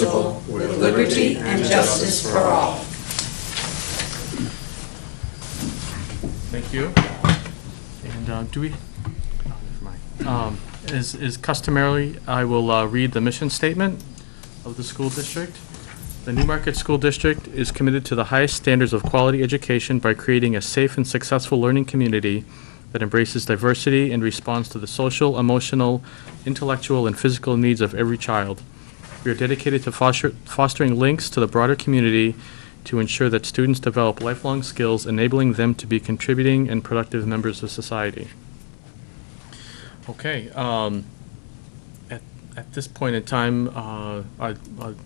indivisible, with liberty and justice for all. Thank you. And do we? Oh, never mind. As customarily, I will read the mission statement of the school district. The Newmarket School District is committed to the highest standards of quality education by creating a safe and successful learning community that embraces diversity and responds to the social, emotional, intellectual, and physical needs of every child. We are dedicated to fostering links to the broader community to ensure that students develop lifelong skills, enabling them to be contributing and productive members of society. Okay. At this point in time, I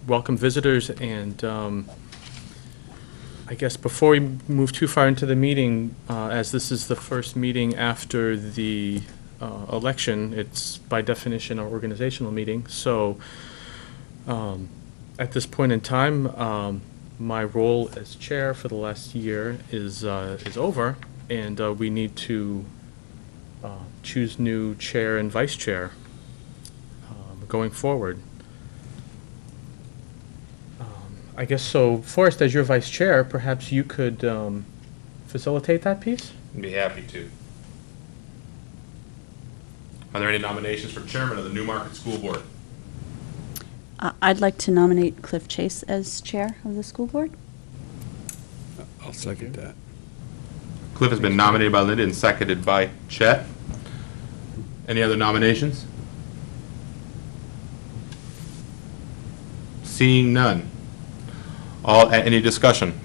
welcome visitors, and I guess before we move too far into the meeting, as this is the first meeting after the election, it's by definition an organizational meeting. So at this point in time, my role as chair for the last year is over, and we need to choose new chair and vice chair going forward. I guess so. Forrest, as your vice chair, perhaps you could facilitate that piece? I'd be happy to. Are there any nominations for chairman of the Newmarket School Board? I'd like to nominate Cliff Chase as chair of the school board. I'll second that. Cliff has been nominated by Linda and seconded by Chet. Any other nominations? Seeing none. Any discussion?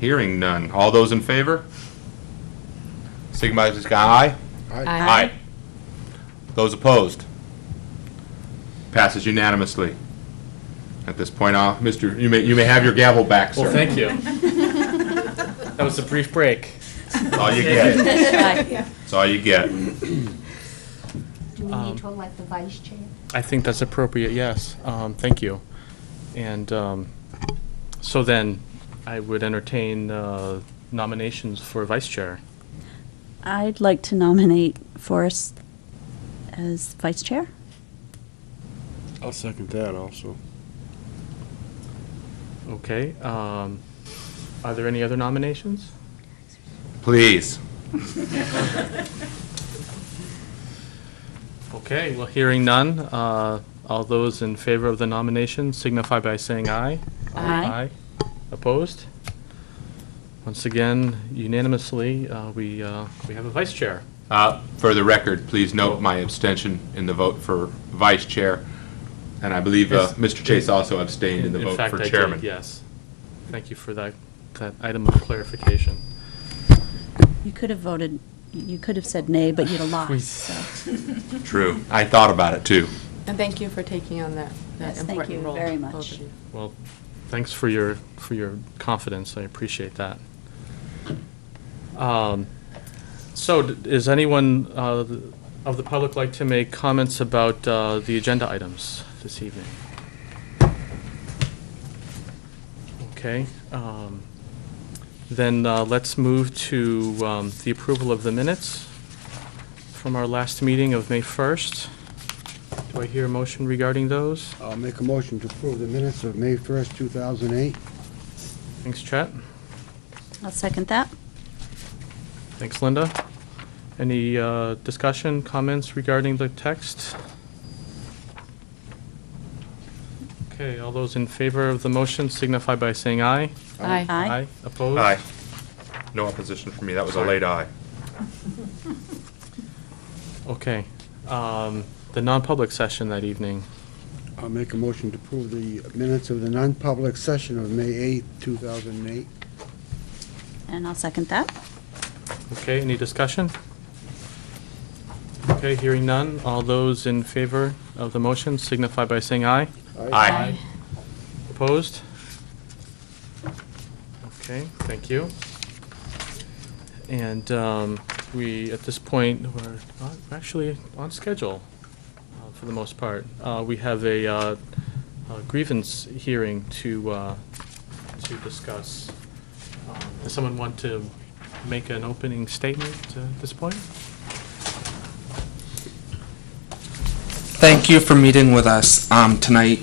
Hearing none. All those in favor? Signify by saying aye. Aye. Those opposed? Passes unanimously. At this point, Mr. You may have your gavel back, sir. Well, thank you. That was a brief break. That's all you get. That's all you get. Do we need to elect the vice chair? I think that's appropriate, yes. Thank you. And so then I would entertain nominations for vice chair. I'd like to nominate Forrest as vice chair. I'll second that also. Okay. Are there any other nominations? Please. Okay, well, hearing none, all those in favor of the nomination signify by saying aye. Aye. Opposed? Once again, unanimously, we have a vice chair. For the record, please note my abstention in the vote for vice chair, and I believe Mr. Chase also abstained in the vote for chairman. I did, yes. Thank you for that item of clarification. You could have voted, you could have said nay, but you'd have lost. So. True. I thought about it, too. And thank you for taking on that Yes, important thank you role. very both much. of you. Well, thanks for your confidence. I appreciate that. So, is anyone of the public like to make comments about the agenda items this evening? Okay. Then let's move to the approval of the minutes from our last meeting of May 1st. Do I hear a motion regarding those? I'll make a motion to approve the minutes of May 1st, 2008. Thanks, Chet. I'll second that. Thanks, Linda. Any discussion, comments regarding the text? Okay, all those in favor of the motion signify by saying aye. Aye. Aye. Opposed? Aye. No opposition from me. That was a late aye. Okay. The non-public session that evening. I'll make a motion to approve the minutes of the non-public session of May 8th, 2008. And I'll second that. Okay, any discussion? Okay, hearing none. All those in favor of the motion signify by saying aye. Aye. Opposed? Okay, thank you. And we, at this point, we're actually on schedule for the most part. We have a grievance hearing to discuss. Does someone want to make an opening statement at this point? Thank you for meeting with us tonight.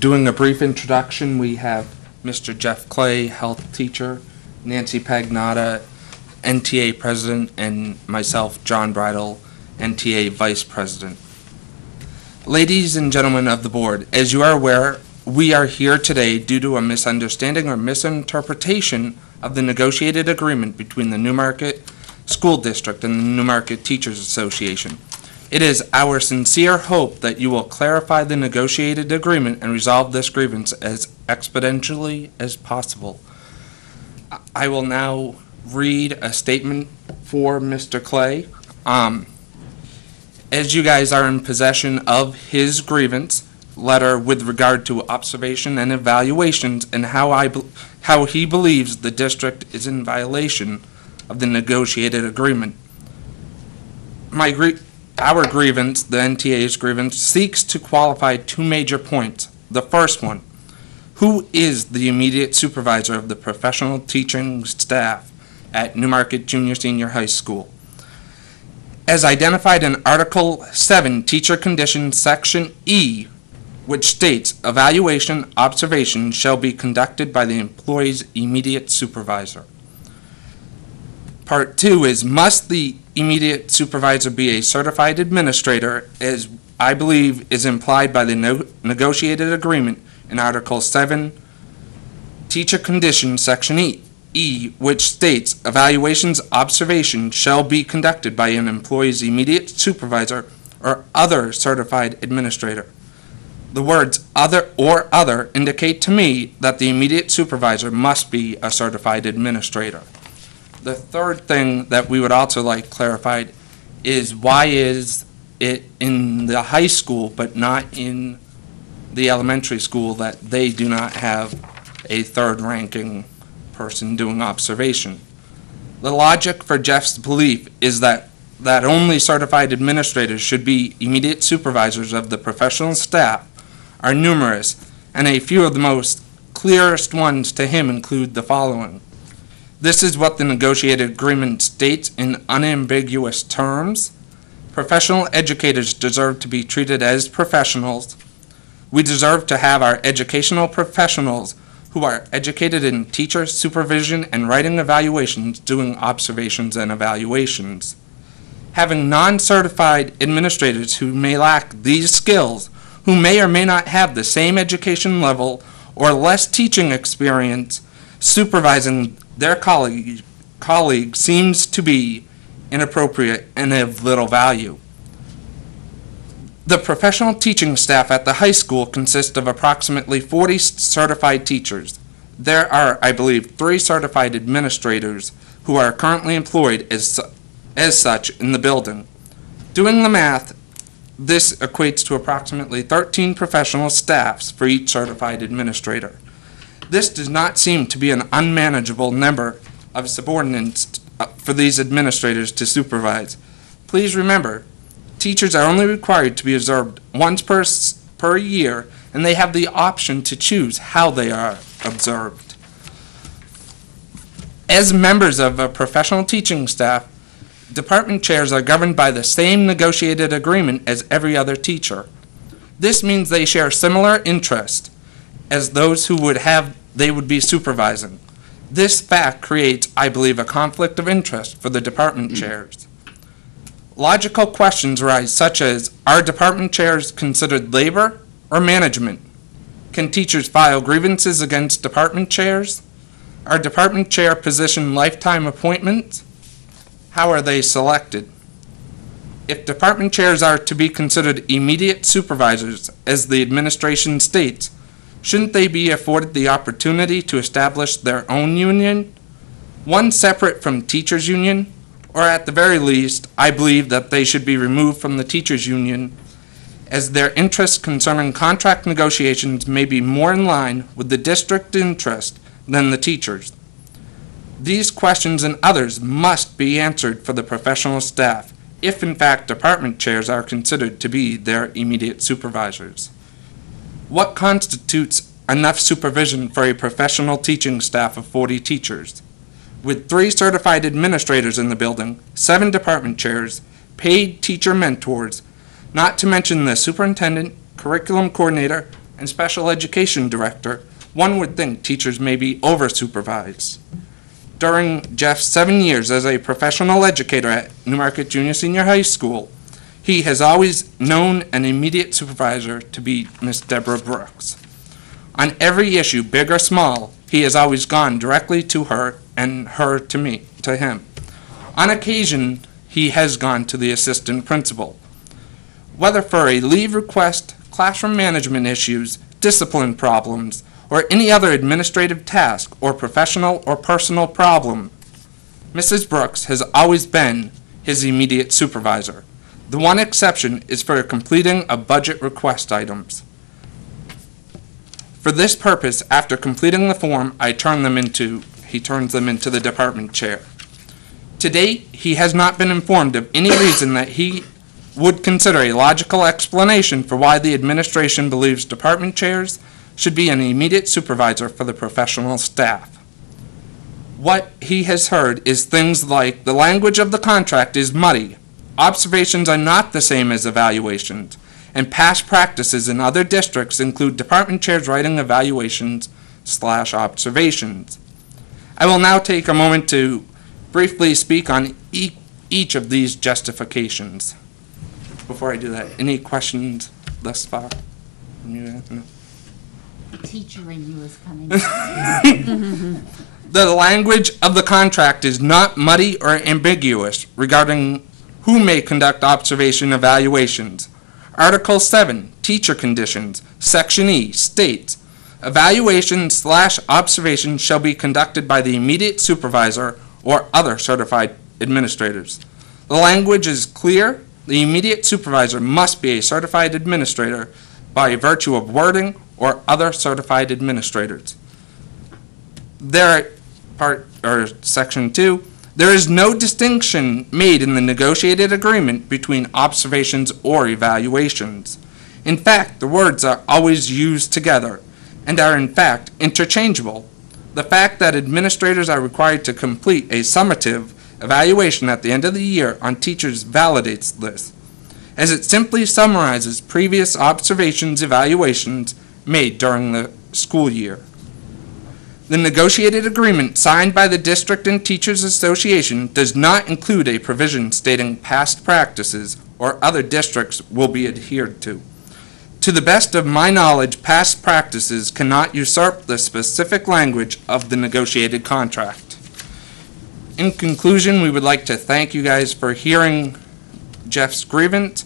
Doing a brief introduction, we have Mr. Jeff Clay, health teacher, Nancy Pagnotta, NTA president, and myself, John Bridle, NTA vice president. Ladies and gentlemen of the board, as you are aware, we are here today due to a misunderstanding or misinterpretation of the negotiated agreement between the Newmarket School District and the Newmarket Teachers Association. It is our sincere hope that you will clarify the negotiated agreement and resolve this grievance as expeditially as possible. I will now read a statement for Mr. Clay. As you guys are in possession of his grievance letter with regard to observation and evaluations and how he believes the district is in violation of the negotiated agreement. Our grievance, the NTA's grievance, seeks to qualify two major points. The first one, who is the immediate supervisor of the professional teaching staff at Newmarket Junior Senior High School? As identified in Article 7, Teacher Conditions, Section E, which states, evaluation, observation shall be conducted by the employee's immediate supervisor. Part 2 is, must the immediate supervisor be a certified administrator, as I believe is implied by the negotiated agreement in Article 7, Teacher Conditions, Section E, which states, evaluations, observation shall be conducted by an employee's immediate supervisor or other certified administrator. The words other or other indicate to me that the immediate supervisor must be a certified administrator. The third thing that we would also like clarified is, why is it in the high school but not in the elementary school that they do not have a third-ranking person doing observation? The logic for Jeff's belief is that only certified administrators should be immediate supervisors of the professional staff are numerous, and a few of the most clearest ones to him include the following. This is what the negotiated agreement states in unambiguous terms. Professional educators deserve to be treated as professionals. We deserve to have our educational professionals who are educated in teacher supervision and writing evaluations doing observations and evaluations. Having non-certified administrators who may lack these skills, who may or may not have the same education level or less teaching experience, supervising their colleague seems to be inappropriate and of little value. The professional teaching staff at the high school consists of approximately 40 certified teachers. There are, I believe, 3 certified administrators who are currently employed as such in the building. Doing the math, this equates to approximately 13 professional staffs for each certified administrator. This does not seem to be an unmanageable number of subordinates for these administrators to supervise. Please remember, teachers are only required to be observed once per year, and they have the option to choose how they are observed. As members of a professional teaching staff, department chairs are governed by the same negotiated agreement as every other teacher. This means they share similar interests as those who they would be supervising. This fact creates, I believe, a conflict of interest for the department chairs. Logical questions arise, such as, are department chairs considered labor or management? Can teachers file grievances against department chairs? Are department chair position lifetime appointments? How are they selected? If department chairs are to be considered immediate supervisors, as the administration states, shouldn't they be afforded the opportunity to establish their own union, one separate from teachers' union? Or at the very least, I believe that they should be removed from the teachers' union, as their interests concerning contract negotiations may be more in line with the district interest than the teachers. These questions and others must be answered for the professional staff, if in fact department chairs are considered to be their immediate supervisors. What constitutes enough supervision for a professional teaching staff of 40 teachers? With 3 certified administrators in the building, 7 department chairs, paid teacher mentors, not to mention the superintendent, curriculum coordinator, and special education director, one would think teachers may be over-supervised. During Jeff's 7 years as a professional educator at Newmarket Junior Senior High School, he has always known an immediate supervisor to be Miss Deborah Brooks. On every issue, big or small, he has always gone directly to her and her to him. On occasion, he has gone to the assistant principal. Whether for a leave request, classroom management issues, discipline problems, or any other administrative task or professional or personal problem, Mrs. Brooks has always been his immediate supervisor. The one exception is for completing a budget request items. For this purpose, after completing the form, he turns them into the department chair. To date, he has not been informed of any reason that he would consider a logical explanation for why the administration believes department chairs should be an immediate supervisor for the professional staff. What he has heard is things like the language of the contract is muddy, observations are not the same as evaluations, and past practices in other districts include department chairs writing evaluations/observations. I will now take a moment to briefly speak on each of these justifications. Before I do that, any questions thus far? No? The teacher in you is coming. The language of the contract is not muddy or ambiguous regarding who may conduct observation evaluations. Article 7, Teacher Conditions, Section E, states, evaluation/observation shall be conducted by the immediate supervisor or other certified administrators. The language is clear. The immediate supervisor must be a certified administrator by virtue of wording or other certified administrators. Section 2, there is no distinction made in the negotiated agreement between observations or evaluations. In fact, the words are always used together and are in fact interchangeable. The fact that administrators are required to complete a summative evaluation at the end of the year on teachers validates this, as it simply summarizes previous evaluations made during the school year. The negotiated agreement signed by the District and Teachers Association does not include a provision stating past practices or other districts will be adhered to. To the best of my knowledge, past practices cannot usurp the specific language of the negotiated contract. In conclusion, we would like to thank you guys for hearing Jeff's grievance.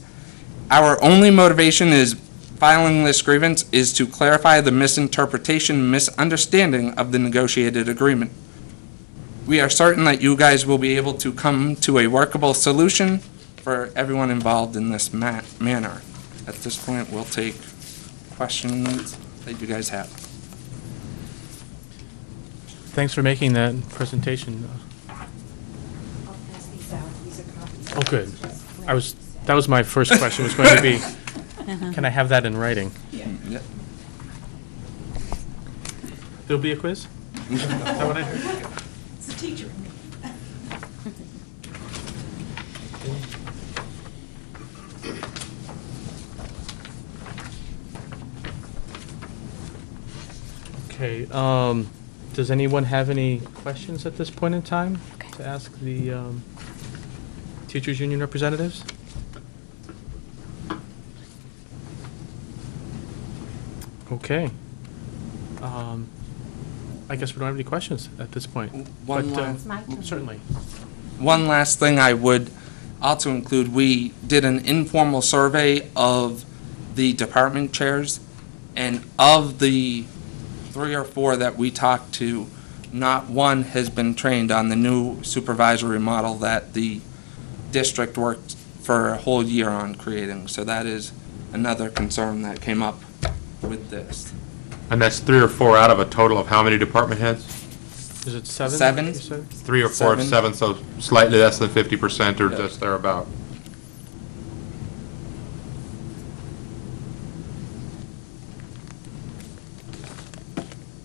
Our only motivation is filing this grievance is to clarify the misunderstanding of the negotiated agreement. We are certain that you guys will be able to come to a workable solution for everyone involved in this manner. At this point, we'll take questions that you guys have. Thanks for making that presentation. Oh, good. That was my first question, was going to be, can I have that in writing? Yep. There'll be a quiz? Is that what I heard? It's a teacher. Okay, does anyone have any questions at this point in time to ask the teachers union representatives? Okay. I guess we don't have any questions at this point. One but, last- My turn. certainly. One last thing I would also include, we did an informal survey of the department chairs, and of the 3 or 4 that we talked to, not one has been trained on the new supervisory model that the district worked for a whole year on creating. So that is another concern that came up with this. And that's 3 or 4 out of a total of how many department heads? Is it 7? 7. you said? 3 or 4 of 7, so slightly less than 50% or Yeah. just thereabout.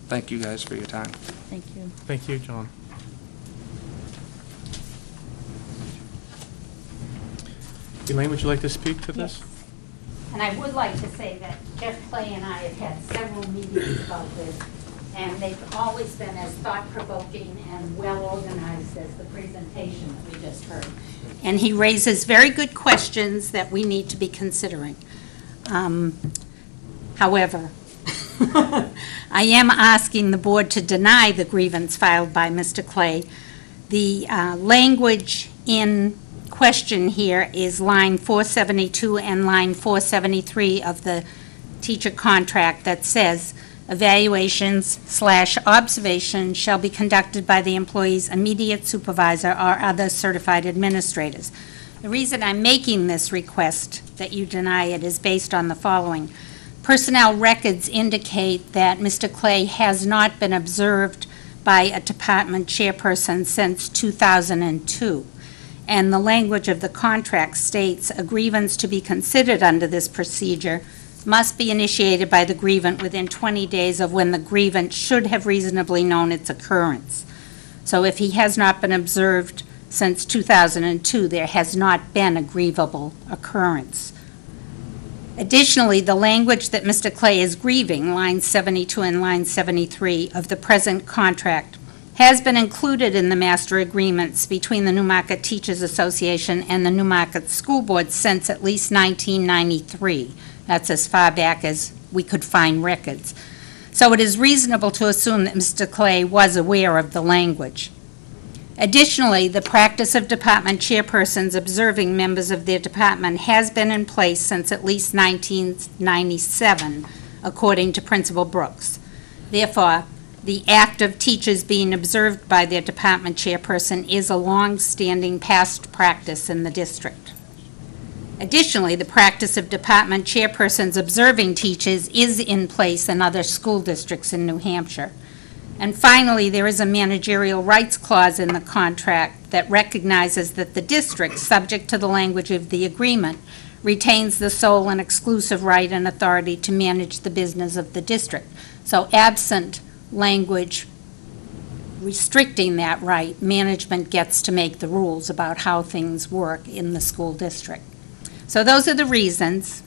Thank you guys for your time. Thank you. Thank you, John. Elaine, would you like to speak to this? And I would like to say that Jeff Clay and I have had several meetings about this, and they've always been as thought-provoking and well-organized as the presentation that we just heard. And he raises very good questions that we need to be considering. However, I am asking the board to deny the grievance filed by Mr. Clay. The language in question here is line 472 and line 473 of the teacher contract that says, evaluations/observations shall be conducted by the employee's immediate supervisor or other certified administrators. The reason I'm making this request that you deny it is based on the following. Personnel records indicate that Mr. Clay has not been observed by a department chairperson since 2002. And the language of the contract states a grievance to be considered under this procedure must be initiated by the grievant within 20 days of when the grievant should have reasonably known its occurrence. So if he has not been observed since 2002, there has not been a grievable occurrence. Additionally, the language that Mr. Clay is grieving, line 72 and line 73 of the present contract, has been included in the master agreements between the Newmarket Teachers Association and the Newmarket School Board since at least 1993. That's as far back as we could find records. So it is reasonable to assume that Mr. Clay was aware of the language. Additionally, the practice of department chairpersons observing members of their department has been in place since at least 1997, according to Principal Brooks. Therefore, the act of teachers being observed by their department chairperson is a long-standing past practice in the district. Additionally, the practice of department chairpersons observing teachers is in place in other school districts in New Hampshire. And finally, there is a managerial rights clause in the contract that recognizes that the district, subject to the language of the agreement, retains the sole and exclusive right and authority to manage the business of the district. So absent language restricting that right, management gets to make the rules about how things work in the school district. So those are the reasons.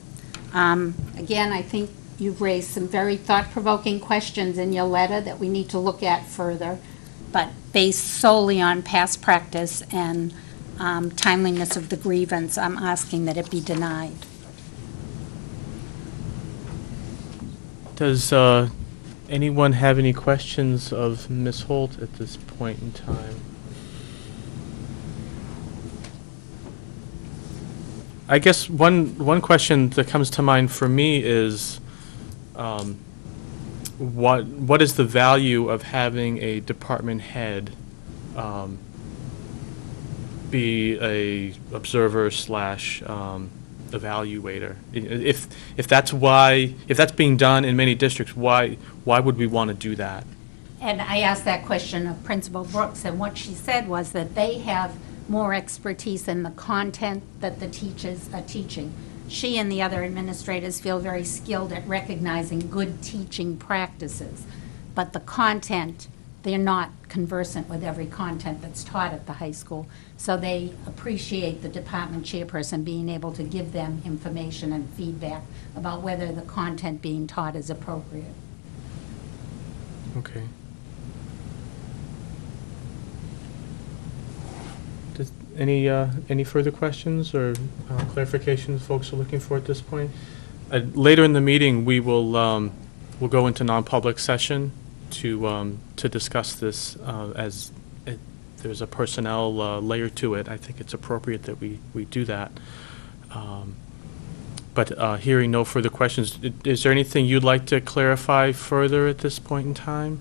Again, I think you've raised some very thought-provoking questions in your letter that we need to look at further, but based solely on past practice and timeliness of the grievance, I'm asking that it be denied. Does anyone have any questions of Ms. Holt at this point in time? I guess one question that comes to mind for me is, what is the value of having a department head be a observer slash evaluator? If that's being done in many districts, why would we want to do that? And I asked that question of Principal Brooks, and what she said was that they have more expertise in the content that the teachers are teaching. She and the other administrators feel very skilled at recognizing good teaching practices, but the content, they're not conversant with every content that's taught at the high school, so they appreciate the department chairperson being able to give them information and feedback about whether the content being taught is appropriate. Okay. Any further questions or clarifications folks are looking for at this point? Later in the meeting, we will we'll go into non-public session to discuss this as there's a personnel layer to it. I think it's appropriate that we do that. But hearing no further questions, is there anything you'd like to clarify further at this point in time?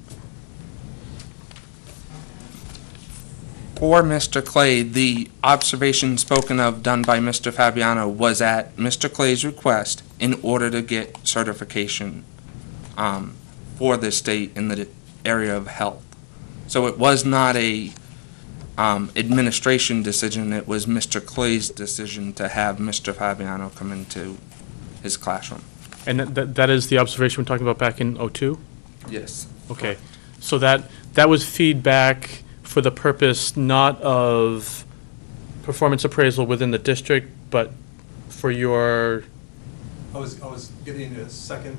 For Mr. Clay, the observation spoken of done by Mr. Fabiano was at Mr. Clay's request in order to get certification for the state in the area of health. So it was not a administration decision, it was Mr. Clay's decision to have Mr. Fabiano come into his classroom. And that is the observation we're talking about back in '02? Yes. Okay. So that was feedback for the purpose not of performance appraisal within the district, but for your I was getting a second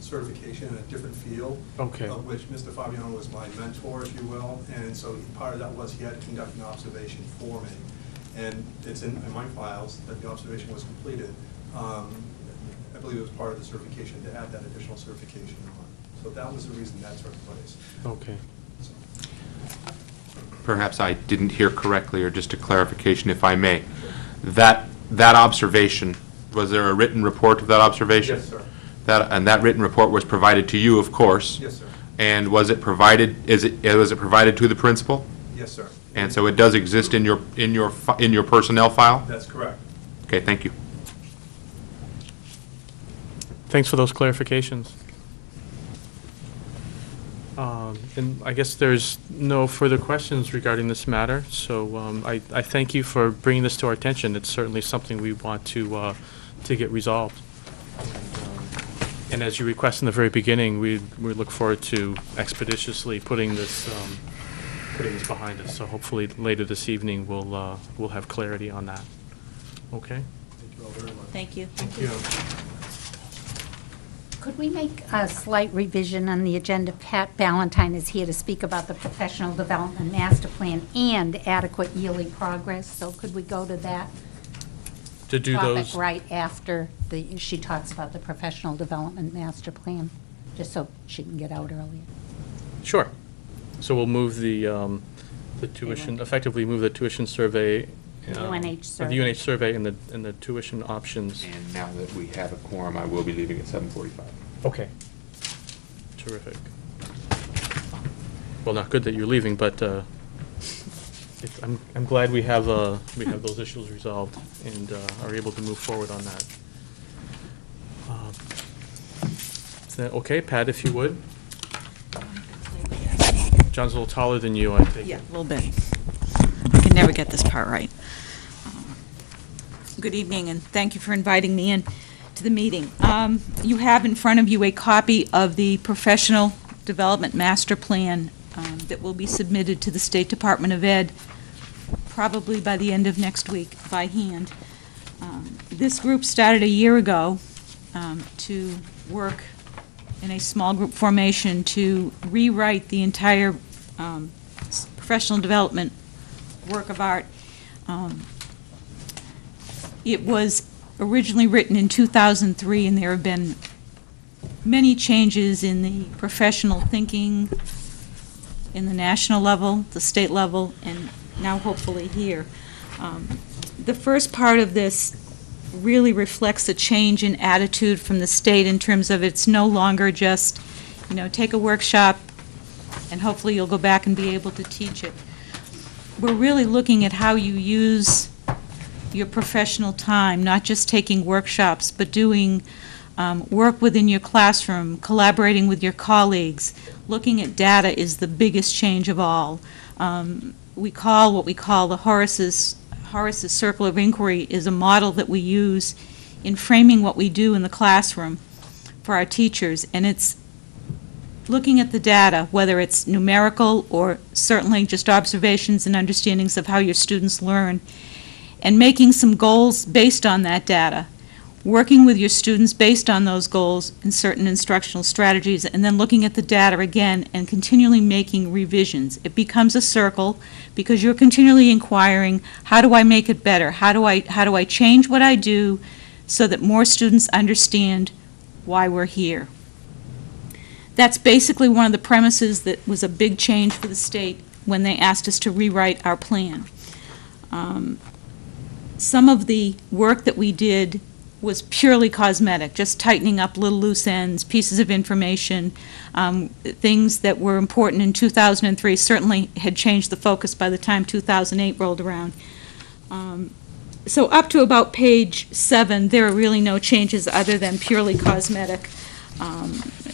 certification in a different field. Okay. Of which Mr. Fabiano was my mentor, if you will, and so part of that was he had to conduct an observation for me. And it's in my files that the observation was completed. I believe it was part of the certification to add that additional certification on. So that was the reason that took place. Okay. So, Perhaps I didn't hear correctly, or just a clarification, if I may. That observation, was there a written report of that observation? yes, sir. And that written report was provided to you, of course? Yes, sir. And was it provided, was it provided to the principal? Yes, sir. And so it does exist in your personnel file? That's correct. Okay, thank you. Thanks for those clarifications. And I guess there's no further questions regarding this matter, so I thank you for bringing this to our attention. It's certainly something we want to get resolved. And as you requested in the very beginning, we look forward to expeditiously putting this behind us. So hopefully later this evening, we'll have clarity on that. Okay? Thank you all very much. Thank you. Thank you. Could we make a slight revision on the agenda? Pat Ballantyne is here to speak about the professional development master plan and adequate yearly progress. So could we go to that To do topic those, right after she talks about the professional development master plan, just so she can get out earlier? sure. So we'll move the tuition, effectively move the tuition survey. UNH The survey. UNH survey and the tuition options. And now that we have a quorum, I will be leaving at 7:45. Okay. Terrific. Well, not good that you're leaving, but I'm glad we have those issues resolved and are able to move forward on that. Is that okay, Pat, if you would? John's a little taller than you, I think. Yeah, a little bit. I can never get this part right. Good evening, and thank you for inviting me in to the meeting. You have in front of you a copy of the Professional Development Master Plan that will be submitted to the State Department of Ed probably by the end of next week by hand. This group started a year ago to work in a small group formation to rewrite the entire professional development work of art. It was originally written in 2003, and there have been many changes in the professional thinking in the national level, the state level, and now hopefully here. The first part of this really reflects a change in attitude from the state in terms of it's no longer just, take a workshop and hopefully you'll go back and be able to teach it. We're really looking at how you use your professional time, not just taking workshops, but doing work within your classroom, collaborating with your colleagues. Looking at data is the biggest change of all. We call the Horace's Circle of Inquiry is a model that we use in framing what we do in the classroom for our teachers, and it's looking at the data, whether it's numerical or certainly just observations and understandings of how your students learn, and making some goals based on that data, working with your students based on those goals and certain instructional strategies, and then looking at the data again and continually making revisions. It becomes a circle because you're continually inquiring, how do I make it better? How do I change what I do so that more students understand why we're here? That's basically one of the premises that was a big change for the state when they asked us to rewrite our plan. Some of the work that we did was purely cosmetic, just tightening up little loose ends, pieces of information, things that were important in 2003 certainly had changed the focus by the time 2008 rolled around. So up to about page 7, there are really no changes other than purely cosmetic.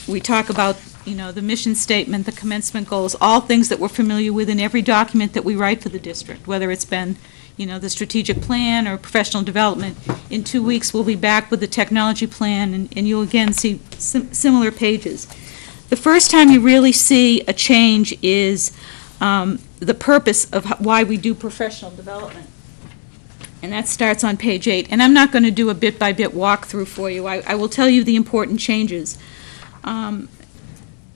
We talk about, the mission statement, the commencement goals, all things that we're familiar with in every document that we write for the district, whether it's been the strategic plan or professional development. In 2 weeks, we'll be back with the technology plan, and you'll again see similar pages. The first time you really see a change is the purpose of why we do professional development. And that starts on page 8. And I'm not going to do a bit-by-bit walkthrough for you. I will tell you the important changes.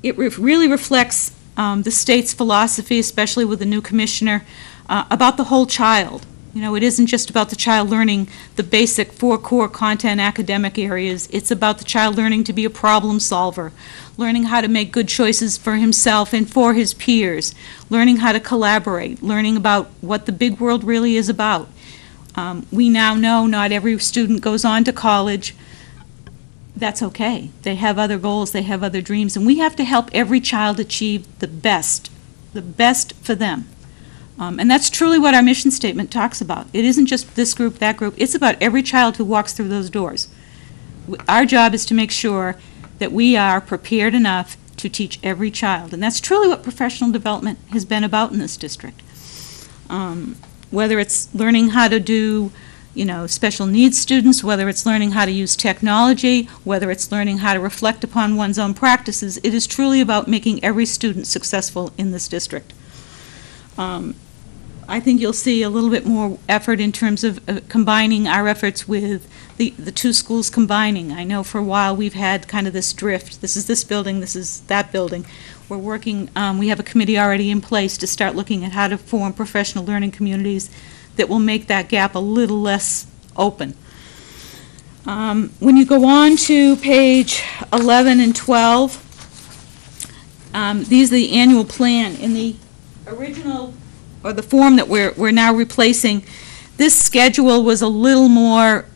It really reflects the state's philosophy, especially with the new commissioner, about the whole child. You know, it isn't just about the child learning the basic 4 core content academic areas. It's about the child learning to be a problem solver, learning how to make good choices for himself and for his peers, learning how to collaborate, learning about what the big world really is about. We now know not every student goes on to college. That's okay. They have other goals, they have other dreams, and we have to help every child achieve the best for them. And that's truly what our mission statement talks about. It isn't just this group, that group. It's about every child who walks through those doors. Our job is to make sure that we are prepared enough to teach every child. And that's truly what professional development has been about in this district. Whether it's learning how to do, you know, special needs students, whether it's learning how to use technology, whether it's learning how to reflect upon one's own practices, it is truly about making every student successful in this district. I think you'll see a little bit more effort in terms of combining our efforts with the 2 schools combining. I know for a while we've had kind of this drift. This is this building, this is that building. We're working, we have a committee already in place to start looking at how to form professional learning communities that will make that gap a little less open. When you go on to page 11 and 12, these are the annual plan. In the original, or the form that we're now replacing, this schedule was a little more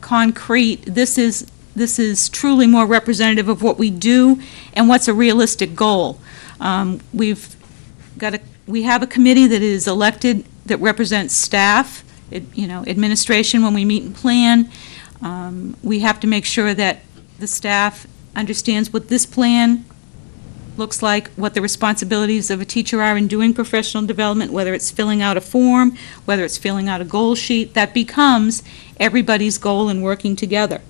concrete. This is truly more representative of what we do and what's a realistic goal. We have a committee that is elected that represents staff, administration when we meet and plan. We have to make sure that the staff understands what this plan looks like, what the responsibilities of a teacher are in doing professional development, whether it's filling out a form, whether it's filling out a goal sheet. That becomes everybody's goal in working together.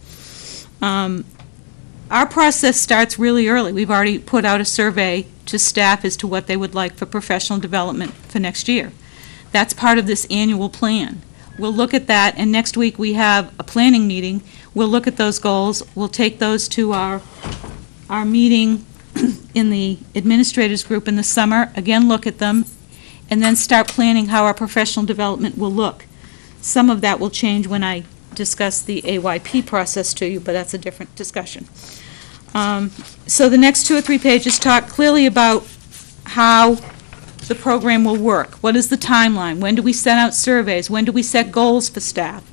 Our process starts really early. We've already put out a survey to staff as to what they would like for professional development for next year. That's part of this annual plan. We'll look at that, and next week we have a planning meeting. We'll look at those goals. We'll take those to our meeting in the administrators group in the summer, again look at them, and then start planning how our professional development will look. Some of that will change when I discuss the AYP process to you, but that's a different discussion. So the next 2 or 3 pages talk clearly about how the program will work. What is the timeline? When do we send out surveys? When do we set goals for staff?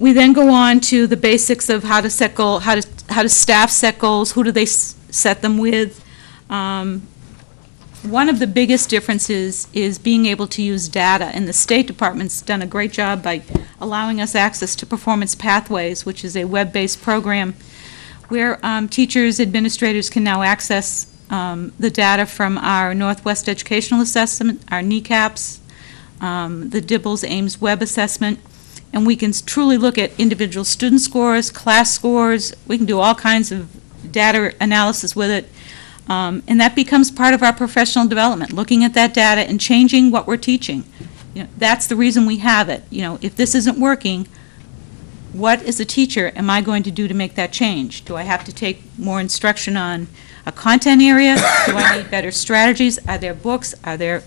We then go on to the basics of how to set goals, how do staff set goals, who do they set them with. One of the biggest differences is being able to use data, and the State Department's done a great job by allowing us access to Performance Pathways, which is a web-based program where teachers, administrators can now access the data from our Northwest Educational Assessment, our NECAPs, the Dibbles Ames Web Assessment, and we can truly look at individual student scores, class scores. We can do all kinds of data analysis with it. And that becomes part of our professional development, looking at that data and changing what we're teaching. That's the reason we have it. If this isn't working, what as a teacher am I going to do to make that change? Do I have to take more instruction on a content area? Do I need better strategies? Are there books? Are there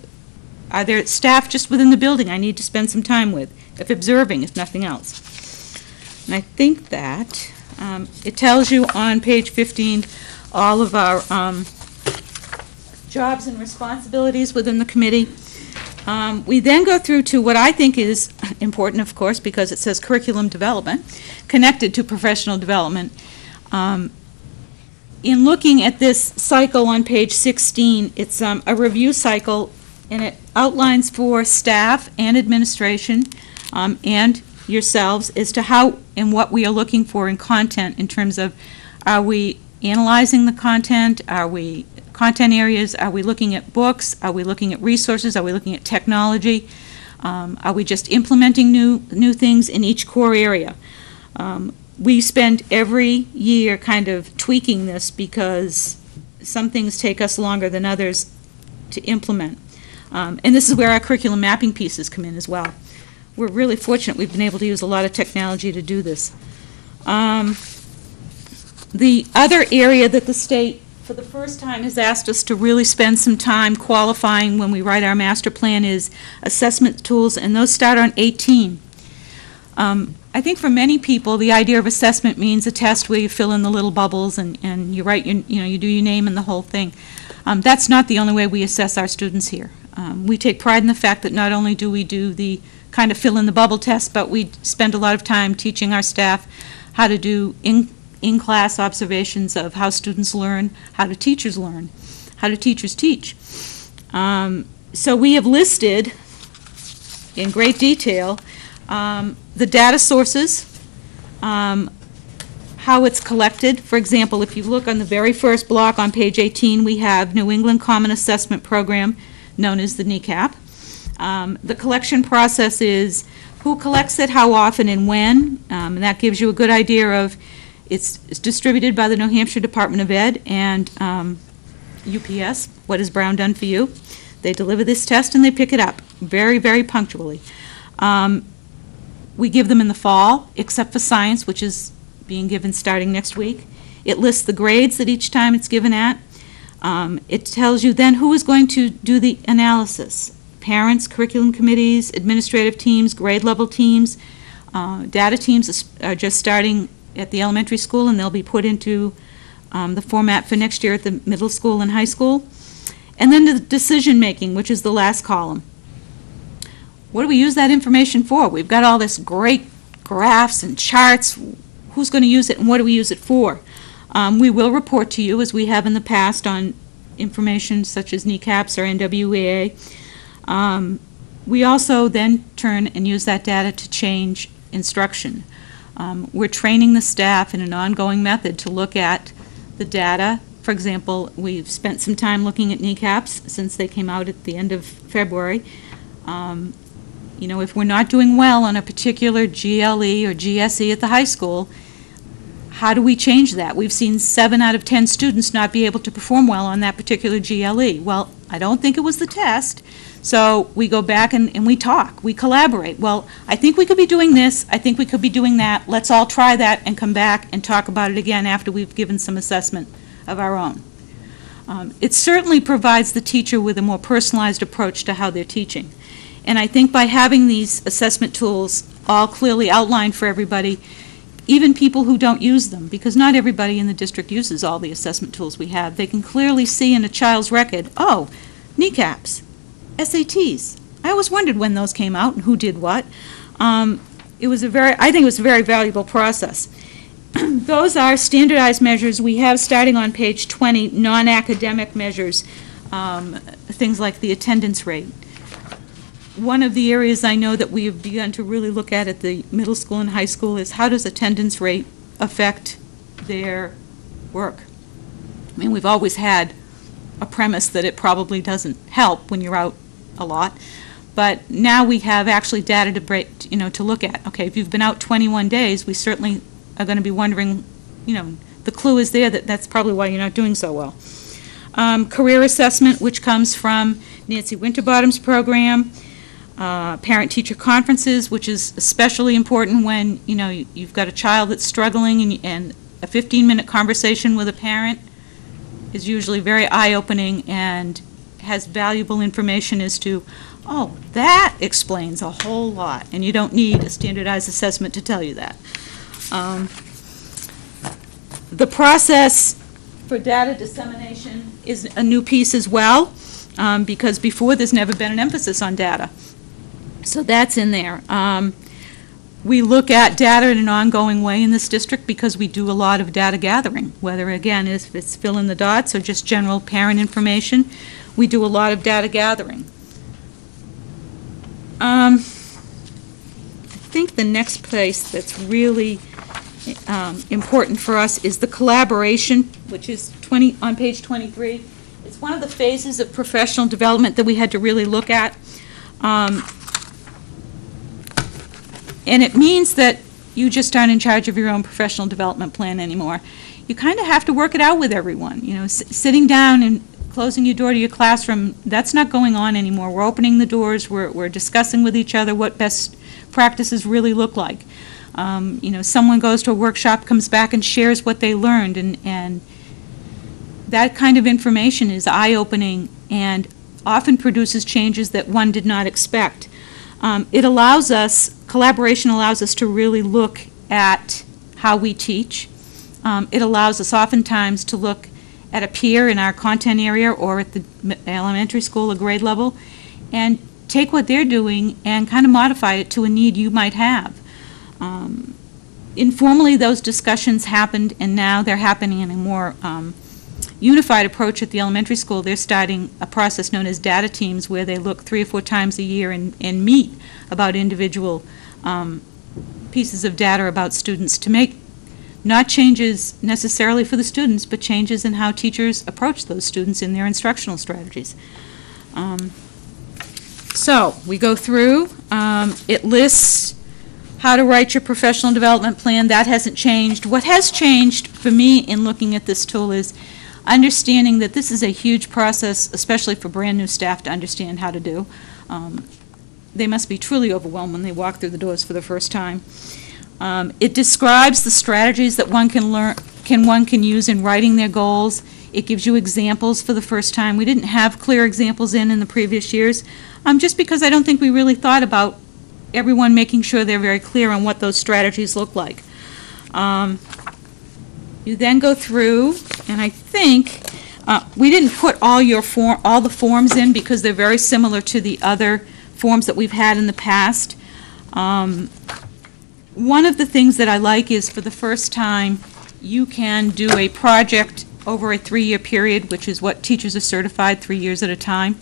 staff just within the building I need to spend some time with, if observing, if nothing else? And I think that it tells you on page 15 all of our jobs and responsibilities within the committee. We then go through to what I think is important, of course, because it says curriculum development, connected to professional development. In looking at this cycle on page 16, it's a review cycle, and it outlines for staff and administration and yourselves as to how and what we are looking for in content in terms of, are we analyzing the content? Are we content areas? Are we looking at books? Are we looking at resources? Are we looking at technology? Are we just implementing new things in each core area? We spend every year kind of tweaking this because some things take us longer than others to implement. And this is where our curriculum mapping pieces come in as well. We're really fortunate we've been able to use a lot of technology to do this. The other area that the state, for the first time, has asked us to really spend some time qualifying when we write our master plan is assessment tools, and those start on 18. I think for many people, the idea of assessment means a test where you fill in the little bubbles and you write your, you do your name and the whole thing. That's not the only way we assess our students here. We take pride in the fact that not only do we do the kind of fill in the bubble test, but we spend a lot of time teaching our staff how to do in-class observations of how students learn, how do teachers learn, how do teachers teach. So we have listed in great detail the data sources, how it's collected. For example, if you look on the very first block on page 18, we have New England Common Assessment Program, known as the NECAP. The collection process is who collects it, how often, and when, and that gives you a good idea of it's distributed by the New Hampshire Department of Ed and UPS. What has Brown done for you? They deliver this test and they pick it up very, very punctually. We give them in the fall, except for science, which is being given starting next week. It lists the grades that each time it's given at. It tells you then who is going to do the analysis. Parents, curriculum committees, administrative teams, grade level teams. Data teams are just starting at the elementary school, and they'll be put into the format for next year at the middle school and high school. And then the decision making, which is the last column. What do we use that information for? We've got all this great graphs and charts. Who's going to use it and what do we use it for? We will report to you, as we have in the past, on information such as NECAPs or NWEA. We also then turn and use that data to change instruction. We're training the staff in an ongoing method to look at the data. For example, we've spent some time looking at NECAPs since they came out at the end of February. If we're not doing well on a particular GLE or GSE at the high school, how do we change that? We've seen 7 out of 10 students not be able to perform well on that particular GLE. Well, I don't think it was the test. So we go back and we talk, we collaborate. Well, I think we could be doing this, I think we could be doing that. Let's all try that and come back and talk about it again after we've given some assessment of our own. It certainly provides the teacher with a more personalized approach to how they're teaching. And I think by having these assessment tools all clearly outlined for everybody, even people who don't use them, because not everybody in the district uses all the assessment tools we have, they can clearly see in a child's record, oh, NECAPs, SATs. I always wondered when those came out and who did what. I think it was a very valuable process. Those are standardized measures we have starting on page 20, non-academic measures, things like the attendance rate. One of the areas I know that we have begun to really look at the middle school and high school is how does attendance rate affect their work? I mean, we've always had a premise that it probably doesn't help when you're out a lot, but now we have actually data to look at. Okay, if you've been out 21 days, we certainly are going to be wondering, the clue is there that that's probably why you're not doing so well. Career assessment, which comes from Nancy Winterbottom's program. Parent-teacher conferences, which is especially important when, you've got a child that's struggling and a 15-minute conversation with a parent is usually very eye-opening and has valuable information as to, oh, that explains a whole lot, and you don't need a standardized assessment to tell you that. The process for data dissemination is a new piece as well, because before there's never been an emphasis on data. So that's in there. We look at data in an ongoing way in this district because we do a lot of data gathering, whether, again, if it's fill in the dots or just general parent information. We do a lot of data gathering. I think the next place that's really important for us is the collaboration, which is on page 23. It's one of the phases of professional development that we had to really look at. And it means that you just aren't in charge of your own professional development plan anymore. You kind of have to work it out with everyone. Sitting down and closing your door to your classroom, that's not going on anymore. We're opening the doors, we're discussing with each other what best practices really look like. Someone goes to a workshop, comes back and shares what they learned, and that kind of information is eye-opening and often produces changes that one did not expect. Collaboration allows us to really look at how we teach. It allows us oftentimes to look at a peer in our content area or at the elementary school or grade level and take what they're doing and kind of modify it to a need you might have. Informally, those discussions happened, and now they're happening in a more unified approach at the elementary school. They're starting a process known as data teams, where they look 3 or 4 times a year and meet about individual pieces of data about students to make not changes necessarily for the students, but changes in how teachers approach those students in their instructional strategies. So we go through, it lists how to write your professional development plan. That hasn't changed. What has changed for me in looking at this tool is understanding that this is a huge process, especially for brand new staff to understand how to do. They must be truly overwhelmed when they walk through the doors for the first time. It describes the strategies that one can use in writing their goals. It gives you examples for the first time. We didn't have clear examples in the previous years, just because I don't think we really thought about everyone making sure they're very clear on what those strategies look like. You then go through, and I think we didn't put all the forms in because they're very similar to the other forms that we've had in the past. One of the things that I like is, for the first time, you can do a project over a 3-year period, which is what teachers are certified, 3 years at a time.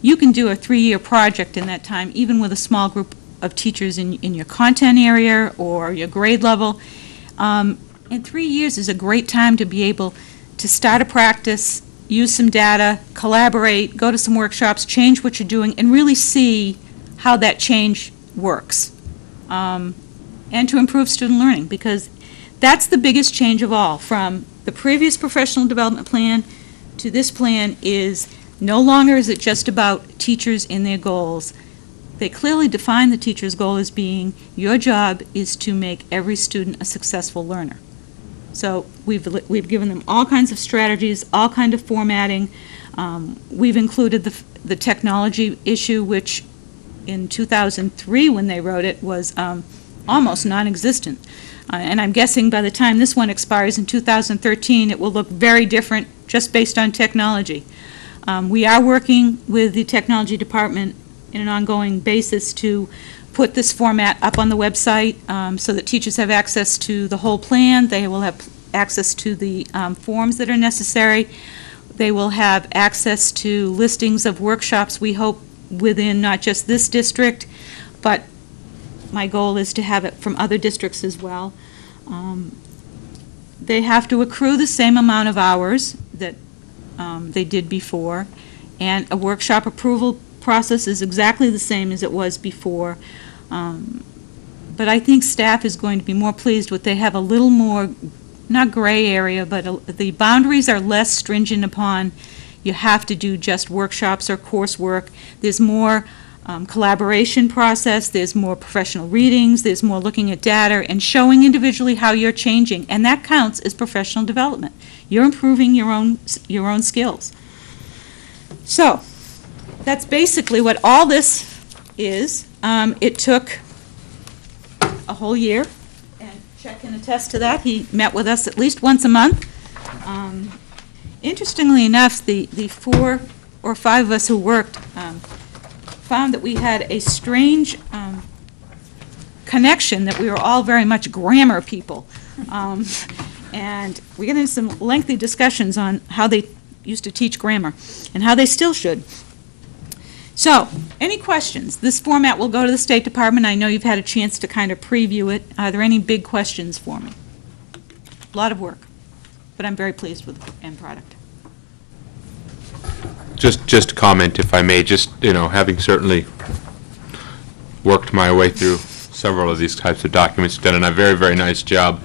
You can do a 3-year project in that time, even with a small group of teachers in your content area or your grade level. And 3 years is a great time to be able to start a practice, use some data, collaborate, go to some workshops, change what you're doing, and really see how that change works. And to improve student learning, because that's the biggest change of all. From the previous professional development plan to this plan is no longer is it just about teachers and their goals. They clearly define the teacher's goal as being, your job is to make every student a successful learner. So we've given them all kinds of strategies, all kind of formatting. We've included the technology issue, which in 2003 when they wrote it was almost non-existent. And I'm guessing by the time this one expires in 2013, it will look very different just based on technology. We are working with the technology department in an ongoing basis to put this format up on the website so that teachers have access to the whole plan. They will have access to the forms that are necessary. They will have access to listings of workshops, we hope, within not just this district, but my goal is to have it from other districts as well. They have to accrue the same amount of hours that they did before, and a workshop approval process is exactly the same as it was before. But I think staff is going to be more pleased with, they have a little more, not gray area, but the boundaries are less stringent upon you have to do just workshops or coursework. There's more collaboration process, there's more professional readings, there's more looking at data and showing individually how you're changing, and that counts as professional development. You're improving your own skills. So that's basically what all this is. It took a whole year, and Chuck can attest to that. He met with us at least once a month. Interestingly enough, the 4 or 5 of us who worked found that we had a strange connection, that we were all very much grammar people. And we got into some lengthy discussions on how they used to teach grammar and how they still should. So, any questions? This format will go to the State Department. I know you've had a chance to kind of preview it. Are there any big questions for me? A lot of work, but I'm very pleased with the end product. Just a comment, if I may, just, having certainly worked my way through several of these types of documents, done a very, very nice job,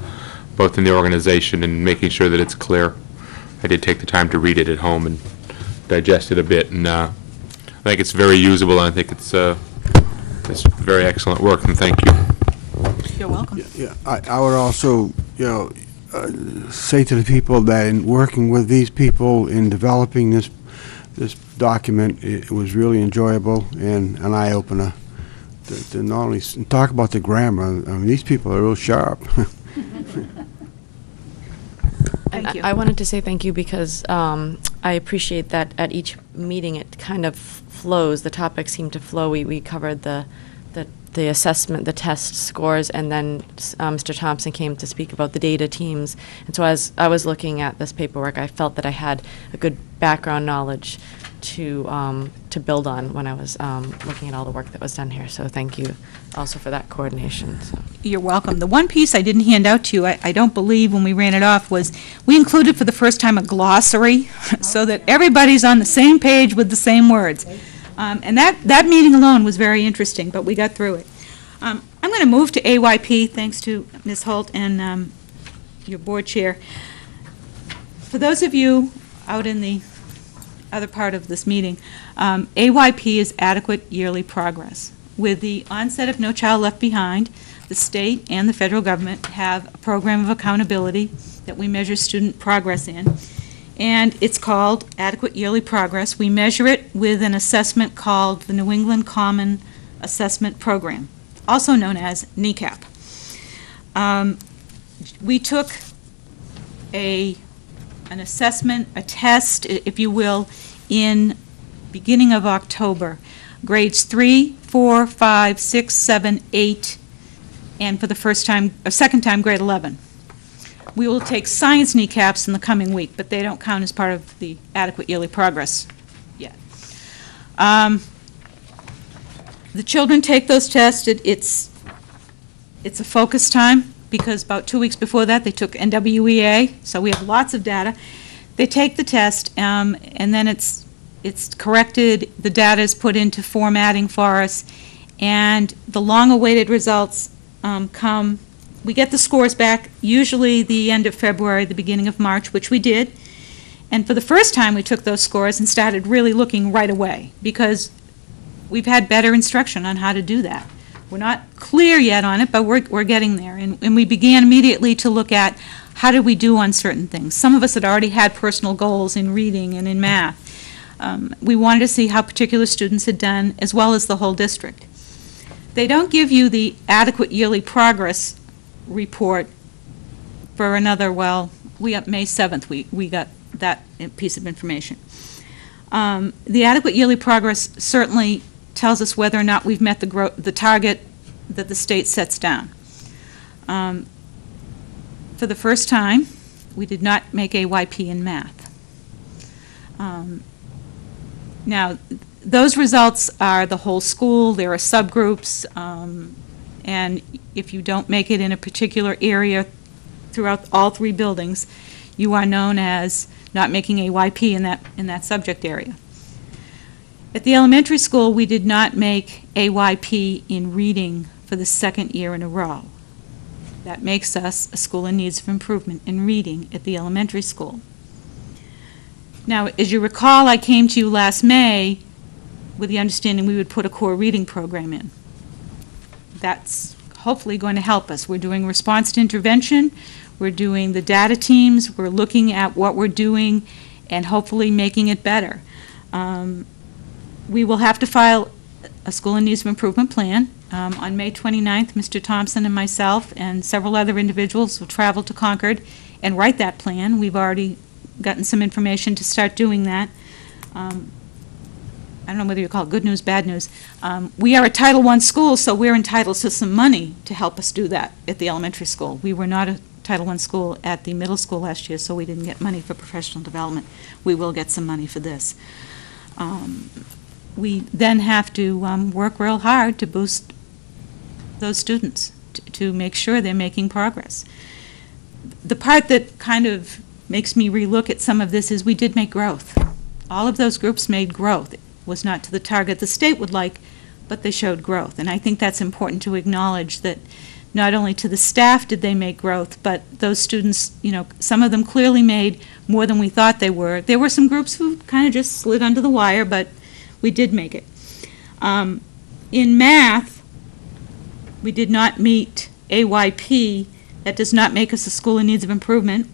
both in the organization and making sure that it's clear. I did take the time to read it at home, and digest it a bit, and I think it's very usable, and I think it's very excellent work, and thank you. You're welcome. Yeah, I would also, say to the people that in working with these people in developing this document, it was really enjoyable and an eye-opener to not only talk about the grammar. I mean, these people are real sharp. Thank you. I wanted to say thank you because I appreciate that at each meeting it kind of flows. The topics seem to flow. We covered the assessment, the test scores, and then Mr. Thompson came to speak about the data teams. And so as I was looking at this paperwork, I felt that I had a good background knowledge to build on when I was looking at all the work that was done here. So thank you also for that coordination. So. You're welcome. The one piece I didn't hand out to you, I don't believe when we ran it off, was we included for the first time a glossary so that everybody's on the same page with the same words. And that meeting alone was very interesting, but we got through it. I'm going to move to AYP, thanks to Ms. Holt and your board chair. For those of you out in the other part of this meeting, AYP is adequate yearly progress. With the onset of No Child Left Behind, the state and the federal government have a program of accountability that we measure student progress in. And it's called Adequate Yearly Progress. We measure it with an assessment called the New England Common Assessment Program, also known as NECAP. We took an assessment, a test, if you will, in beginning of October. Grades 3, 4, 5, 6, 7, 8, and for the first time, or second time, grade 11. We will take science kneecaps in the coming week, but they don't count as part of the adequate yearly progress yet. The children take those tests. It's a focus time because about 2 weeks before that they took NWEA, so we have lots of data. They take the test, and then it's corrected. The data is put into formatting for us, and the long-awaited results come. We get the scores back usually the end of February, the beginning of March, which we did. And for the first time, we took those scores and started really looking right away because we've had better instruction on how to do that. We're not clear yet on it, but we're getting there. And we began immediately to look at how did we do on certain things. Some of us had already had personal goals in reading and in math. We wanted to see how particular students had done, as well as the whole district. They don't give you the adequate yearly progress report for another, well, May 7th we got that piece of information. The adequate yearly progress certainly tells us whether or not we've met the target that the state sets down. For the first time, we did not make AYP in math. Now, those results are the whole school. There are subgroups, and if you don't make it in a particular area throughout all 3 buildings, you are known as not making AYP in that subject area. At the elementary school, we did not make AYP in reading for the 2nd year in a row. That makes us a school in needs of improvement in reading at the elementary school. Now, as you recall, I came to you last May with the understanding we would put a core reading program in. That's hopefully going to help us. We're doing response to intervention, we're doing the data teams, we're looking at what we're doing and hopefully making it better. We will have to file a school in needs of improvement plan. On May 29th, Mr. Thompson and myself and several other individuals will travel to Concord and write that plan. We've already gotten some information to start doing that. I don't know whether you call it good news, bad news. We are a Title I school, so we're entitled to some money to help us do that at the elementary school. We were not a Title I school at the middle school last year, so we didn't get money for professional development. We will get some money for this. We then have to work real hard to boost those students, to make sure they're making progress. The part that kind of makes me relook at some of this is we did make growth. All of those groups made growth. It was not to the target the state would like, but they showed growth. And I think that's important to acknowledge that not only to the staff did they make growth, but those students, some of them clearly made more than we thought they were. There were some groups who kind of just slid under the wire, but we did make it. In math, we did not meet AYP. That does not make us a school in needs of improvement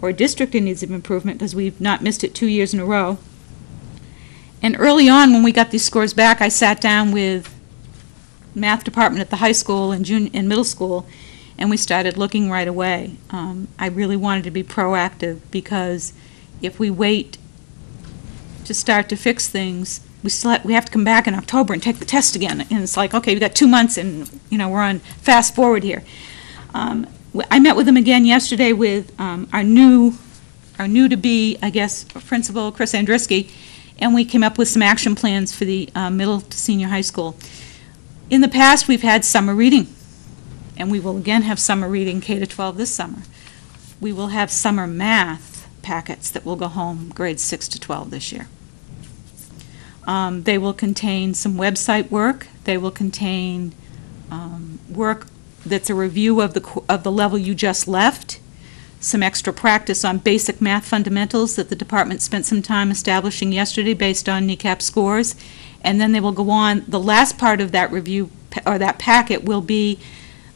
or a district in needs of improvement because we've not missed it 2 years in a row. And early on, when we got these scores back, I sat down with math department at the high school and middle school, and we started looking right away. I really wanted to be proactive because if we wait to start to fix things, we have to come back in October and take the test again. And it's like, okay, we've got 2 months and, we're on fast forward here. I met with them again yesterday with our new to be, I guess, principal, Chris Andriski, and we came up with some action plans for the middle to senior high school. In the past, we've had summer reading, and we will again have summer reading K-12 this summer. We will have summer math packets that will go home grades 6 to 12 this year. They will contain some website work. They will contain work that's a review of the level you just left, some extra practice on basic math fundamentals that the department spent some time establishing yesterday based on NECAP scores, and then they will go on. The last part of that review or that packet will be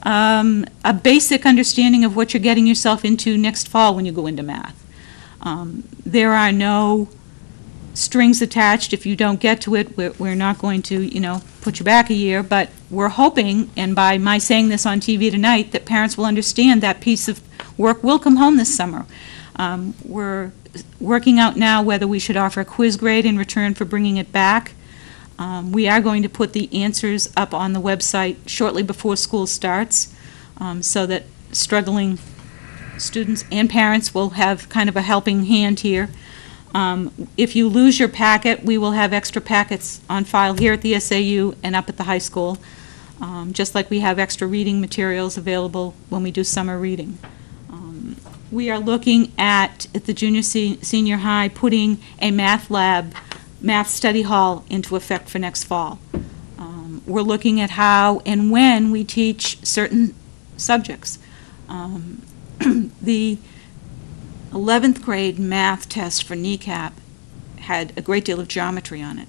a basic understanding of what you're getting yourself into next fall when you go into math. There are no strings attached. If you don't get to it, we're not going to, put you back a year, but we're hoping, and by my saying this on TV tonight, that parents will understand that piece of work will come home this summer. We're working out now whether we should offer a quiz grade in return for bringing it back. We are going to put the answers up on the website shortly before school starts so that struggling students and parents will have kind of a helping hand here. If you lose your packet, we will have extra packets on file here at the SAU and up at the high school, just like we have extra reading materials available when we do summer reading. We are looking at the junior senior high, putting a math lab, math study hall into effect for next fall. We're looking at how and when we teach certain subjects. The 11th grade math test for NECAP had a great deal of geometry on it.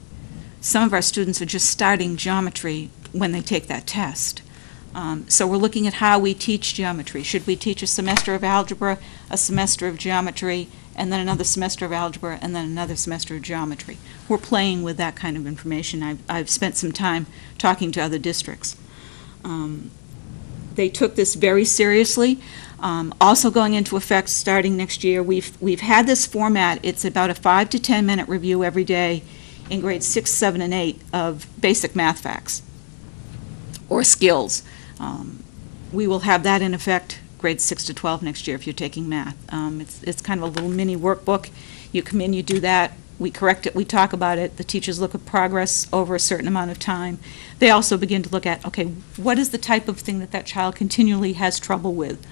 Some of our students are just starting geometry when they take that test. So we're looking at how we teach geometry. Should we teach a semester of algebra, a semester of geometry, and then another semester of algebra, and then another semester of geometry? We're playing with that kind of information. I've spent some time talking to other districts. They took this very seriously. Also going into effect starting next year, we've had this format. It's about a 5 to 10 minute review every day in grades 6, 7, and 8 of basic math facts or skills. We will have that in effect grades 6 to 12 next year if you're taking math. It's kind of a little mini workbook. You come in, you do that, we correct it, we talk about it, the teachers look at progress over a certain amount of time. They also begin to look at, okay, what is the type of thing that child continually has trouble with?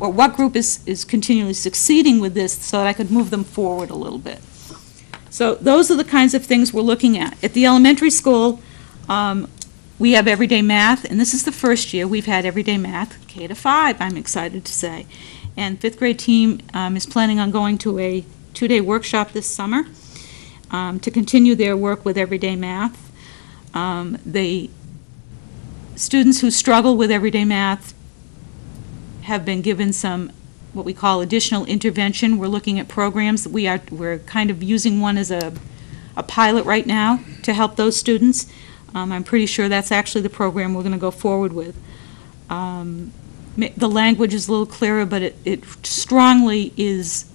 Or what group is continually succeeding with this so that I could move them forward a little bit. So those are the kinds of things we're looking at. At the elementary school, we have everyday math, and this is the first year we've had everyday math, K to 5, I'm excited to say. And fifth grade team is planning on going to a 2-day workshop this summer to continue their work with everyday math. The students who struggle with everyday math have been given some what we call additional intervention. We're looking at programs that we're kind of using one as a pilot right now to help those students. I'm pretty sure that's actually the program we're going to go forward with. The language is a little clearer, but it strongly is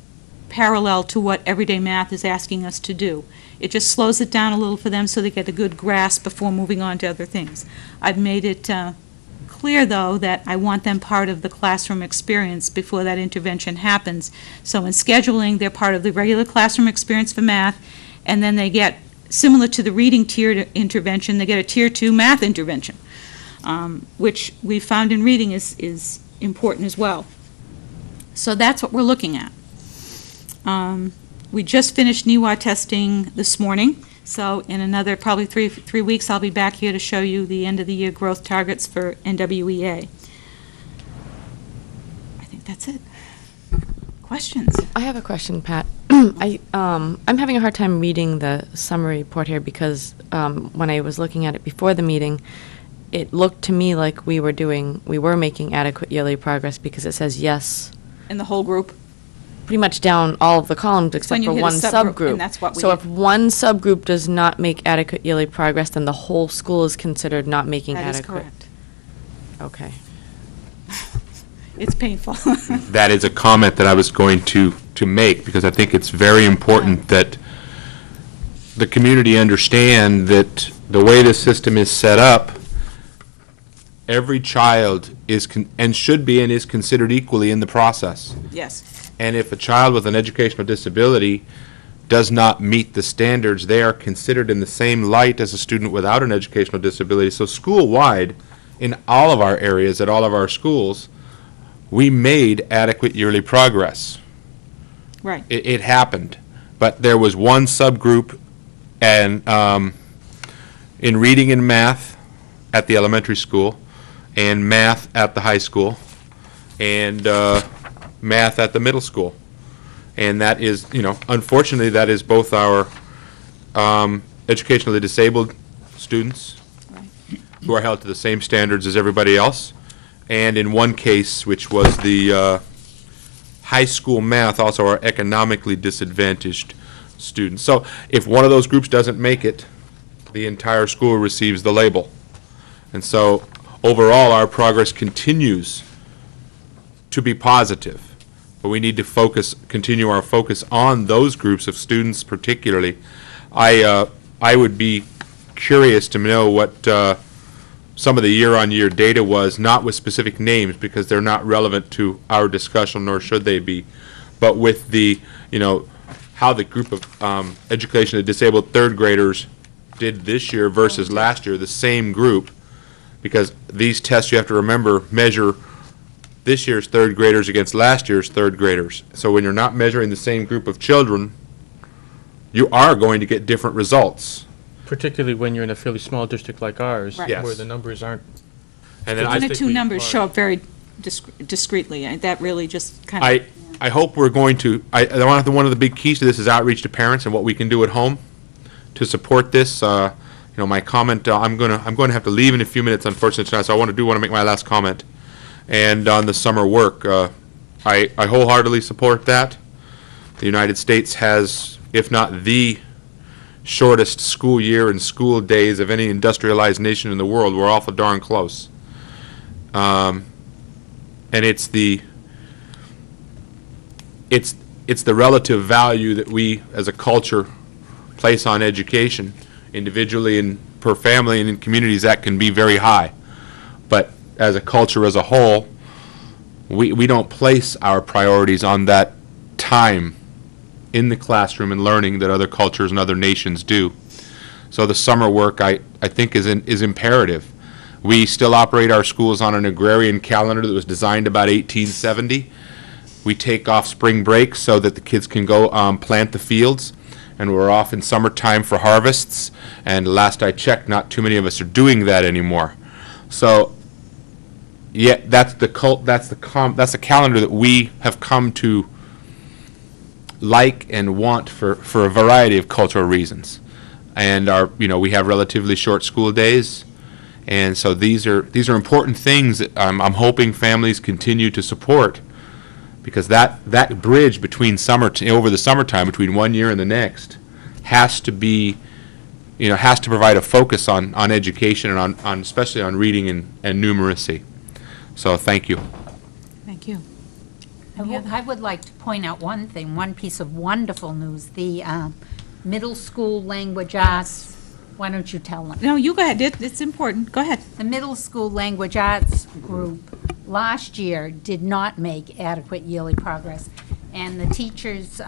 parallel to what everyday math is asking us to do. It just slows it down a little for them so they get a good grasp before moving on to other things. I've made it clear, though, that I want them part of the classroom experience before that intervention happens. So in scheduling, they're part of the regular classroom experience for math, and then they get, similar to the reading tiered intervention, they get a tier 2 math intervention, which we found in reading is important as well. So that's what we're looking at. We just finished NEWA testing this morning, so in another probably three weeks I'll be back here to show you the end of the year growth targets for NWEA. That's it. Questions? I have a question, Pat. I'm having a hard time reading the summary report here because when I was looking at it before the meeting, it looked to me like we were making adequate yearly progress because it says yes, And the whole group? pretty much down all of the columns except When you for hit a one subgroup, subgroup. and that's what we So did. if one subgroup does not make adequate yearly progress, then the whole school is considered not making That is adequate. correct. Okay. It's painful. That is a comment that I was going to make, because I think it's very important that the community understand that the way the system is set up, every child is, and should be and is considered equally in the process. Yes. And if a child with an educational disability does not meet the standards, they are considered in the same light as a student without an educational disability. So school-wide, in all of our areas, at all of our schools, we made adequate yearly progress. Right. It happened. But there was one subgroup, and in reading and math at the elementary school, and math at the high school, and math at the middle school. And that is, unfortunately, that is both our educationally disabled students who are held to the same standards as everybody else, and in one case, which was the high school math, also our economically disadvantaged students. So if one of those groups doesn't make it, the entire school receives the label. And so overall, our progress continues to be positive, but we need to continue our focus on those groups of students particularly. I would be curious to know what some of the year-on-year data was, not with specific names because they're not relevant to our discussion, nor should they be, but with the, how the group of educationally disabled third graders did this year versus last year, the same group, because these tests, you have to remember, measure this year's third graders against last year's third graders. So when you're not measuring the same group of children, you are going to get different results. Particularly when you're in a fairly small district like ours, Right. Yes. where the numbers aren't. And then One or I two numbers show up very discreetly. That really just kind of. I hope we're going to, one of the big keys to this is outreach to parents and what we can do at home to support this. My comment, I'm going to have to leave in a few minutes, unfortunately, tonight, so I want to make my last comment. And on the summer work, I wholeheartedly support that. The United States has, if not the shortest school year and school days of any industrialized nation in the world. We're awful darn close. And it's the relative value that we as a culture place on education, individually and per family and in communities, that can be very high. But as a culture as a whole, we don't place our priorities on that time in the classroom and learning that other cultures and other nations do. So the summer work, I think, is imperative. We still operate our schools on an agrarian calendar that was designed about 1870. We take off spring breaks so that the kids can go plant the fields, and we're off in summertime for harvests. And last I checked, not too many of us are doing that anymore. So, yeah, that's the calendar that we have come to like and want for a variety of cultural reasons. And we have relatively short school days, and so these are important things that I'm hoping families continue to support, because that bridge between over the summertime between one year and the next has to be, has to provide a focus on education and on especially on reading and numeracy. So thank you. Thank you. I would like to point out one thing, one piece of wonderful news. The middle school language arts, why don't you tell them? No, you go ahead. It's important. Go ahead. The middle school language arts group last year did not make adequate yearly progress, and the teachers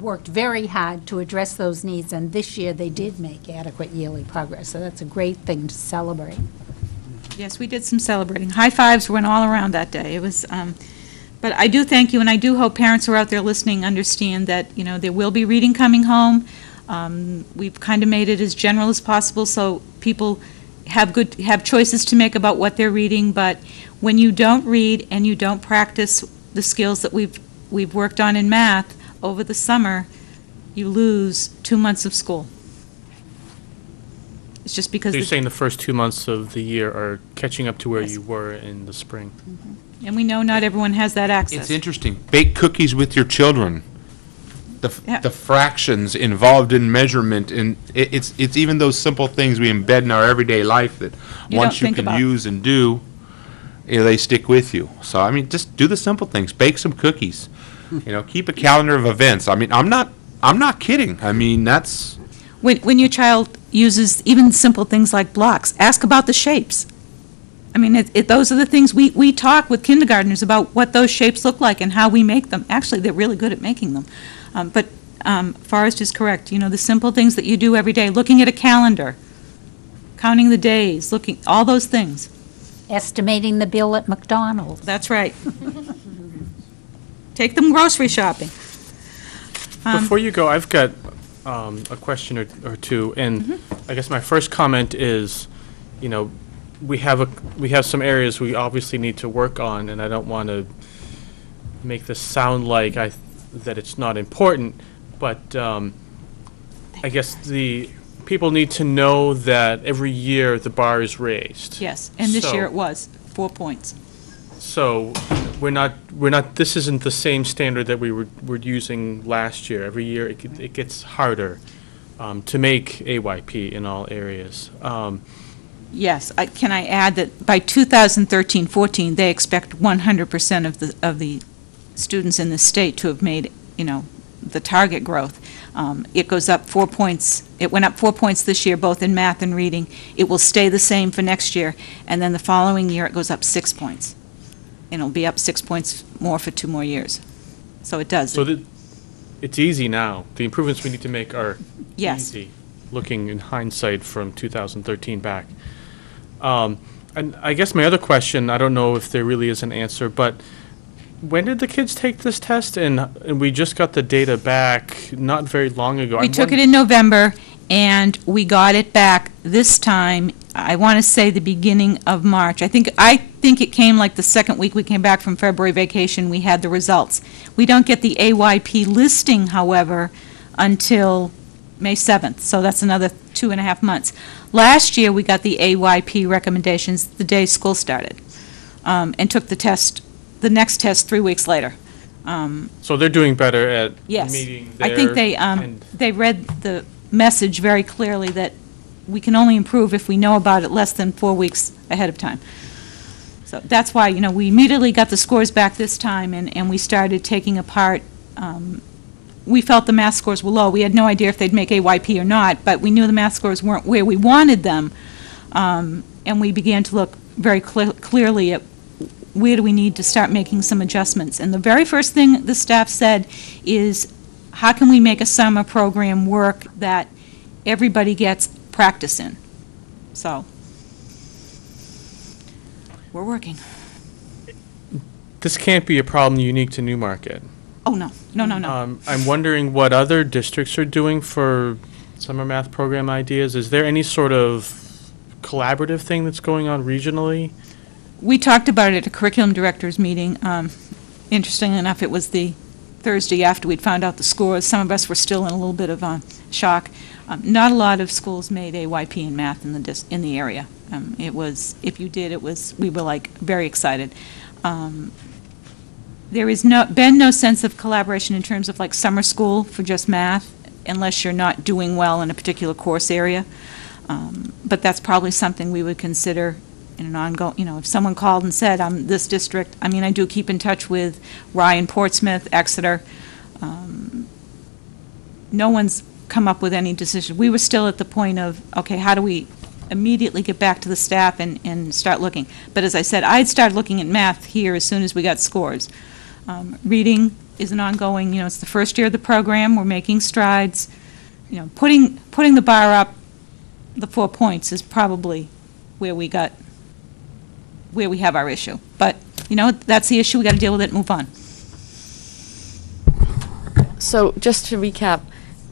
worked very hard to address those needs, and this year they did make adequate yearly progress, so that's a great thing to celebrate. Yes, we did some celebrating. High fives went all around that day. It was, but I do thank you, and I do hope parents who are out there listening understand that, there will be reading coming home. We've kind of made it as general as possible so people have choices to make about what they're reading, but when you don't read and you don't practice the skills that we've worked on in math over the summer, you lose 2 months of school. It's just because. So you're saying the first 2 months of the year are catching up to where you were in the spring? And we know not everyone has that access. It's interesting. Bake cookies with your children. Yeah. The fractions involved in measurement, and it's even those simple things we embed in our everyday life that You once don't you think can about. use and do, they stick with you. So, I mean, just do the simple things. Bake some cookies. Keep a calendar of events. I mean, I'm not kidding. I mean, that's... When your child uses even simple things like blocks, ask about the shapes. I mean, those are the things we talk with kindergartners about what those shapes look like and how we make them. Actually, they're really good at making them. But Forrest is correct. The simple things that you do every day, looking at a calendar, counting the days, all those things. Estimating the bill at McDonald's. That's right. Take them grocery shopping. Before you go, I've got a question or two, and I guess my first comment is, we have some areas we obviously need to work on, and I don't want to make this sound like that it's not important, but I guess the people need to know that every year the bar is raised. Yes, and this So- year it was 4 points. So we're not, this isn't the same standard that we were using last year. Every year it gets harder to make AYP in all areas. Yes, can I add that by 2013-14, they expect 100% of the students in the state to have made, the target growth. It goes up 4 points. It went up 4 points this year, both in math and reading. It will stay the same for next year, and then the following year it goes up 6 points. And it'll be up 6 points more for 2 more years. So it does. So it's easy now. The improvements we need to make are Yes. easy, looking in hindsight from 2013 back. And I guess my other question, I don't know if there really is an answer, but when did the kids take this test? And we just got the data back not very long ago. We took it in November, and we got it back this time, I want to say the beginning of March. I think it came like the second week we came back from February vacation, we had the results. We don't get the AYP listing, however, until May 7th, so that's another 2.5 months. Last year, we got the AYP recommendations the day school started, and took the next test 3 weeks later. So they're doing better at Yes. meeting their... I think and- they read the message very clearly that we can only improve if we know about it less than 4 weeks ahead of time. So that's why, we immediately got the scores back this time, and we started taking apart. We felt the math scores were low. We had no idea if they'd make AYP or not, but we knew the math scores weren't where we wanted them. And we began to look very clearly at where do we need to start making some adjustments. And the very first thing the staff said is, how can we make a summer program work that everybody gets practice in? So, we're working. This can't be a problem unique to Newmarket. Oh, no. I'm wondering what other districts are doing for summer math program ideas. Is there any sort of collaborative thing that's going on regionally? We talked about it at a curriculum directors meeting. Interestingly enough, it was the Thursday after we'd found out the scores. Some of us were still in a little bit of shock. Not a lot of schools made AYP in math in the area. It was, if you did, we were very excited. There has been no sense of collaboration in terms of summer school for just math, unless you're not doing well in a particular course area. But that's probably something we would consider in an ongoing, if someone called and said, I'm this district, I do keep in touch with Ryan, Portsmouth, Exeter. No one's come up with any decision. We were still at the point of, okay, how do we immediately get back to the staff and start looking? But as I said, I'd start looking at math here as soon as we got scores. Reading is an ongoing, it's the first year of the program, we're making strides. Putting the bar up, the 4 points is probably where we have our issue. But, that's the issue, we got to deal with it and move on. So just to recap,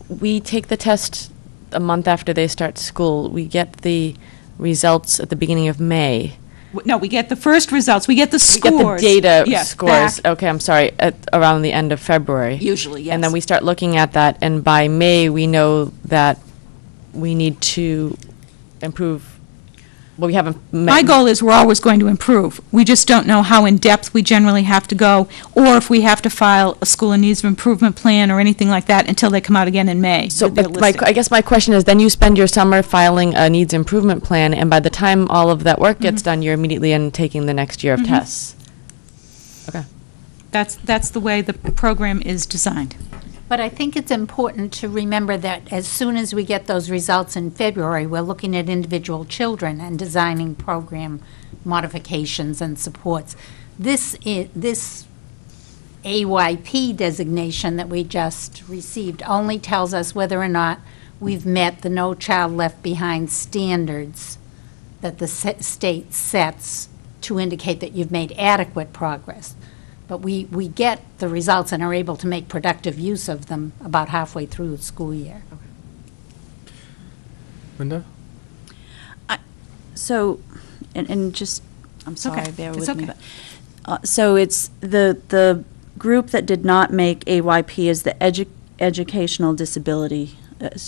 we take the test a month after they start school. We get the results at the beginning of May. No, we get the first results, we get the We get scores. the data Yes, scores, back, okay, I'm sorry, around the end of February. usually, yes. And then we start looking at that, and by May, we know that we need to improve, well, we haven't met. My goal is we're always going to improve. We just don't know how in-depth we generally have to go, or if we have to file a school and needs of improvement plan or anything like that until they come out again in May. So, with their but listing. I guess my question is, then you spend your summer filing a needs improvement plan, and by the time all of that work gets done, you're immediately in taking the next year of tests. Okay. That's the way the program is designed. But I think it's important to remember that as soon as we get those results in February, we're looking at individual children and designing program modifications and supports. This AYP designation that we just received only tells us whether or not we've met the No Child Left Behind standards that the state sets to indicate that you've made adequate progress. But we get the results and are able to make productive use of them about halfway through the school year. Linda? So, and just, I'm sorry, Okay, bear it's with me. okay. But, so it's the group that did not make AYP is the educational disability,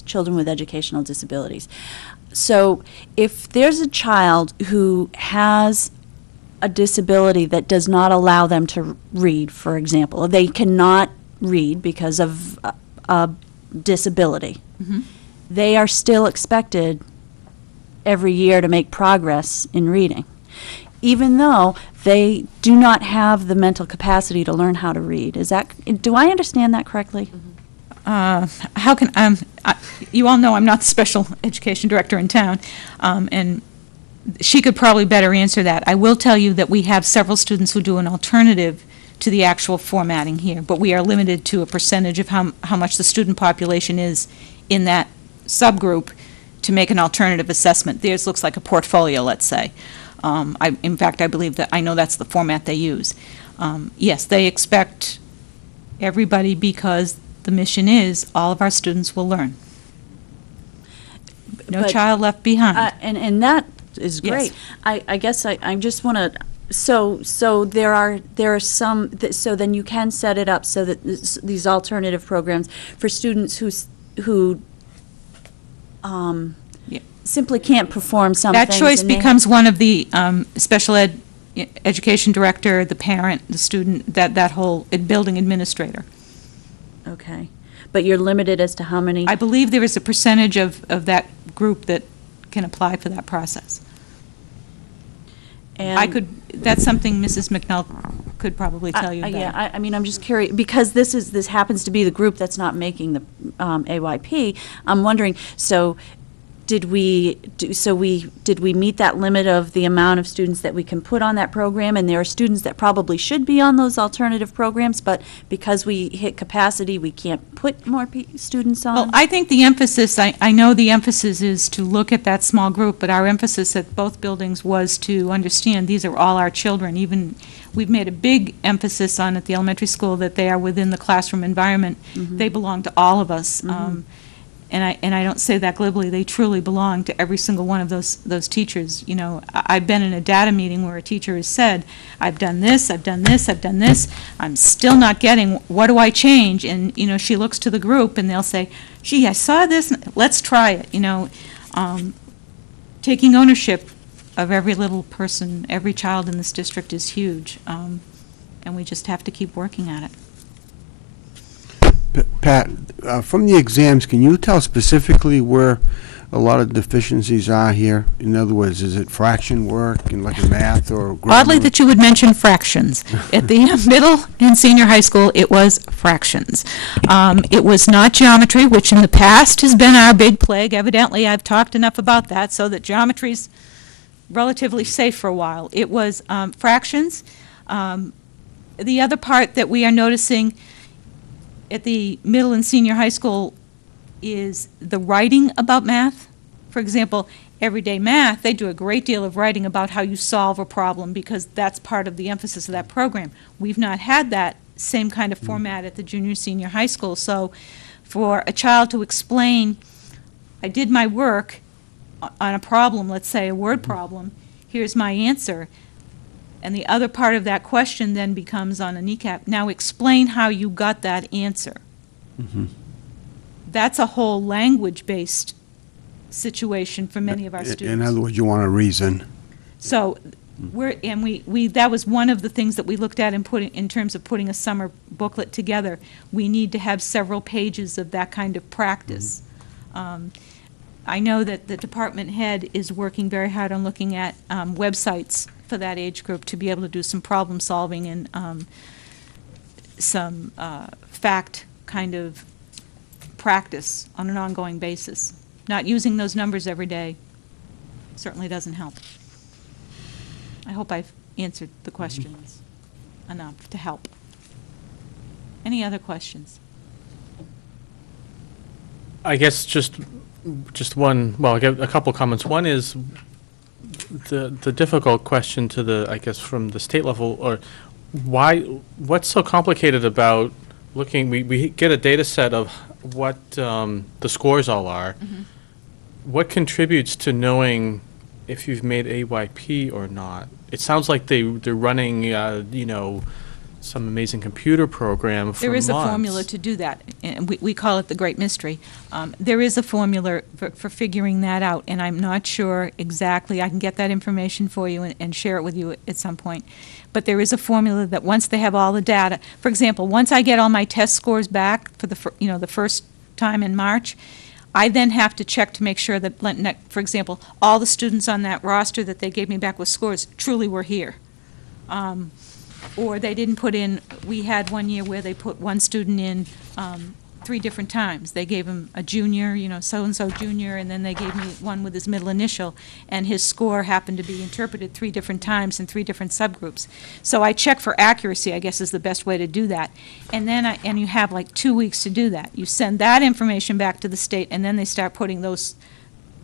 children with educational disabilities. So if there's a child who has a disability that does not allow them to read, for example, they cannot read because of a disability, they are still expected every year to make progress in reading, even though they do not have the mental capacity to learn how to read. Do I understand that correctly? How can, you all know I'm not the special education director in town, and she could probably better answer that. I will tell you that we have several students who do an alternative to the actual formatting here, but we are limited to a percentage of how much the student population is in that subgroup to make an alternative assessment. Theirs looks like a portfolio, let's say. In fact, I believe that, I know that's the format they use. Yes, they expect everybody, because the mission is all of our students will learn. No But, child left behind. And that is Yes. great. I guess I just want to, so there are some, so then you can set it up so that these alternative programs for students who Yeah. simply can't perform some That things. choice and they- becomes one of the special ed education director, the parent, the student, that whole building administrator. Okay. But you're limited as to how many? I believe there is a percentage of that group that can apply for that process. and- That's something Mrs. McNull could probably tell you about. Yeah, I mean, I'm just curious, because this happens to be the group that's not making the AYP. I'm wondering, so did we meet that limit of the amount of students that we can put on that program? And there are students that probably should be on those alternative programs, but because we hit capacity, we can't put more students on? Well, I think the emphasis, I know the emphasis is to look at that small group, but our emphasis at both buildings was to understand these are all our children. Even, we've made a big emphasis on at the elementary school that they are within the classroom environment. They belong to all of us. And I don't say that glibly, they truly belong to every single one of those teachers. You know, I've been in a data meeting where a teacher has said, I've done this, I've done this, I've done this, I'm still not getting, what do I change? And, you know, she looks to the group and they'll say, gee, I saw this, let's try it, you know. Taking ownership of every little person, every child in this district is huge, and we just have to keep working at it. Pat, from the exams, can you tell specifically where a lot of deficiencies are here? In other words, is it fraction work in like in math or grammar? Oddly that you would mention fractions. At the middle and senior high school, it was fractions. It was not geometry, which in the past has been our big plague. Evidently, I've talked enough about that so that geometry's relatively safe for a while. It was fractions. The other part that we are noticing at the middle and senior high school is the writing about math. For example, everyday math, they do a great deal of writing about how you solve a problem because that's part of the emphasis of that program. We've not had that same kind of format at the junior, senior high school. So for a child to explain, I did my work, on a problem, let's say a word problem, here's my answer. And the other part of that question then becomes on a kneecap, now explain how you got that answer. That's a whole language-based situation for many of our students. In other words, you want a reason. So that was one of the things that we looked at in terms of putting a summer booklet together. We need to have several pages of that kind of practice. I know that the department head is working very hard on looking at websites for that age group to be able to do some problem solving and some fact kind of practice on an ongoing basis. Not using those numbers every day certainly doesn't help. I hope I've answered the questions enough to help. Any other questions? I guess just one, well, I get a couple comments. One is the difficult question to the, I guess, from the state level, or what's so complicated about looking, we get a data set of what the scores all are. What contributes to knowing if you've made AYP or not? It sounds like they're running, some amazing computer program for There is months. a formula to do that, and we call it the Great Mystery. There is a formula for figuring that out, and I'm not sure exactly. I can get that information for you and share it with you at some point. But there is a formula that once they have all the data, for example, once I get all my test scores back for the first time in March, I then have to check to make sure that, for example, all the students on that roster that they gave me back with scores truly were here. Or they didn't put in, we had one year where they put one student in 3 different times. They gave him a junior, so-and-so junior, and then they gave me one with his middle initial, and his score happened to be interpreted 3 different times in 3 different subgroups. So I check for accuracy, I guess is the best way to do that. And then, and you have like 2 weeks to do that. You send that information back to the state, and then they start putting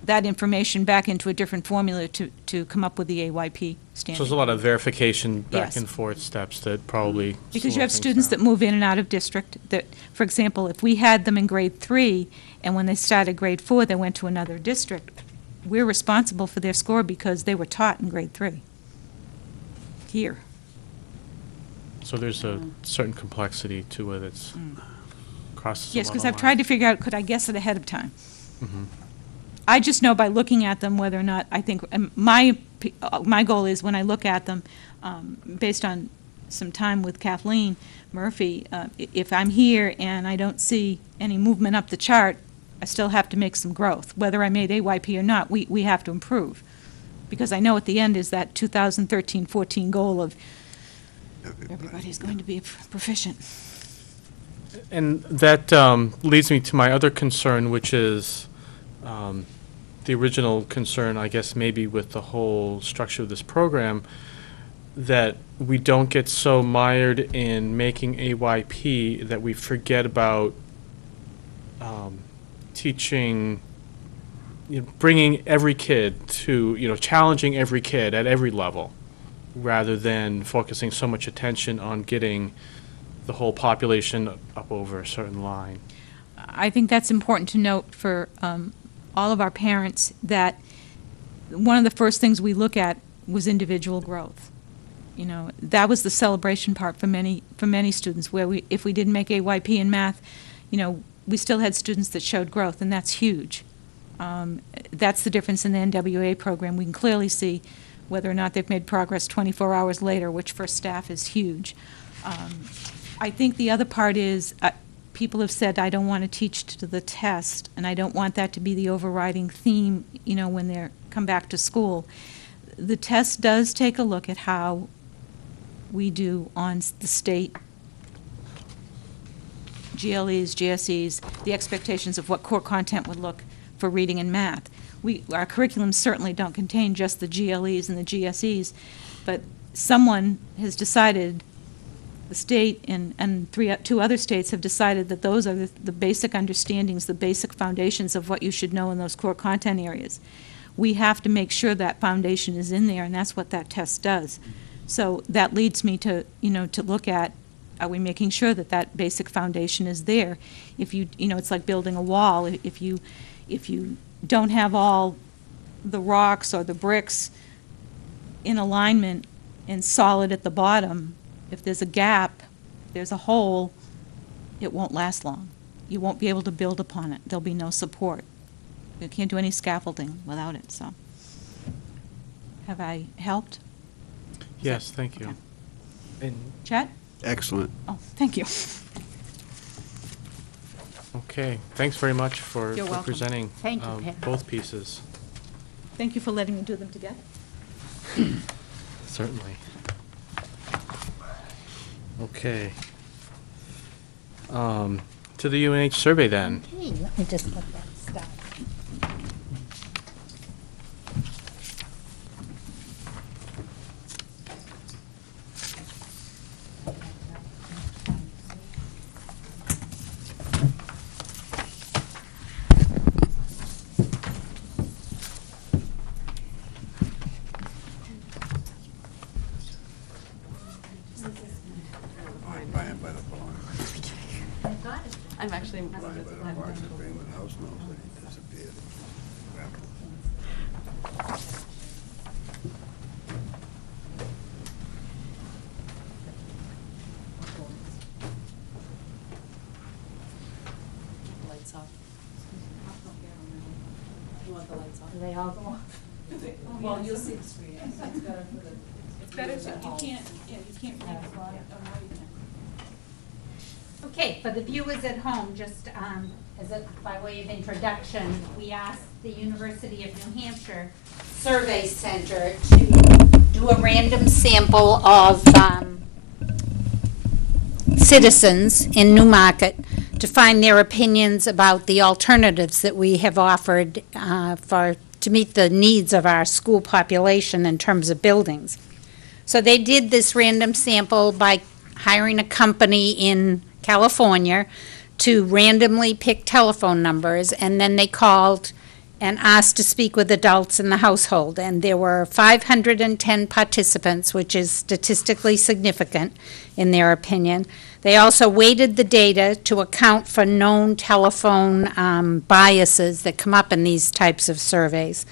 that information back into a different formula to come up with the AYP standard. So there's a lot of verification back Yes. and forth steps that probably Because slow you have things students down. that move in and out of district, that, for example, if we had them in grade 3, and when they started grade 4, they went to another district, we're responsible for their score because they were taught in grade 3 here. So there's a certain complexity to it that's crosses a Yes, lot because of I've tried to lines. figure out, could I guess it ahead of time? Mhm. I just know by looking at them whether or not, I think, my goal is when I look at them, based on some time with Kathleen Murphy, if I'm here and I don't see any movement up the chart, I still have to make some growth. Whether I made AYP or not, we have to improve. Because I know at the end is that 2013-14 goal of everybody's going to be proficient. And that leads me to my other concern, which is the original concern, I guess, maybe with the whole structure of this program, that we don't get so mired in making AYP that we forget about teaching, bringing every kid to, challenging every kid at every level, rather than focusing so much attention on getting the whole population up over a certain line. I think that's important to note for all of our parents, that one of the first things we look at was individual growth. That was the celebration part for many students, where if we didn't make AYP in math, we still had students that showed growth, and that's huge. That's the difference in the NWA program. We can clearly see whether or not they've made progress 24 hours later, which for staff is huge. I think the other part is, people have said, I don't want to teach to the test, and I don't want that to be the overriding theme, when they come back to school. The test does take a look at how we do on the state GLEs, GSEs, the expectations of what core content would look for reading and math. Our curriculums certainly don't contain just the GLEs and the GSEs, but someone has decided, the state and 2 other states have decided that those are the basic understandings, the basic foundations of what you should know in those core content areas. We have to make sure that foundation is in there, and that's what that test does. So that leads me to, to look at, are we making sure that that basic foundation is there? If it's like building a wall. If you don't have all the rocks or the bricks in alignment and solid at the bottom, if there's a gap, there's a hole, it won't last long. You won't be able to build upon it. There'll be no support. You can't do any scaffolding without it, so. Have I helped? Yes, thank you. And, Chet? Excellent. Oh, thank you. okay, thanks very much for You're welcome. presenting Thank you, Pam. both pieces. Thank you for letting me do them together. Certainly. Okay. To the UNH survey then. Hey, let me just let that stop. I'm actually. Lights off. You want the lights off? They all go off. Well, you'll see the screen. It's better for the. It's better if you can't, yeah, you can't read a lot of Okay, for the viewers at home, just by way of introduction, we asked the University of New Hampshire Survey Center to do a random sample of citizens in Newmarket to find their opinions about the alternatives that we have offered to meet the needs of our school population in terms of buildings. So they did this random sample by hiring a company in California to randomly pick telephone numbers, and then they called and asked to speak with adults in the household. And there were 510 participants, which is statistically significant in their opinion. They also weighted the data to account for known telephone biases that come up in these types of surveys.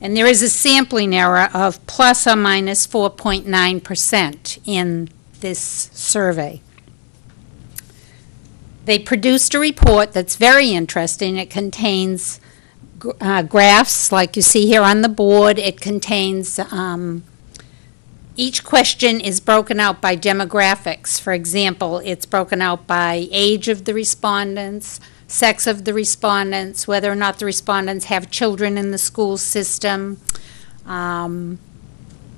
And there is a sampling error of plus or minus 4.9% in this survey. They produced a report that's very interesting. It contains graphs like you see here on the board. It contains, each question is broken out by demographics. For example, it's broken out by age of the respondents, sex of the respondents, whether or not the respondents have children in the school system,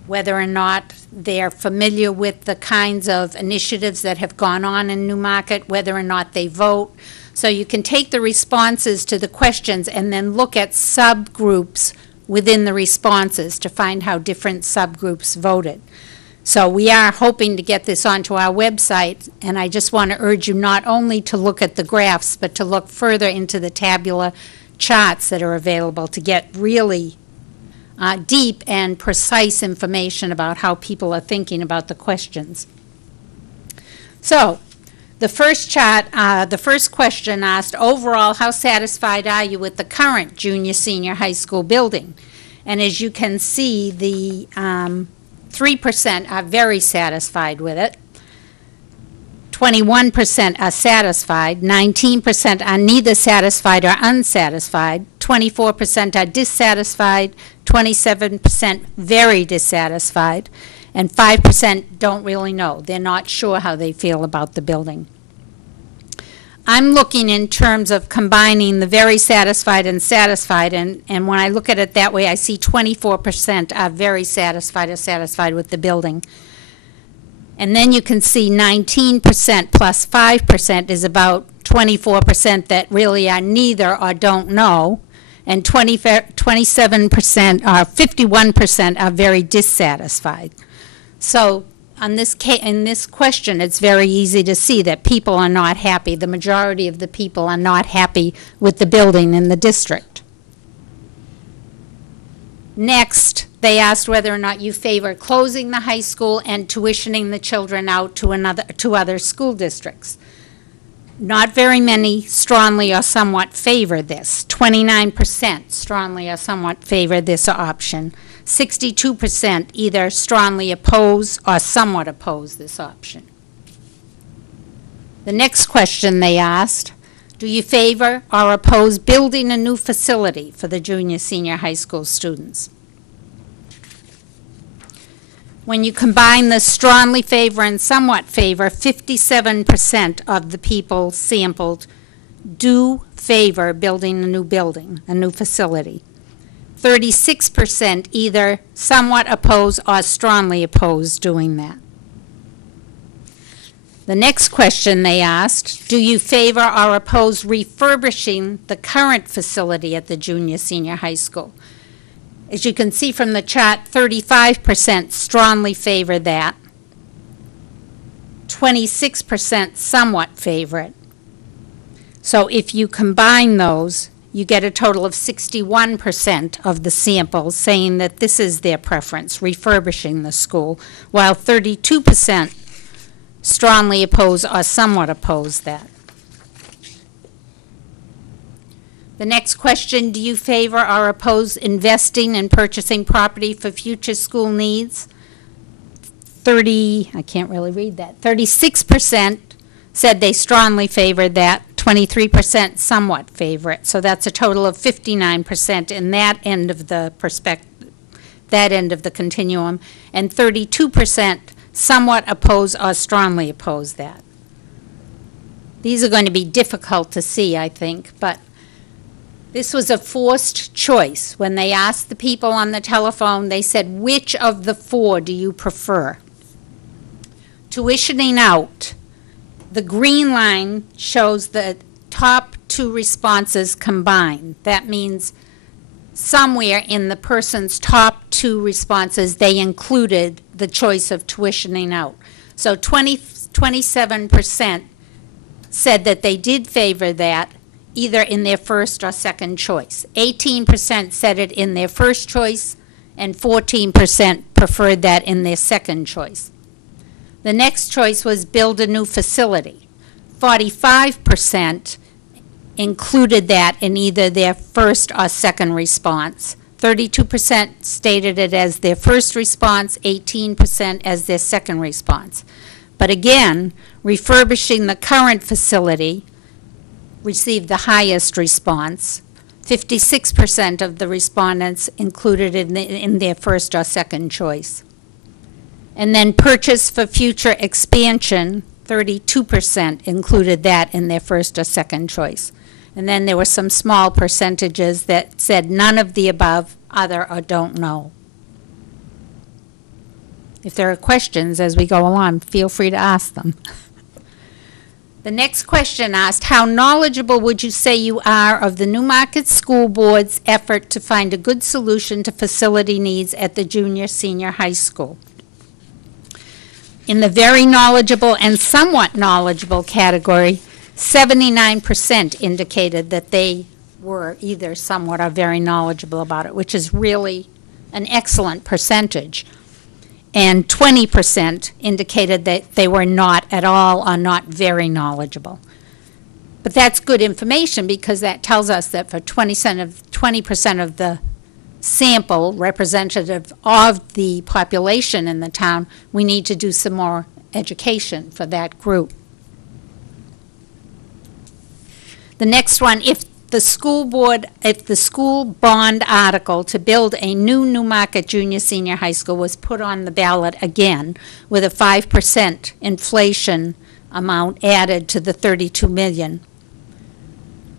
whether or not they're familiar with the kinds of initiatives that have gone on in Newmarket, whether or not they vote. So you can take the responses to the questions and then look at subgroups within the responses to find how different subgroups voted. So we are hoping to get this onto our website, and I just want to urge you not only to look at the graphs, but to look further into the tabular charts that are available to get really deep and precise information about how people are thinking about the questions. So the first chart, the first question asked, overall, how satisfied are you with the current junior-senior high school building? And as you can see, the 3% are very satisfied with it. 21% are satisfied, 19% are neither satisfied or unsatisfied, 24% are dissatisfied, 27% very dissatisfied, and 5% don't really know. They're not sure how they feel about the building. I'm looking in terms of combining the very satisfied and satisfied, and when I look at it that way, I see 24% are very satisfied or satisfied with the building. And then you can see 19% plus 5% is about 24% that really are neither or don't know, and 27% or 51% are very dissatisfied. So on this in this question, it's very easy to see that people are not happy. The majority of the people are not happy with the building in the district. Next, they asked whether or not you favor closing the high school and tuitioning the children out to other school districts. Not very many strongly or somewhat favor this. 29% strongly or somewhat favor this option. 62% either strongly oppose or somewhat oppose this option. The next question they asked, do you favor or oppose building a new facility for the junior, senior high school students? When you combine the strongly favor and somewhat favor, 57% of the people sampled do favor building a new facility. 36% either somewhat oppose or strongly oppose doing that. The next question they asked, do you favor or oppose refurbishing the current facility at the junior, senior high school? As you can see from the chart, 35% strongly favor that. 26% somewhat favor it. So if you combine those, you get a total of 61% of the samples saying that this is their preference, refurbishing the school, while 32% strongly oppose or somewhat oppose that. The next question, do you favor or oppose investing and purchasing property for future school needs? 36% said they strongly favored that, 23% somewhat favor it. So that's a total of 59% in that end of the continuum, and 32% somewhat oppose or strongly oppose that. These are going to be difficult to see, I think, but this was a forced choice. When they asked the people on the telephone, they said, which of the four do you prefer? Tuitioning out. The green line shows the top two responses combined. That means somewhere in the person's top two responses, they included the choice of tuitioning out. So 27% said that they did favor that, either in their first or second choice. 18% said it in their first choice, and 14% preferred that in their second choice. The next choice was build a new facility. 45% included that in either their first or second response. 32% stated it as their first response, 18% as their second response. But again, refurbishing the current facility received the highest response. 56% of the respondents included it in their first or second choice. And then purchase for future expansion, 32% included that in their first or second choice. And then there were some small percentages that said none of the above, other, or don't know. If there are questions as we go along, feel free to ask them. The next question asked, how knowledgeable would you say you are of the Newmarket School Board's effort to find a good solution to facility needs at the junior, senior high school? In the very knowledgeable and somewhat knowledgeable category, 79% indicated that they were either somewhat or very knowledgeable about it, which is really an excellent percentage. And 20% indicated that they were not at all or not very knowledgeable. But that's good information because that tells us that for 20% of the sample representative of the population in the town, we need to do some more education for that group. The next one, if the school bond article to build a new Newmarket junior senior high school was put on the ballot again with a 5% inflation amount added to the $32 million,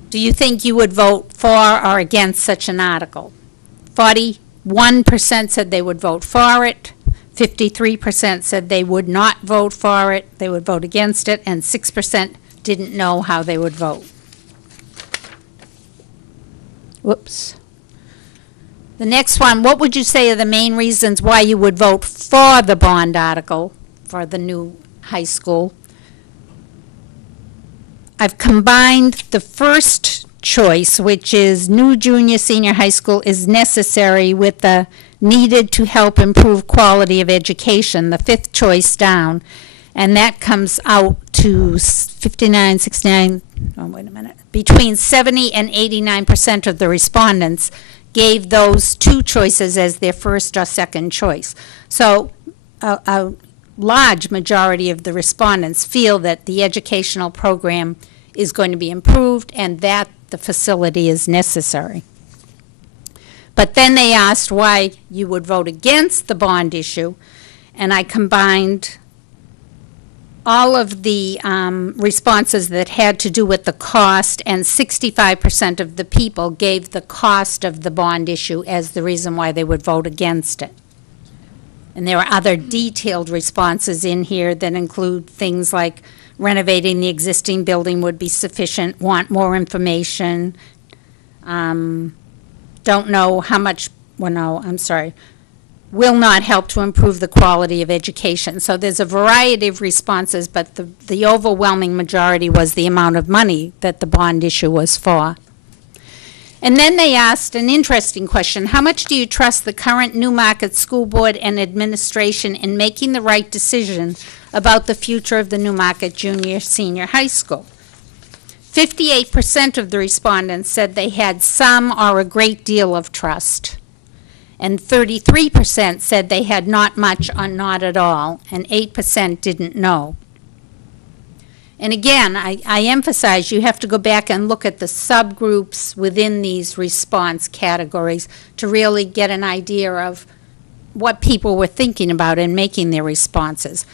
do you think you would vote for or against such an article? 41% said they would vote for it, 53% said they would not vote for it, they would vote against it, and 6% didn't know how they would vote. Whoops. The next one, what would you say are the main reasons why you would vote for the bond article for the new high school? I've combined the first choice, which is new junior senior high school is necessary, with the needed to help improve quality of education, the fifth choice down. And that comes out to 59, 69, oh, wait a minute, between 70 and 89% of the respondents gave those two choices as their first or second choice. So a large majority of the respondents feel that the educational program is going to be improved and that the facility is necessary. But then they asked why you would vote against the bond issue, and I combined all of the responses that had to do with the cost, and 65% of the people gave the cost of the bond issue as the reason why they would vote against it. And there are other detailed responses in here that include things like renovating the existing building would be sufficient, want more information, don't know how much, well, no, I'm sorry, will not help to improve the quality of education. So there's a variety of responses, but the overwhelming majority was the amount of money that the bond issue was for. And then they asked an interesting question: how much do you trust the current Newmarket School Board and administration in making the right decision about the future of the Newmarket Junior-Senior High School? 58% of the respondents said they had some or a great deal of trust. And 33% said they had not much or not at all, and 8% didn't know. And again, I emphasize you have to go back and look at the subgroups within these response categories to really get an idea of what people were thinking about in making their responses.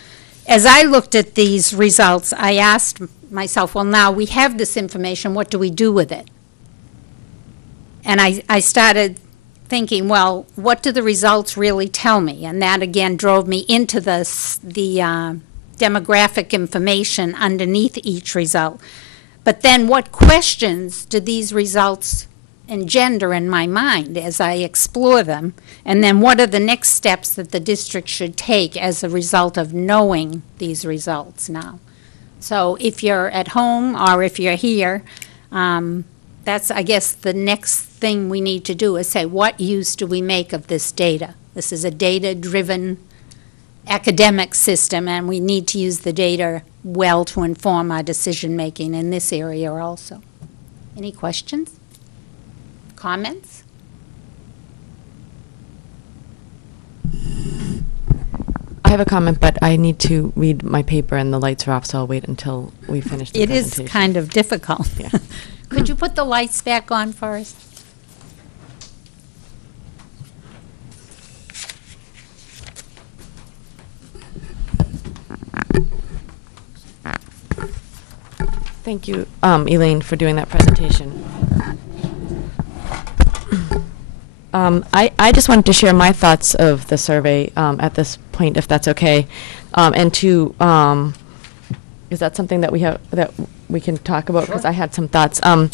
As I looked at these results, I asked myself, well, now we have this information, what do we do with it? And I started thinking, well, what do the results really tell me? And that again drove me into the demographic information underneath each result. But then what questions do these results engender in my mind as I explore them? And then what are the next steps that the district should take as a result of knowing these results now? So if you're at home or if you're here, that's, I guess, the next thing we need to do is say, what use do we make of this data? This is a data-driven academic system, and we need to use the data well to inform our decision-making in this area also. Any questions? Comments? I have a comment, but I need to read my paper and the lights are off, so I'll wait until we finish the It presentation. is kind of difficult. Yeah. Could you put the lights back on for us? Thank you, Elaine, for doing that presentation. I just wanted to share my thoughts of the survey at this point, if that's okay, and to is that something that we can talk about? Because I had some thoughts. One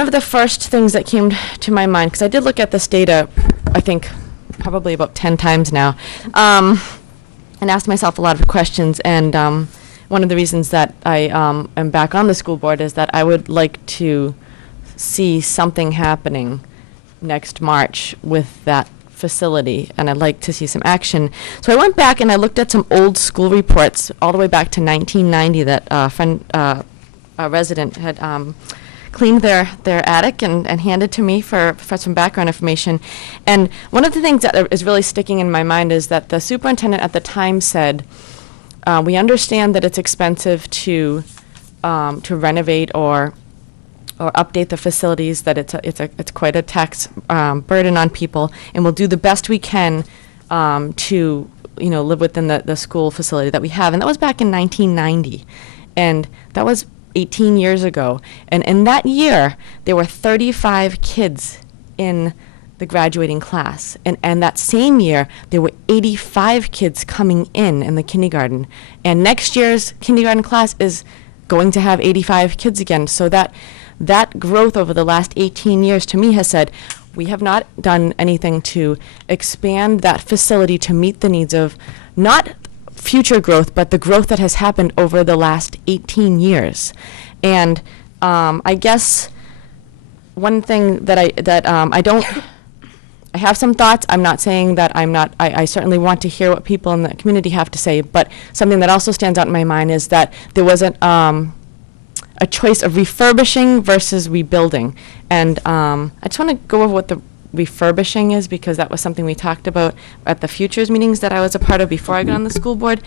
of the first things that came to my mind, because I did look at this data, I think probably about 10 times now, and asked myself a lot of questions. And one of the reasons that I am back on the school board is that I would like to see something happening next March with that facility, and I'd like to see some action. So I went back and I looked at some old school reports all the way back to 1990 that a resident had cleaned their attic and handed to me for some background information. And one of the things that is really sticking in my mind is that the superintendent at the time said, we understand that it's expensive to renovate or update the facilities, that it's quite a tax burden on people, and we'll do the best we can to live within the school facility that we have. And that was back in 1990, and that was 18 years ago. And in that year, there were 35 kids in the graduating class. And that same year, there were 85 kids coming in the kindergarten. And next year's kindergarten class is going to have 85 kids again. So that growth over the last 18 years to me has said, we have not done anything to expand that facility to meet the needs of not future growth, but the growth that has happened over the last 18 years. And I guess one thing that I don't I have some thoughts. I'm not saying that I'm not, I certainly want to hear what people in the community have to say, but something that also stands out in my mind is that there was a choice of refurbishing versus rebuilding. And I just want to go over what the refurbishing is, because that was something we talked about at the futures meetings that I was a part of before I got on the school board.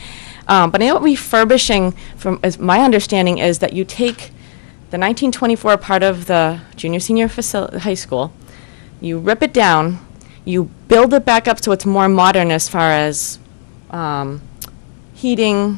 But I know what refurbishing, from as my understanding, is that you take the 1924 part of the junior-senior high school, you rip it down, you build it back up so it's more modern as far as heating,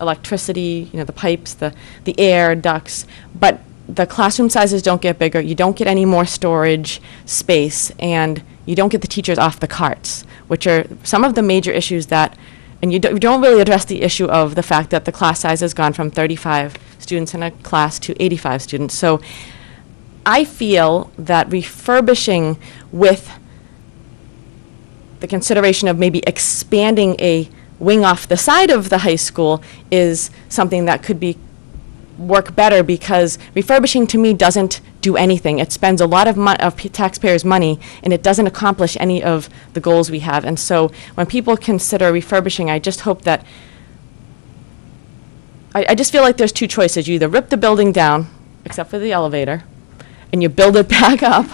electricity, the pipes, the air ducts, but the classroom sizes don't get bigger, you don't get any more storage space, and you don't get the teachers off the carts, which are some of the major issues that, and you don't really address the issue of the fact that the class size has gone from 35 students in a class to 85 students. So I feel that refurbishing with the consideration of maybe expanding a wing off the side of the high school is something that could work better, because refurbishing to me doesn't do anything. It spends a lot of taxpayers' money, and it doesn't accomplish any of the goals we have. And so when people consider refurbishing, I just hope that, I just feel like there's two choices. You either rip the building down, except for the elevator, and you build it back up,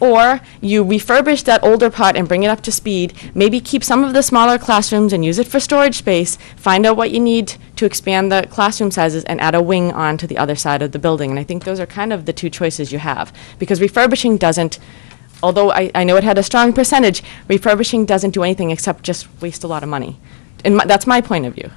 or you refurbish that older part and bring it up to speed, maybe keep some of the smaller classrooms and use it for storage space, find out what you need to expand the classroom sizes, and add a wing onto the other side of the building. And I think those are kind of the two choices you have. Because refurbishing doesn't, although I know it had a strong percentage, refurbishing doesn't do anything except just waste a lot of money. And that's my point of view.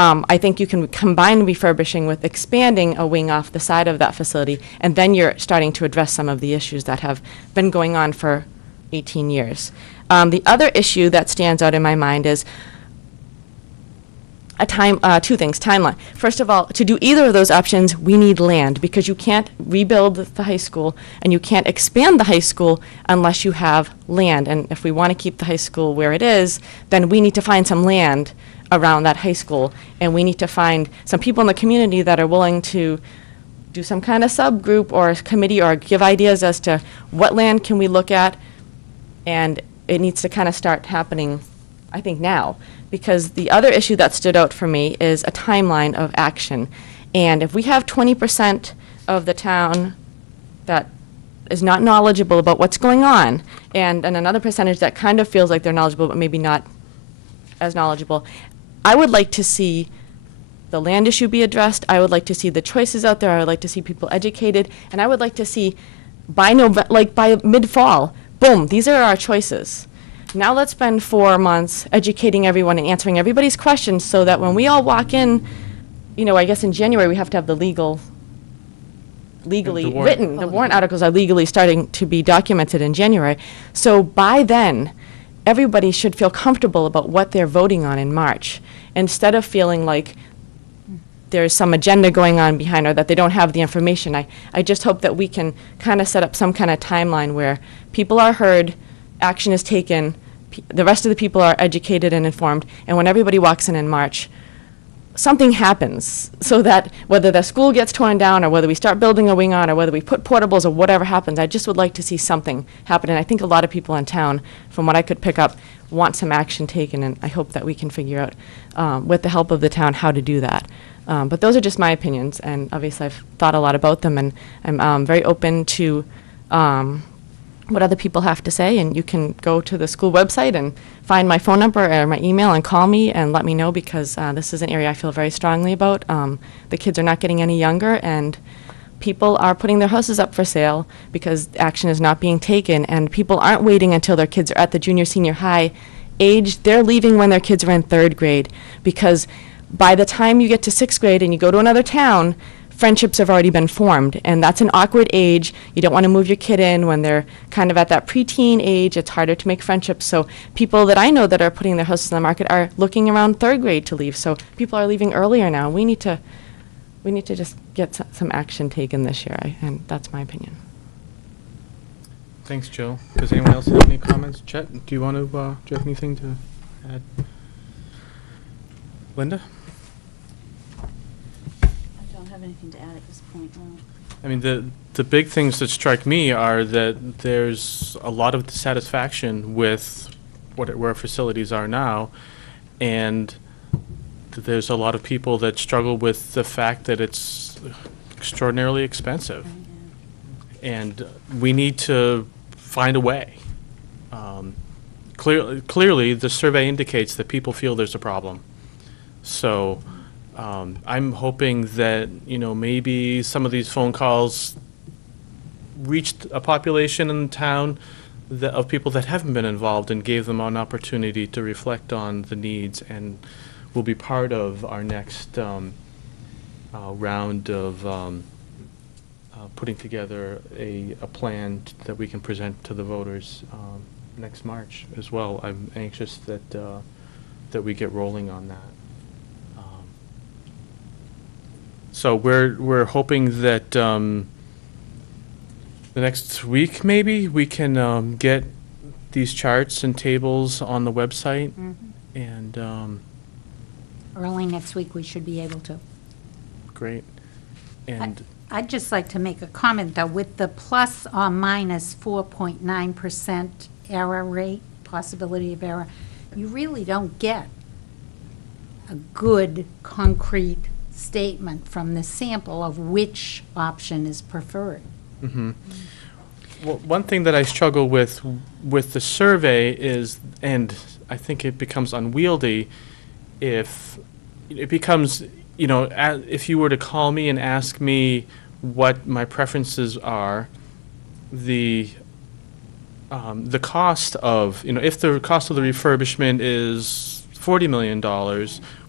I think you can combine refurbishing with expanding a wing off the side of that facility, and then you're starting to address some of the issues that have been going on for 18 years. The other issue that stands out in my mind is two things, timeline. First of all, to do either of those options, we need land, because you can't rebuild the high school and you can't expand the high school unless you have land. And if we want to keep the high school where it is, then we need to find some land around that high school, and we need to find some people in the community that are willing to do some kind of subgroup or committee or give ideas as to what land can we look at, and it needs to kind of start happening, I think, now. Because the other issue that stood out for me is a timeline of action. And if we have 20% of the town that is not knowledgeable about what's going on, and another percentage that kind of feels like they're knowledgeable but maybe not as knowledgeable, I would like to see the land issue be addressed. I would like to see the choices out there. I would like to see people educated. And I would like to see by mid-fall, boom, these are our choices. Now let's spend 4 months educating everyone and answering everybody's questions, so that when we all walk in, I guess in January we have to have the legally written. The warrant articles are legally starting to be documented in January. So by then, everybody should feel comfortable about what they're voting on in March, instead of feeling like there's some agenda going on behind, or that they don't have the information. I just hope that we can kind of set up some kind of timeline where people are heard, action is taken, the rest of the people are educated and informed, and when everybody walks in March, something happens, so that whether the school gets torn down, or whether we start building a wing on, or whether we put portables, or whatever happens, I just would like to see something happen. And I think a lot of people in town, from what I could pick up, want some action taken, and I hope that we can figure out, with the help of the town, how to do that. But those are just my opinions, and obviously I've thought a lot about them, and I'm very open to what other people have to say, and you can go to the school website and find my phone number or my email and call me and let me know, because this is an area I feel very strongly about. The kids are not getting any younger, and people are putting their houses up for sale because action is not being taken, and people aren't waiting until their kids are at the junior, senior high age. They're leaving when their kids are in 3rd grade, because by the time you get to 6th grade and you go to another town, friendships have already been formed, and that's an awkward age. You don't want to move your kid in when they're kind of at that preteen age. It's harder to make friendships. So people that I know that are putting their houses on the market are looking around 3rd grade to leave. So people are leaving earlier now. We need to just get some action taken this year, and that's my opinion. Thanks, Jill. Does anyone else have any comments? Chet, do you want to, do you have anything to add? Linda? I don't have anything to add at this point, no. I mean, the big things that strike me are that there's a lot of dissatisfaction with where facilities are now, and there's a lot of people that struggle with the fact that it's extraordinarily expensive. And we need to find a way. Clearly, the survey indicates that people feel there's a problem. So I'm hoping that, maybe some of these phone calls reached a population in the town of people that haven't been involved and gave them an opportunity to reflect on the needs, and will be part of our next round of putting together a plan that we can present to the voters next March as well. I'm anxious that we get rolling on that. So we're hoping that the next week maybe we can get these charts and tables on the website, and Early next week, we should be able to. great. And I'd just like to make a comment, though, with the plus or minus 4.9% error rate, possibility of error, you really don't get a good, concrete statement from the sample of which option is preferred. Well, one thing that I struggle with the survey is, and I think it becomes unwieldy if it becomes, if you were to call me and ask me what my preferences are, the cost of, if the cost of the refurbishment is $40 million,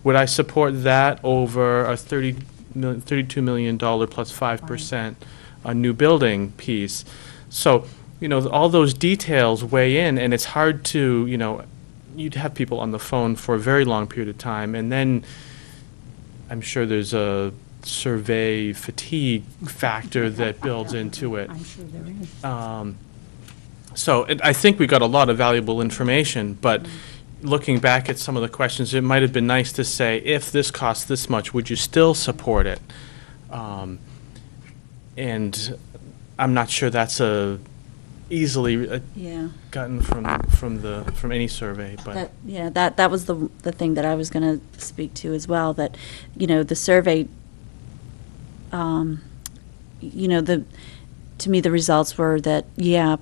would I support that over a $32 million plus 5% a new building piece? So, all those details weigh in, and it's hard to, you'd have people on the phone for a very long period of time, and then I'm sure there's a survey fatigue factor that builds into it. I'm sure there is. So I think we got a lot of valuable information, but looking back at some of the questions, it might have been nice to say, if this costs this much, would you still support it? And I'm not sure that's easily gotten from any survey, but That was the thing that I was going to speak to as well, that, the survey, to me, the results were that,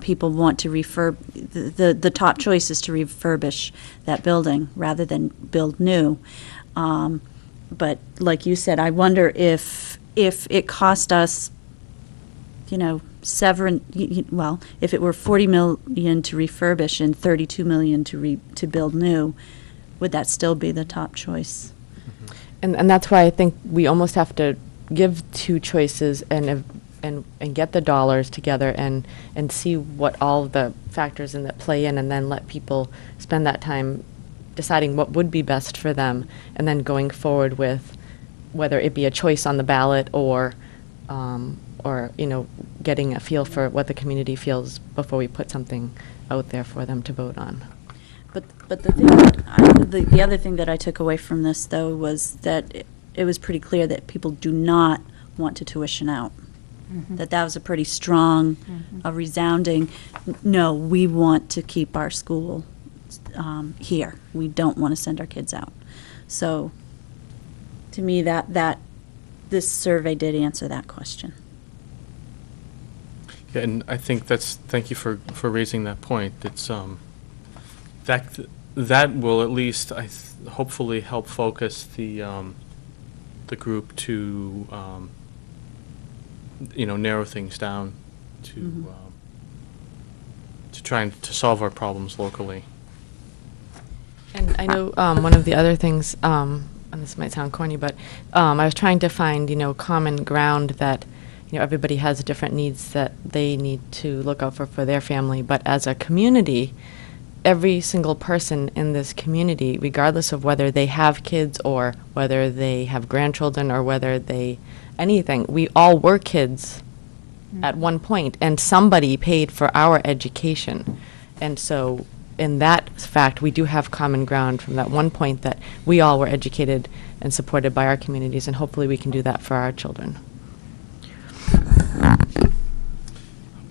people want to the top choice is to refurbish that building rather than build new. But like you said, I wonder if it cost us, if it were $40 million to refurbish and $32 million to build new, would that still be the top choice? And that's why I think we almost have to give two choices and get the dollars together and see what all the factors in that play in, and then let people spend that time deciding what would be best for them, and then going forward with whether it be a choice on the ballot or getting a feel for what the community feels before we put something out there for them to vote on. But the other thing that I took away from this, though, was that it was pretty clear that people do not want to tuition out. That was a pretty strong, a resounding, no, we want to keep our school here. We don't want to send our kids out. So, to me, that this survey did answer that question. Yeah, and I think thank you for raising that point. It's that will at least hopefully help focus the group to narrow things down to try and to solve our problems locally. And I know one of the other things, and this might sound corny, but I was trying to find, common ground that, everybody has different needs that they need to look out for their family. But as a community, every single person in this community, regardless of whether they have kids or whether they have grandchildren or whether anything, we all were kids at one point, and somebody paid for our education. And so in that fact, we do have common ground from that one point that we all were educated and supported by our communities, and hopefully we can do that for our children.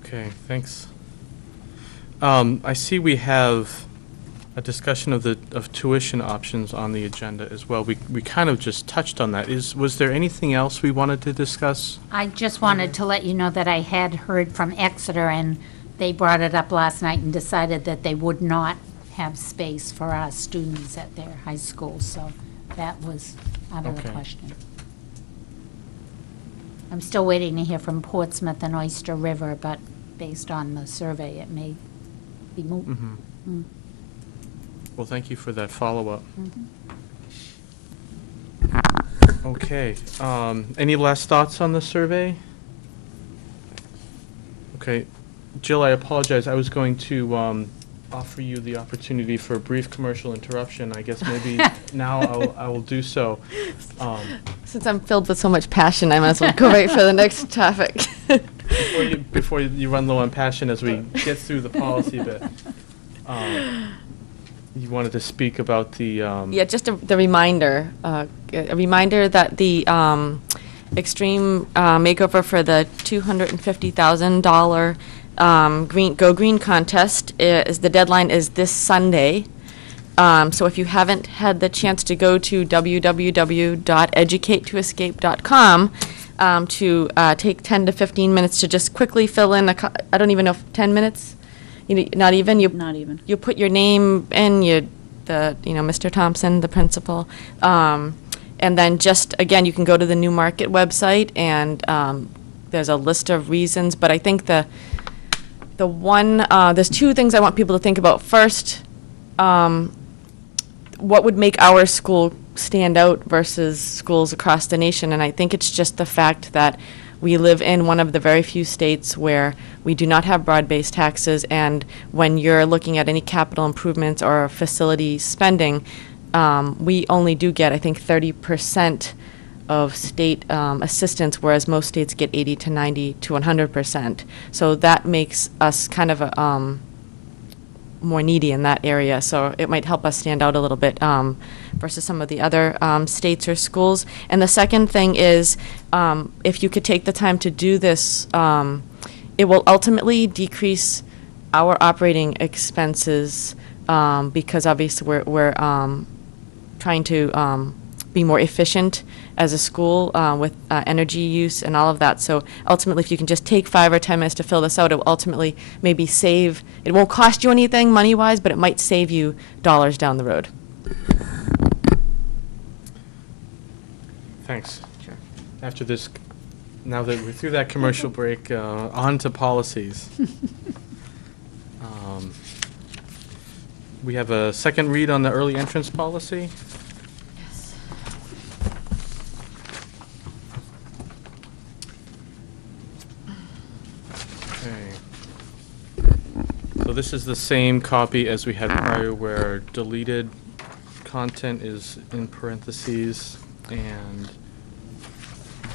Okay, thanks. I see we have a discussion of tuition options on the agenda as well. We kind of just touched on that. Was there anything else we wanted to discuss? I just wanted to let you know that I had heard from Exeter, and they brought it up last night and decided that they would not have space for our students at their high school, so that was out of the Okay. question. I'm still waiting to hear from Portsmouth and Oyster River, but based on the survey, it may be moot. Mm-hmm. Well, thank you for that follow-up. Okay, any last thoughts on the survey? Okay, Jill, I apologize. I was going to offer you the opportunity for a brief commercial interruption. I guess maybe now I will do so. Since I'm filled with so much passion, I might as well go right for the next topic. Before you run low on passion as we get through the policy bit, you wanted to speak about the Yeah, just the reminder, a reminder that the extreme makeover for the $250,000 Go Green contest the deadline is this Sunday. So if you haven't had the chance to go to www.educatetoescape.com to take 10 to 15 minutes to just quickly fill in I don't even know, 10 minutes? Not even? Not even. You put your name in, Mr. Thompson, the principal, and then just, again, you can go to the Newmarket website, and there's a list of reasons, but I think there's two things I want people to think about. First, what would make our school stand out versus schools across the nation, and I think it's just the fact that we live in one of the very few states where we do not have broad-based taxes, and when you're looking at any capital improvements or facility spending, we only do get, I think, 30% of state assistance, whereas most states get 80 to 90 to 100%. So that makes us kind of more needy in that area. So it might help us stand out a little bit versus some of the other states or schools. And the second thing is, if you could take the time to do this, it will ultimately decrease our operating expenses because obviously we're trying to be more efficient as a school with energy use and all of that. So ultimately, if you can just take 5 or 10 minutes to fill this out, it will ultimately maybe save, it won't cost you anything money-wise, but it might save you dollars down the road. Thanks. Sure. After this, now that we're through that commercial break, on to policies. We have a second read on the early entrance policy. Yes. Okay. So this is the same copy as we had prior, where deleted content is in parentheses and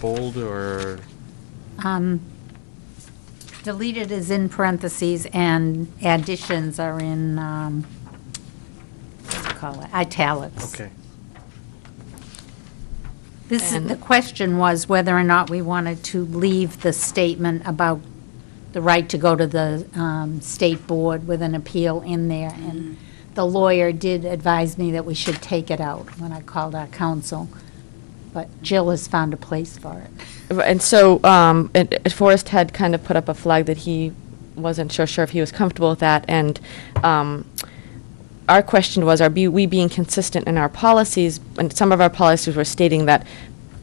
bold or? Deleted is in parentheses, and additions are in, what do you call it, italics. Okay. The question was whether or not we wanted to leave the statement about the right to go to the state board with an appeal in there. And the lawyer did advise me that we should take it out when I called our counsel. But Jill has found a place for it. And so Forrest had kind of put up a flag that he wasn't sure if he was comfortable with that. And our question was, are we being consistent in our policies? And some of our policies were stating that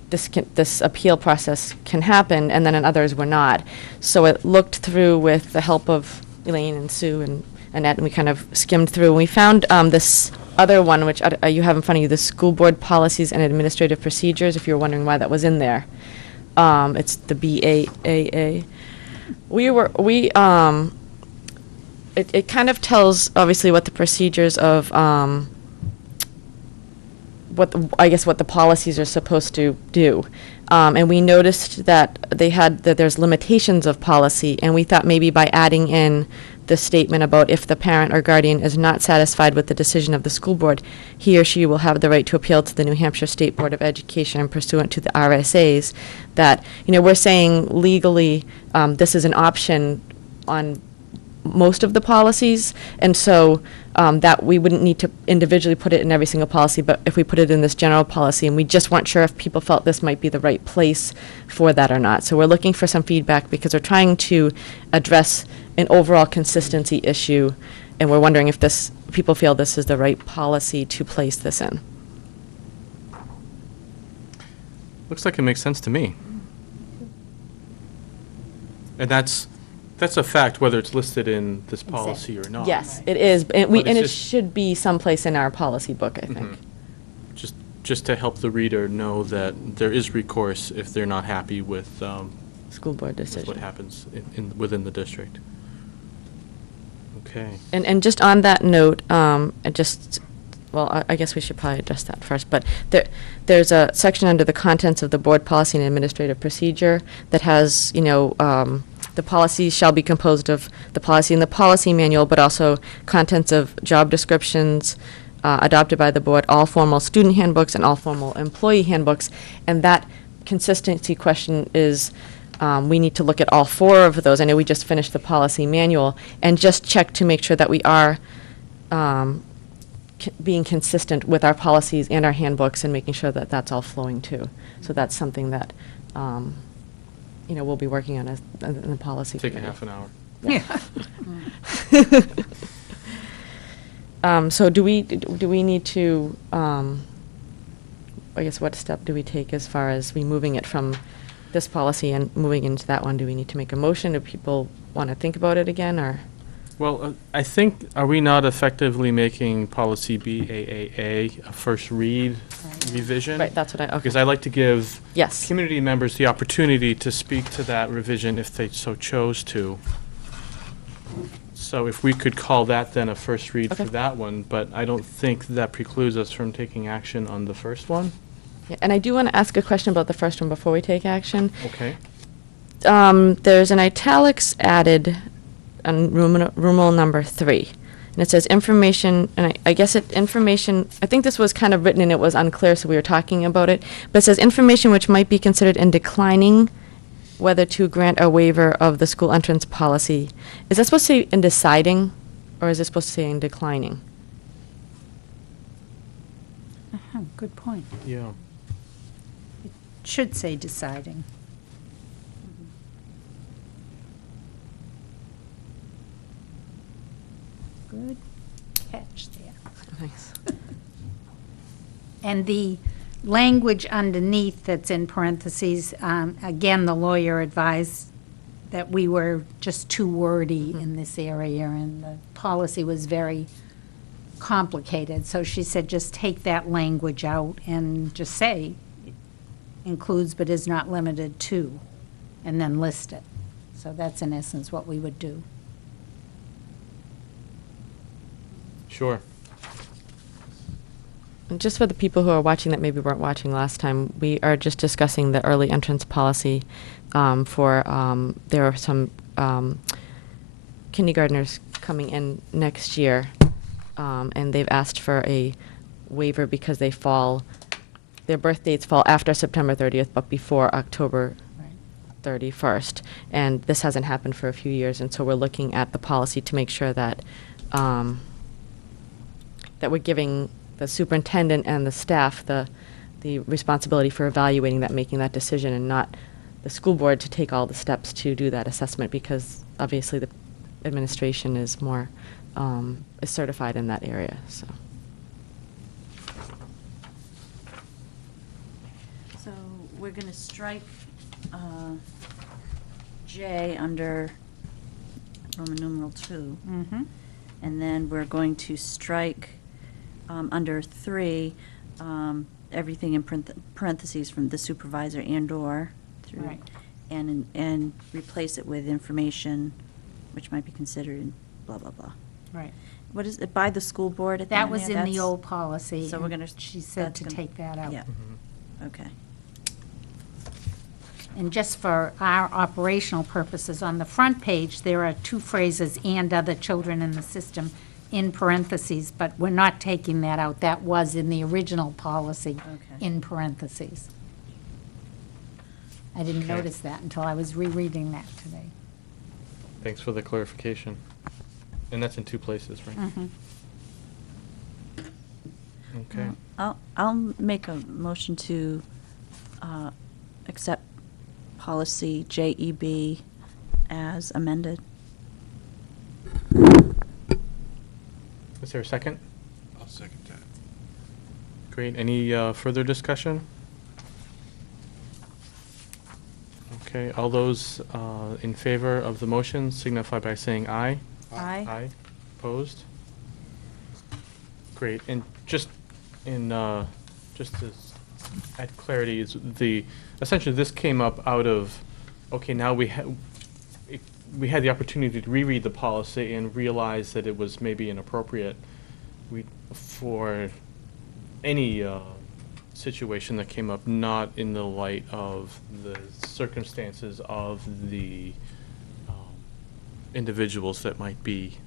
this appeal process can happen, and then in others were not. So it looked through with the help of Elaine and Sue and Annette, and we kind of skimmed through. And we found this other one, which you have in front of you, the School Board Policies and Administrative Procedures, if you're wondering why that was in there. It's the BAAA. It kind of tells, obviously, what the procedures of, what the policies are supposed to do. And we noticed that there's limitations of policy, and we thought maybe by adding in the statement about if the parent or guardian is not satisfied with the decision of the school board, he or she will have the right to appeal to the New Hampshire State Board of Education pursuant to the RSAs, that, we're saying legally this is an option on most of the policies, and so that we wouldn't need to individually put it in every single policy, but if we put it in this general policy, and we just weren't sure if people felt this might be the right place for that or not. So we're looking for some feedback because we're trying to address an overall consistency issue, and we're wondering if people feel this is the right policy to place this in. Looks like it makes sense to me. And that's a fact, whether it's listed in this policy or not. Yes, it is, and But it's it just- should be someplace in our policy book, I think. Just to help the reader know that there is recourse if they're not happy with School board what decision. happens within the district. Okay. And just on that note, I guess we should probably address that first, but there's a section under the contents of the board policy and administrative procedure that has, the policies shall be composed of the policy and the policy manual, but also contents of job descriptions adopted by the board, all formal student handbooks and all formal employee handbooks. And that consistency question is, we need to look at all 4 of those. I know we just finished the policy manual, and just check to make sure that we are being consistent with our policies and our handbooks and making sure that that's all flowing too. So that's something that, we'll be working on in the policy Take a committee. half an hour. Yeah. So do we need to, I guess what step do we take as far as removing it from this policy and moving into that one? Do we need to make a motion? Do people want to think about it again, or? Well, I think, are we not effectively making policy BAAA a first read revision? Right, that's what okay. Because I like to give Yes. community members the opportunity to speak to that revision if they so chose to. So if we could call that then a first read for Okay. that one, but I don't think that precludes us from taking action on the first one. Yeah, and I do want to ask a question about the first one before we take action. Okay. There's an italics added on Roman number 3. And it says information, and I guess information, I think this was kind of written and it was unclear, so we were talking about it. But it says information which might be considered in declining whether to grant a waiver of the school entrance policy. Is that supposed to say in deciding, or is it supposed to say in declining? Good point. Yeah. Should say deciding. Good catch there. Thanks. And the language underneath that's in parentheses, again, the lawyer advised that we were just too wordy in this area, and the policy was very complicated. So she said, just take that language out and just say, includes but is not limited to, and then list it. So that's in essence what we would do. Sure. And just for the people who are watching that maybe weren't watching last time, we are just discussing the early entrance policy there are some kindergartners coming in next year, and they've asked for a waiver because their birth dates fall after September 30th, but before October 31st. And this hasn't happened for a few years, and so we're looking at the policy to make sure that that we're giving the superintendent and the staff the responsibility for evaluating that, making that decision, and not the school board to take all the steps to do that assessment, because obviously the administration is more is certified in that area. So. So we're going to strike J under Roman numeral 2. Mm-hmm. And then we're going to strike under 3, everything in parentheses from the supervisor and/or through, Right. and replace it with information which might be considered in blah, blah, blah. Right. What is it, by the school board at the That end was there? in the That's- old policy. So we're and gonna- She said that's to gonna- take that out. Yeah, okay. And just for our operational purposes, on the front page, there are 2 phrases, "and other children in the system," in parentheses, but we're not taking that out. That was in the original policy, Okay. in parentheses. I didn't Okay. notice that until I was rereading that today. Thanks for the clarification. And that's in 2 places, right? Mhm. Okay. I'll make a motion to accept policy JEB as amended. Is there a second? I'll second that. Great. Any further discussion? Okay, all those in favor of the motion signify by saying aye. Aye. Aye. Opposed? Great. And just to add clarity, is essentially this came up out of, okay, now we had the opportunity to reread the policy and realize that it was maybe inappropriate for any situation that came up, not in the light of the circumstances of the individuals that might be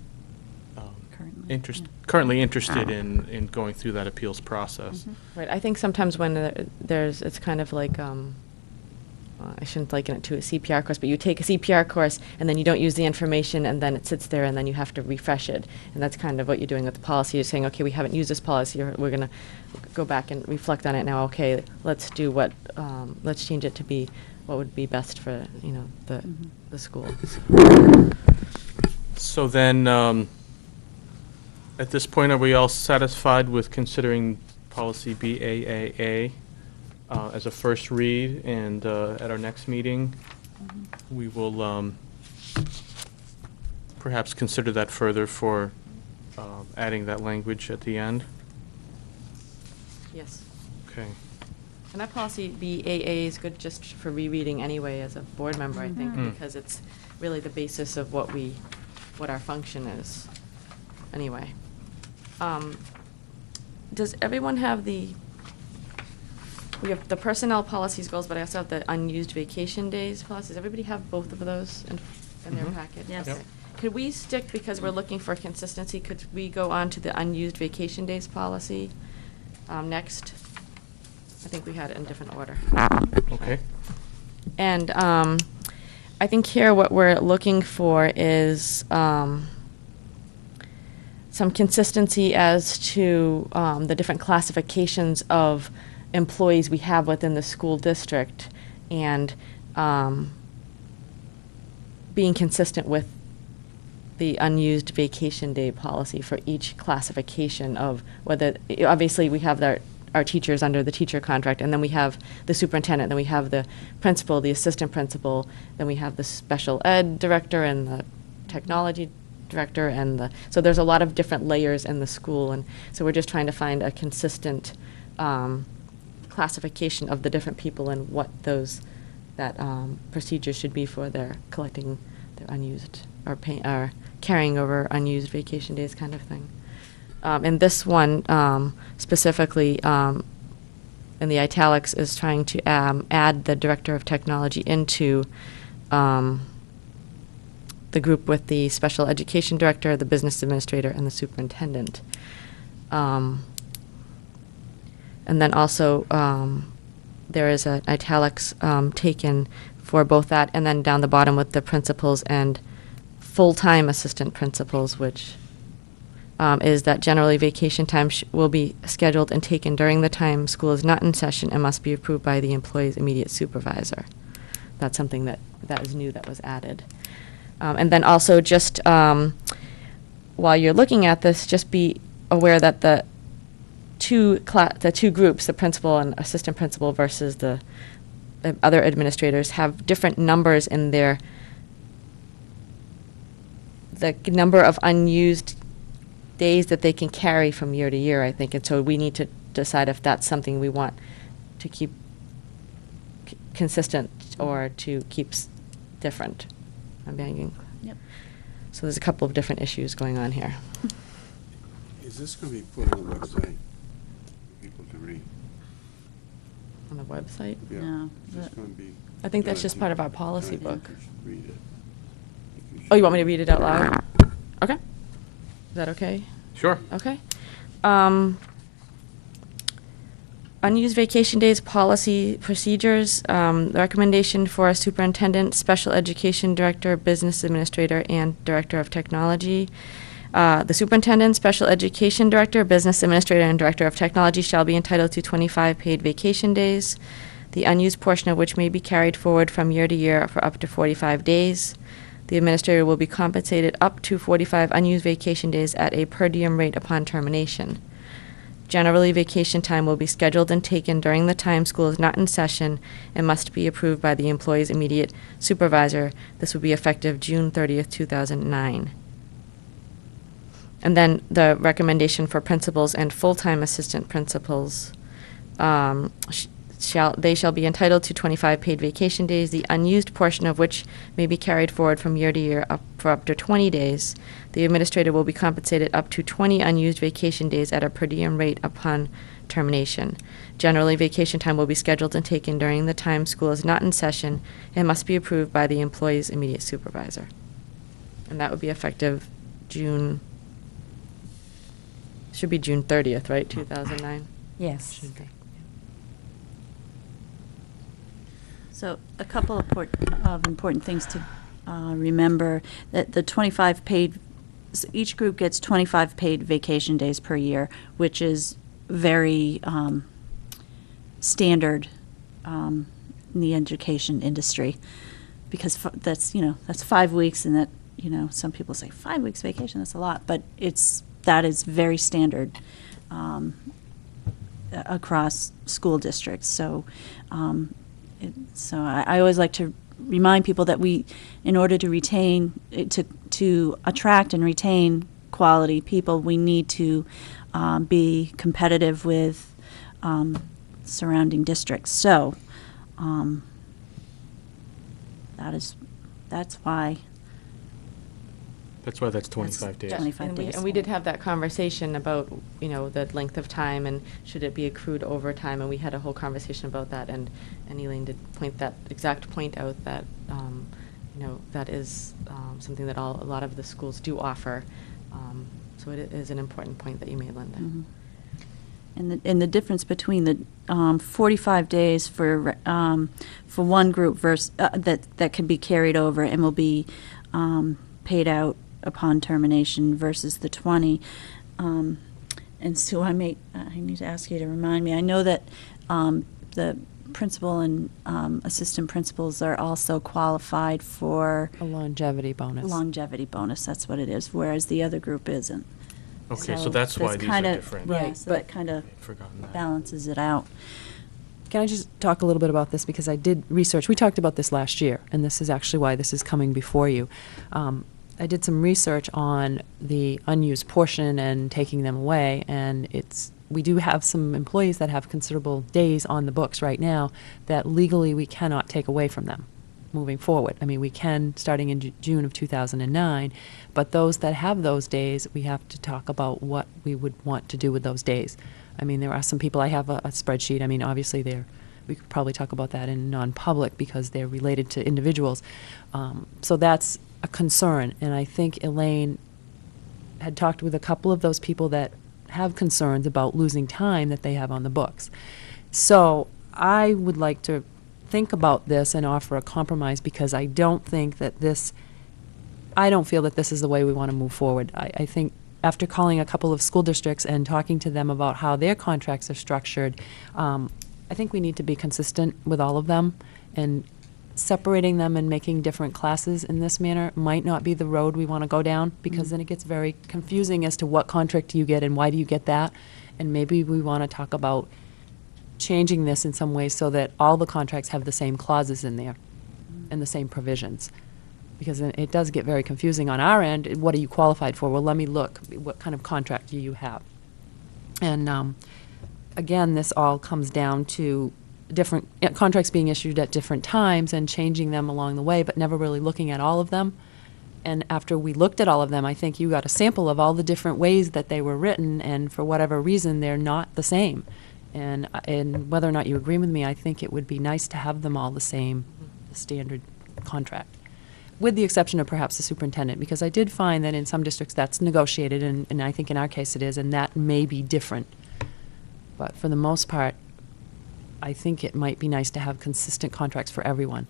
currently interested in going through that appeals process. Right, I think sometimes when it's kind of like, I shouldn't liken it to a CPR course, but you take a CPR course and then you don't use the information and then it sits there and then you have to refresh it. And that's kind of what you're doing with the policy. You're saying, okay, we haven't used this policy, or we're going to go back and reflect on it now. Okay, let's do let's change it to be what would be best for, the schools. So then, at this point, are we all satisfied with considering policy BAAA as a first read? And at our next meeting, we will perhaps consider that further for adding that language at the end? Yes. Okay. And that policy BAA is good just for rereading anyway as a board member, I think, Mhm. because it's really the basis of what our function is, anyway. Does everyone have we have the personnel policies goals, but I also have the unused vacation days policies. Does everybody have both of those in their Mhm. packet? Yes. Yep. Could we stick, because we're looking for consistency, could we go on to the unused vacation days policy next? I think we had it in different order. Okay. And I think here what we're looking for is some consistency as to the different classifications of employees we have within the school district, and being consistent with the unused vacation day policy for each classification of whether, obviously, we have our teachers under the teacher contract, and then we have the superintendent, then we have the principal, the assistant principal, then we have the special ed director and the technology director, so there's a lot of different layers in the school, and so we're just trying to find a consistent classification of the different people and what that procedures should be for their collecting their unused or carrying over unused vacation days, kind of thing. And this one specifically in the italics is trying to add the director of technology into the group with the special education director, the business administrator, and the superintendent. And then also there is an italics taken for both that, and then down the bottom with the principals and full-time assistant principals, which is that generally vacation time will be scheduled and taken during the time school is not in session and must be approved by the employee's immediate supervisor. That's something that is new that was added. And then also just while you're looking at this, just be aware that the two groups, the principal and assistant principal versus the other administrators, have different numbers in the number of unused days that they can carry from year to year, I think. And so we need to decide if that's something we want to keep consistent or to keep different. I'm banging. Yep. So there's a couple of different issues going on here. Is this going to be put on the website for people to read? On the website? Yeah. No, Is this the- going to be? I think that's just part of our policy I think book. you should read it. Oh, you want me to read it out loud? Okay. Is that okay? Sure. Okay. Unused vacation days, policy, procedures, the recommendation for a superintendent, special education director, business administrator, and director of technology. The superintendent, special education director, business administrator, and director of technology shall be entitled to 25 paid vacation days, the unused portion of which may be carried forward from year to year for up to 45 days. The administrator will be compensated up to 45 unused vacation days at a per diem rate upon termination. Generally, vacation time will be scheduled and taken during the time school is not in session and must be approved by the employee's immediate supervisor. This will be effective June 30th, 2009. And then the recommendation for principals and full-time assistant principals, they shall be entitled to 25 paid vacation days, the unused portion of which may be carried forward from year to year for up to 20 days. The administrator will be compensated up to 20 unused vacation days at a per diem rate upon termination. Generally, vacation time will be scheduled and taken during the time school is not in session and must be approved by the employee's immediate supervisor. And that would be effective should be June 30th, right, 2009? Yes. Should be. So a couple of important things to remember, that the 25 paid, each group gets 25 paid vacation days per year, which is very standard in the education industry, because that's 5 weeks, and that, some people say 5 weeks vacation, that's a lot, but that is very standard across school districts. So I always like to remind people that in order to retain, to attract and retain quality people, we need to be competitive with surrounding districts. So that's why. That's why that's 25 days. 25 days. And we did have that conversation about, the length of time and should it be accrued overtime, and we had a whole conversation about that, and Elaine did point that exact point out that, that is something that a lot of the schools do offer. So it is an important point that you made, Linda. Mm-hmm. And the difference between the 45 days for one group versus that can be carried over and will be paid out upon termination versus the 20. And so I need to ask you to remind me. I know that the principal and assistant principals are also qualified for A longevity bonus. longevity bonus. That's what it is, whereas the other group isn't. Okay, so that's why these are kinda- different. Yeah, Right, so that but- kind of I'd forgotten that. balances it out. Can I just talk a little bit about this, because I did research. We talked about this last year, and this is actually why this is coming before you. I did some research on the unused portion and taking them away, and we do have some employees that have considerable days on the books right now that legally we cannot take away from them moving forward. I mean, we can starting in June of 2009, but those that have those days, we have to talk about what we would want to do with those days. I mean, there are some people, I have a spreadsheet. I mean, obviously we could probably talk about that in non-public because they're related to individuals. So that's a concern, and I think Elaine had talked with a couple of those people that have concerns about losing time that they have on the books. So I would like to think about this and offer a compromise, because I don't feel that this is the way we want to move forward. I think after calling a couple of school districts and talking to them about how their contracts are structured, I think we need to be consistent with all of them, and separating them and making different classes in this manner might not be the road we want to go down, because then it gets very confusing as to what contract do you get and why do you get that. And maybe we want to talk about changing this in some ways so that all the contracts have the same clauses in there and the same provisions. Because it does get very confusing on our end. What are you qualified for? Well, let me look. What kind of contract do you have? And again, this all comes down to different contracts being issued at different times and changing them along the way, but never really looking at all of them. And after we looked at all of them, I think you got a sample of all the different ways that they were written, and for whatever reason, they're not the same. And whether or not you agree with me, I think it would be nice to have them all the same standard contract, with the exception of perhaps the superintendent, because I did find that in some districts that's negotiated, and I think in our case it is, and that may be different. But for the most part, I think it might be nice to have consistent contracts for everyone.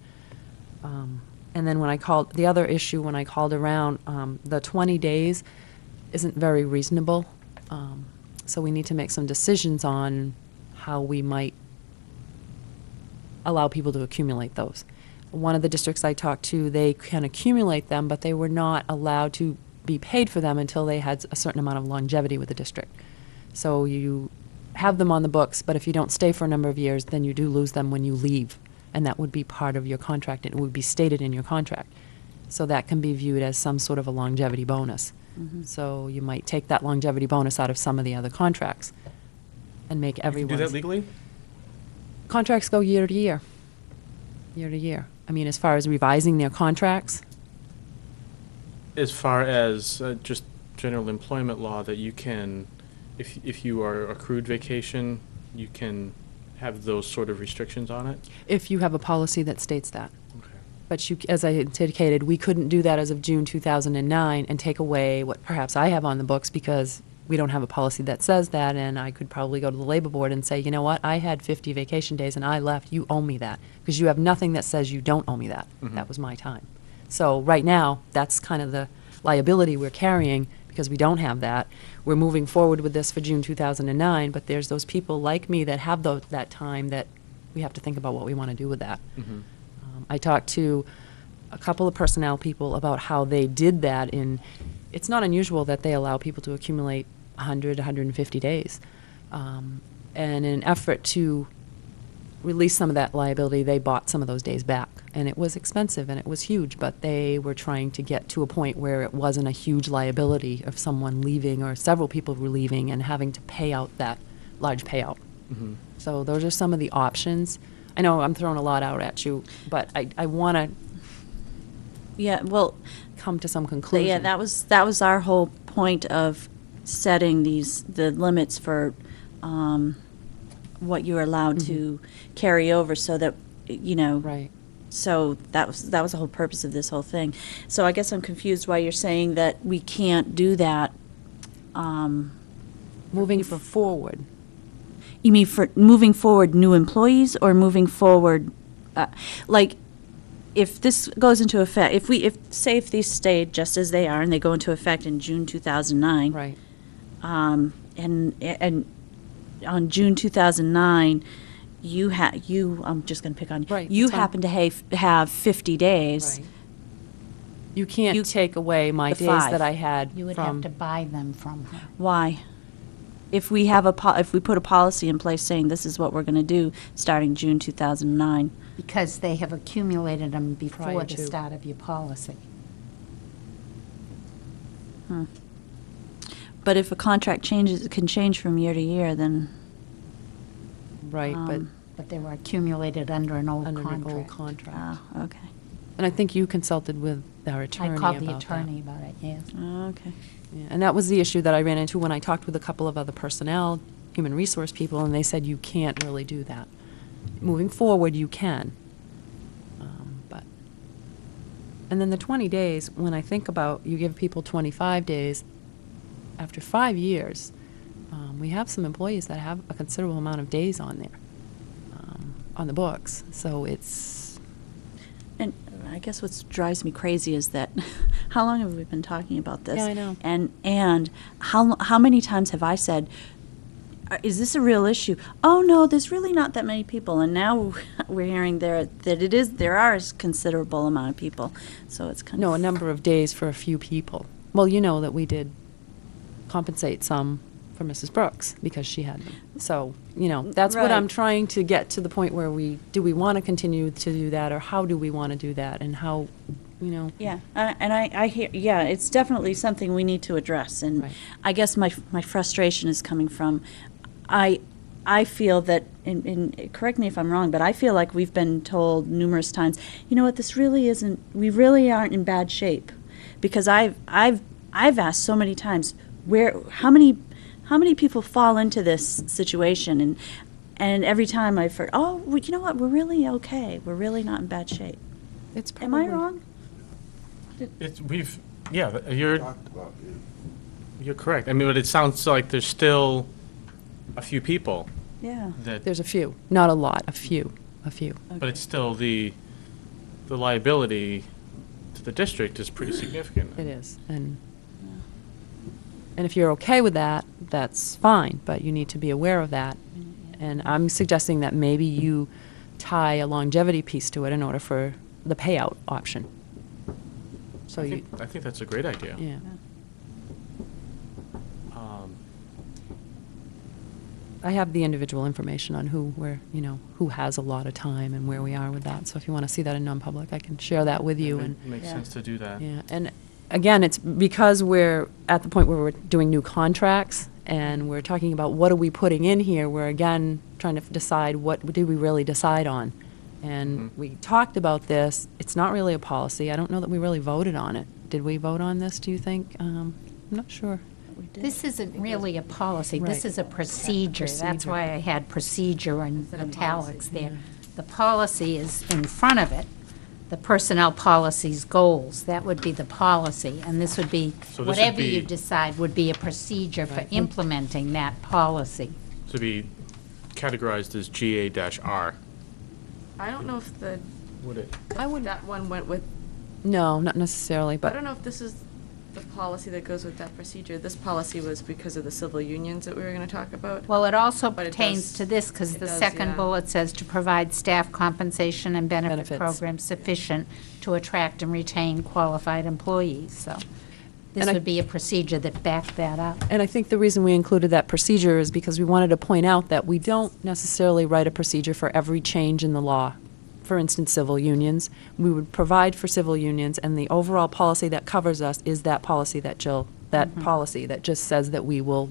And then when I called, the other issue when I called around, the 20 days isn't very reasonable. So we need to make some decisions on how we might allow people to accumulate those. One of the districts I talked to, they can accumulate them, but they were not allowed to be paid for them until they had a certain amount of longevity with the district. So you have them on the books, but if you don't stay for a number of years, then you do lose them when you leave. And that would be part of your contract. It would be stated in your contract. So that can be viewed as some sort of a longevity bonus. So you might take that longevity bonus out of some of the other contracts and make You can everyone's. do that legally? Contracts go year to year. Year to year. I mean, as far as revising their contracts, As far as just general employment law, that you can, if you are accrued vacation, you can have those sort of restrictions on it? if you have a policy that states that. Okay. But you, as I indicated, we couldn't do that as of June 2009 and take away what perhaps I have on the books because we don't have a policy that says that, and I could probably go to the labor board and say, you know what, I had 50 vacation days and I left, you owe me that. Because you have nothing that says you don't owe me that. That was my time. So right now, that's kind of the liability we're carrying because we don't have that. We're moving forward with this for June 2009, but there's those people like me that have that time that we have to think about what we want to do with that. I talked to a couple of personnel people about how they did that it's not unusual that they allow people to accumulate 100, 150 days. And in an effort to release some of that liability, they bought some of those days back. And it was expensive and it was huge, but they were trying to get to a point where it wasn't a huge liability of someone leaving or several people were leaving and having to pay out that large payout. So those are some of the options. I know I'm throwing a lot out at you, but I want to Yeah, well, come to some conclusion. yeah, that was our whole point of setting the limits for what you're allowed to carry over, so that Right. So that was the whole purpose of this whole thing. So I guess I'm confused why you're saying that we can't do that. Moving forward. You mean for moving forward new employees, or moving forward, like, if this goes into effect, if these stayed just as they are and they go into effect in June 2009. Right. And on June 2009, I'm just going to pick on you. Right, You that's fine. happen to have 50 days. Right. You can't take away my the days 5. that I had You would from. have to buy them from her. Why? If we have if we put a policy in place saying this is what we're going to do starting June 2009. Because they have accumulated them before Prior the to. start of your policy. But if a contract can change from year to year, then Right, but But they were accumulated under an old under contract. an old contract. okay. And I think you consulted with our I attorney called about the that. attorney about it, yes. Okay. Yeah, and that was the issue that I ran into when I talked with a couple of other personnel, human resource people, and they said you can't really do that. Moving forward, you can. But, and then the 20 days, when I think about, you give people 25 days, after 5 years, we have some employees that have a considerable amount of days on there, on the books. So it's, And I guess what drives me crazy is that, how long have we been talking about this? Yeah, I know. And how many times have I said, is this a real issue? Oh, no, there's really not that many people. And now we're hearing there are a considerable amount of people. So it's kind no, of. a number of days for a few people. Well, you know that we did compensate some for Mrs. Brooks because she had them. So, that's what I'm Right. trying to get to the point where do we want to continue to do that, or how do we want to do that, and how, Yeah, and I hear, yeah, it's definitely something we need to address. And Right. I guess my frustration is coming from, I feel that, and correct me if I'm wrong, but I feel like we've been told numerous times, you know what, we really aren't in bad shape. Because I've asked so many times, how many people fall into this situation? And every time I've heard, oh, well, you know what, we're really okay. We're really not in bad shape. it's Am probably. I wrong? You're correct. I mean, but it sounds like there's still a few people Yeah. that, There's a few, not a lot, a few. but it's still the liability to the district is pretty significant. It is, and if you're okay with that, that's fine, but you need to be aware of that. And I'm suggesting that maybe you tie a longevity piece to it in order for the payout option. So you, I think that's a great idea. yeah. I have the individual information on who has a lot of time and where we are with that. So if you want to see that in non-public, I can share that with you. And It makes Yeah. sense to do that. yeah, and again, it's because we're at the point where we're doing new contracts and we're talking about what are we putting in here. We're again trying to decide what did we really decide on. And we talked about this. It's not really a policy. I don't know that we really voted on it. Did we vote on this, do you think? I'm not sure. This isn't really a policy, this Right. is a procedure. That's Procedure. why I had procedure in italics there. The policy is in front of it, the personnel policy's goals, that would be the policy. And this would be, So this would whatever you be- decide would be a procedure for Right. implementing that policy. To be categorized as GA-R. I don't know if Would it? that one went with, No, not necessarily, I but don't know if this is the policy that goes with that procedure. This policy was because of the civil unions that we were gonna talk about. Well, it also But it pertains does- to this, because it the does, second yeah. bullet says to provide staff compensation and benefit Benefits. programs sufficient to attract and retain qualified employees, so this And I- would be a procedure that backed that up. And I think the reason we included that procedure is because we wanted to point out that we don't necessarily write a procedure for every change in the law. For instance, civil unions. We would provide for civil unions, and the overall policy that covers us is that policy that policy that just says that we will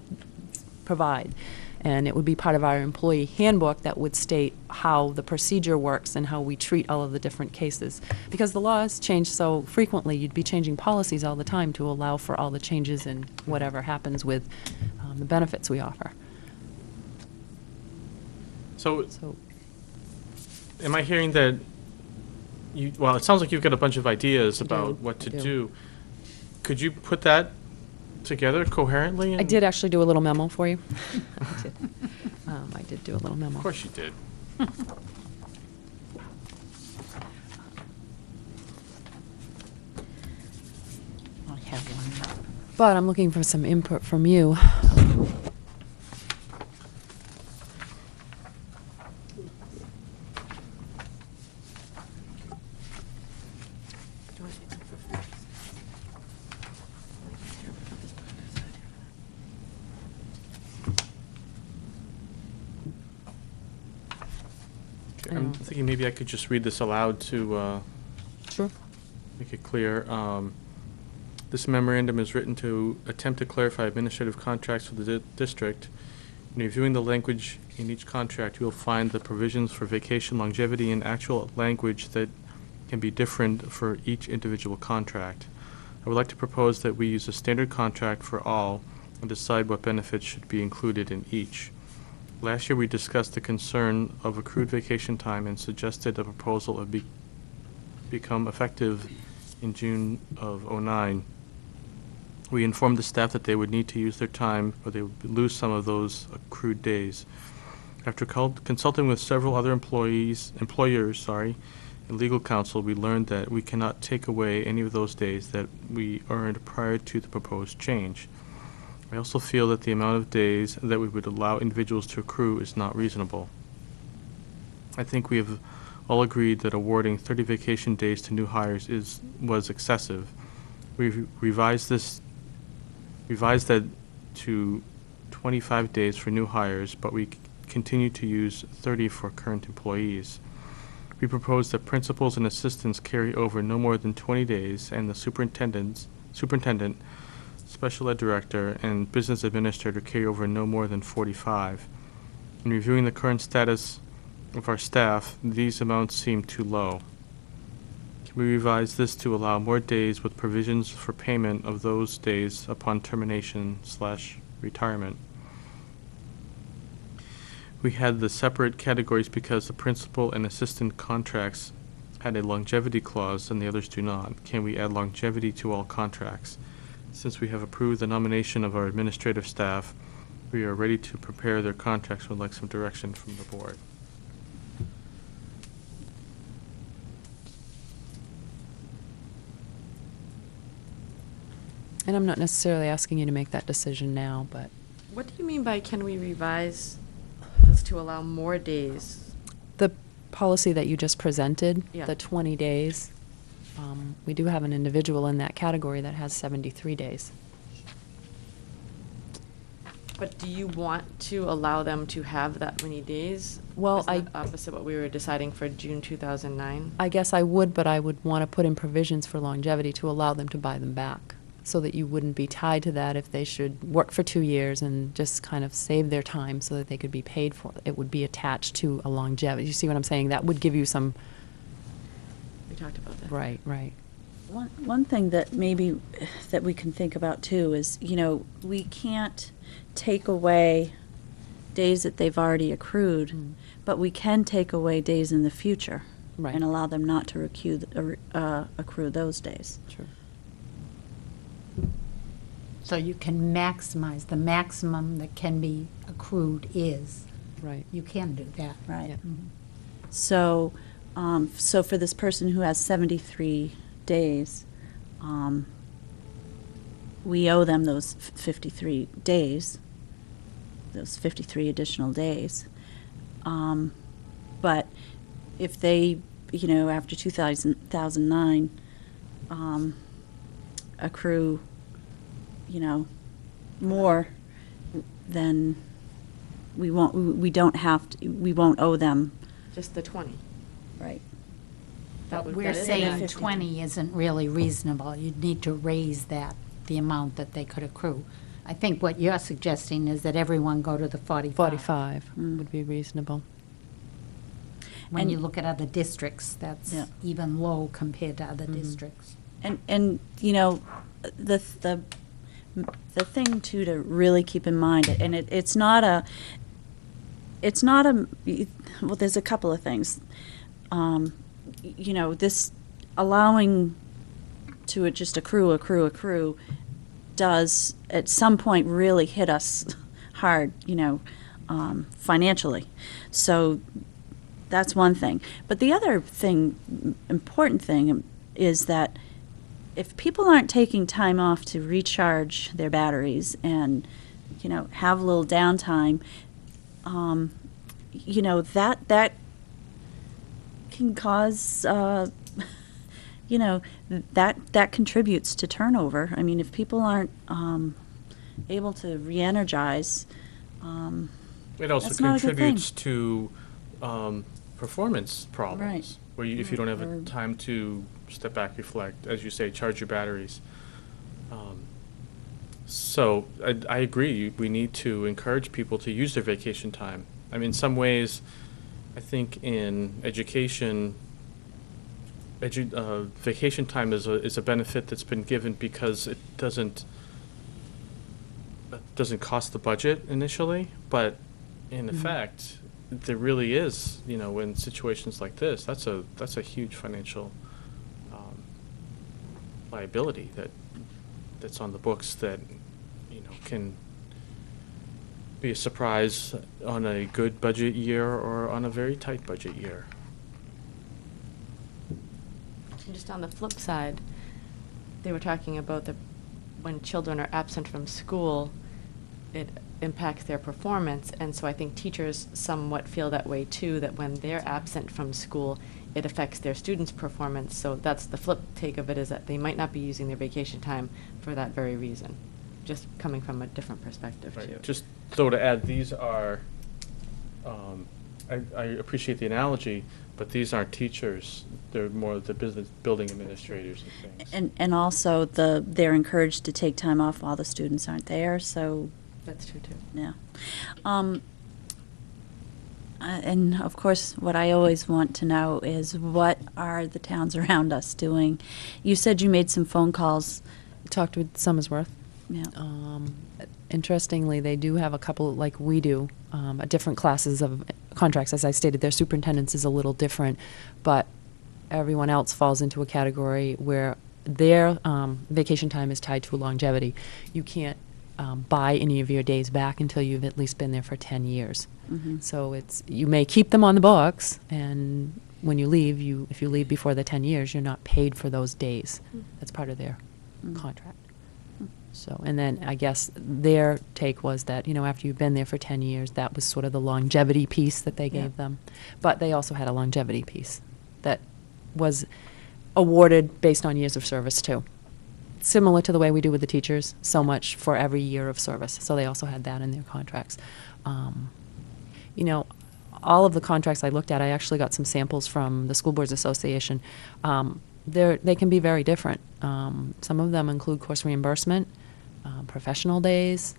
provide. And it would be part of our employee handbook that would state how the procedure works and how we treat all of the different cases. Because the laws change so frequently, you'd be changing policies all the time to allow for all the changes in whatever happens with the benefits we offer. So So, am I hearing that well, it sounds like you've got a bunch of ideas about what to I do. do. Could you put that together coherently? I did actually do a little memo for you. I did do a little memo. Of course you did. I have one. But I'm looking for some input from you. Okay, I'm thinking maybe I could just read this aloud to Sure. make it clear. This memorandum is written to attempt to clarify administrative contracts for the district. In reviewing the language in each contract, you will find the provisions for vacation longevity and actual language that can be different for each individual contract. I would like to propose that we use a standard contract for all and decide what benefits should be included in each. Last year, we discussed the concern of accrued vacation time and suggested a proposal of become effective in June of '09. We informed the staff that they would need to use their time or they would lose some of those accrued days. After consulting with several other employers, and legal counsel, we learned that we cannot take away any of those days that we earned prior to the proposed change. I also feel that the amount of days that we would allow individuals to accrue is not reasonable. I think we have all agreed that awarding 30 vacation days to new hires was excessive. We revised that to 25 days for new hires, but we continue to use 30 for current employees. We propose that principals and assistants carry over no more than 20 days, and the superintendent, special ed director, and business administrator carry over no more than 45. In reviewing the current status of our staff, these amounts seem too low. Can we revise this to allow more days with provisions for payment of those days upon termination/retirement? We had the separate categories because the principal and assistant contracts had a longevity clause and the others do not. Can we add longevity to all contracts? Since we have approved the nomination of our administrative staff, we are ready to prepare their contracts. Would like some direction from the board. And I'm not necessarily asking you to make that decision now, but What do you mean by can we revise this to allow more days? the policy that you just presented, Yeah. the 20 days, we do have an individual in that category that has 73 days. But do you want to allow them to have that many days? Well, Isn't that opposite what we were deciding for June 2009? I guess I would, but I would want to put in provisions for longevity to allow them to buy them back, so that you wouldn't be tied to that if they should work for 2 years and just kind of save their time so that they could be paid for it. It would be attached to a longevity. You see what I'm saying? That would give you some, We talked about that. right. One thing that maybe that we can think about too is, we can't take away days that they've already accrued, Mm. but we can take away days in the future Right. and allow them not to accrue those days. True. So you can maximize, the maximum that can be accrued is, Right. you can do that. Right. Yeah. So, so for this person who has 73 days, we owe them those 53 days, those 53 additional days. But if they, after 2009, accrue, more, then we won't owe them. Just the 20. Right. That would- We're that is saying inaccurate. 20 isn't really reasonable. You'd need to raise that, the amount that they could accrue. I think what you're suggesting is that everyone go to the 45. 45 Mm. would be reasonable. When you And- look at other districts, that's Yeah. even low compared to other Mhm. districts. And the thing too to really keep in mind, and it's not a, well, there's a couple of things. This allowing to it just accrue does at some point really hit us hard, financially. So that's one thing. But the other thing, important thing, is that if people aren't taking time off to recharge their batteries and, have a little downtime, that can cause, that contributes to turnover. I mean, if people aren't able to re-energize, It also That's not a good thing. contributes to performance problems. Right. Where you, if you don't have Or- time to step back, reflect, as you say, charge your batteries. So I agree, we need to encourage people to use their vacation time. I mean, in some ways, I think in education, vacation time is a benefit that's been given because it doesn't cost the budget initially, but in effect, there really is, in situations like this, that's a huge financial liability that's on the books that, can be a surprise on a good budget year or on a very tight budget year. And just on the flip side, they were talking about when children are absent from school, it impacts their performance, and so I think teachers somewhat feel that way too, that when they're absent from school, it affects their students' performance. So that's the flip take of it, is that they might not be using their vacation time for that very reason, just coming from a different perspective too. Right. Just though to add, these are, I appreciate the analogy, but these aren't teachers. They're more the business building administrators and things. and also they're encouraged to take time off while the students aren't there, so, That's true too. yeah. And of course, what I always want to know is, what are the towns around us doing? You said you made some phone calls. Talked with Summersworth. Yeah. Interestingly, they do have a couple, like we do, different classes of contracts. As I stated, their superintendents is a little different, but everyone else falls into a category where their vacation time is tied to longevity. You can't buy any of your days back until you've at least been there for 10 years. So you may keep them on the books, and when you leave, if you leave before the 10 years, you're not paid for those days. That's part of their contract. So, and then I guess their take was that, after you've been there for 10 years, that was sort of the longevity piece that they gave them. But they also had a longevity piece that was awarded based on years of service, too. Similar to the way we do with the teachers, so much for every year of service. So they also had that in their contracts. All of the contracts I looked at, I actually got some samples from the School Boards Association. They can be very different. Some of them include course reimbursement, professional days.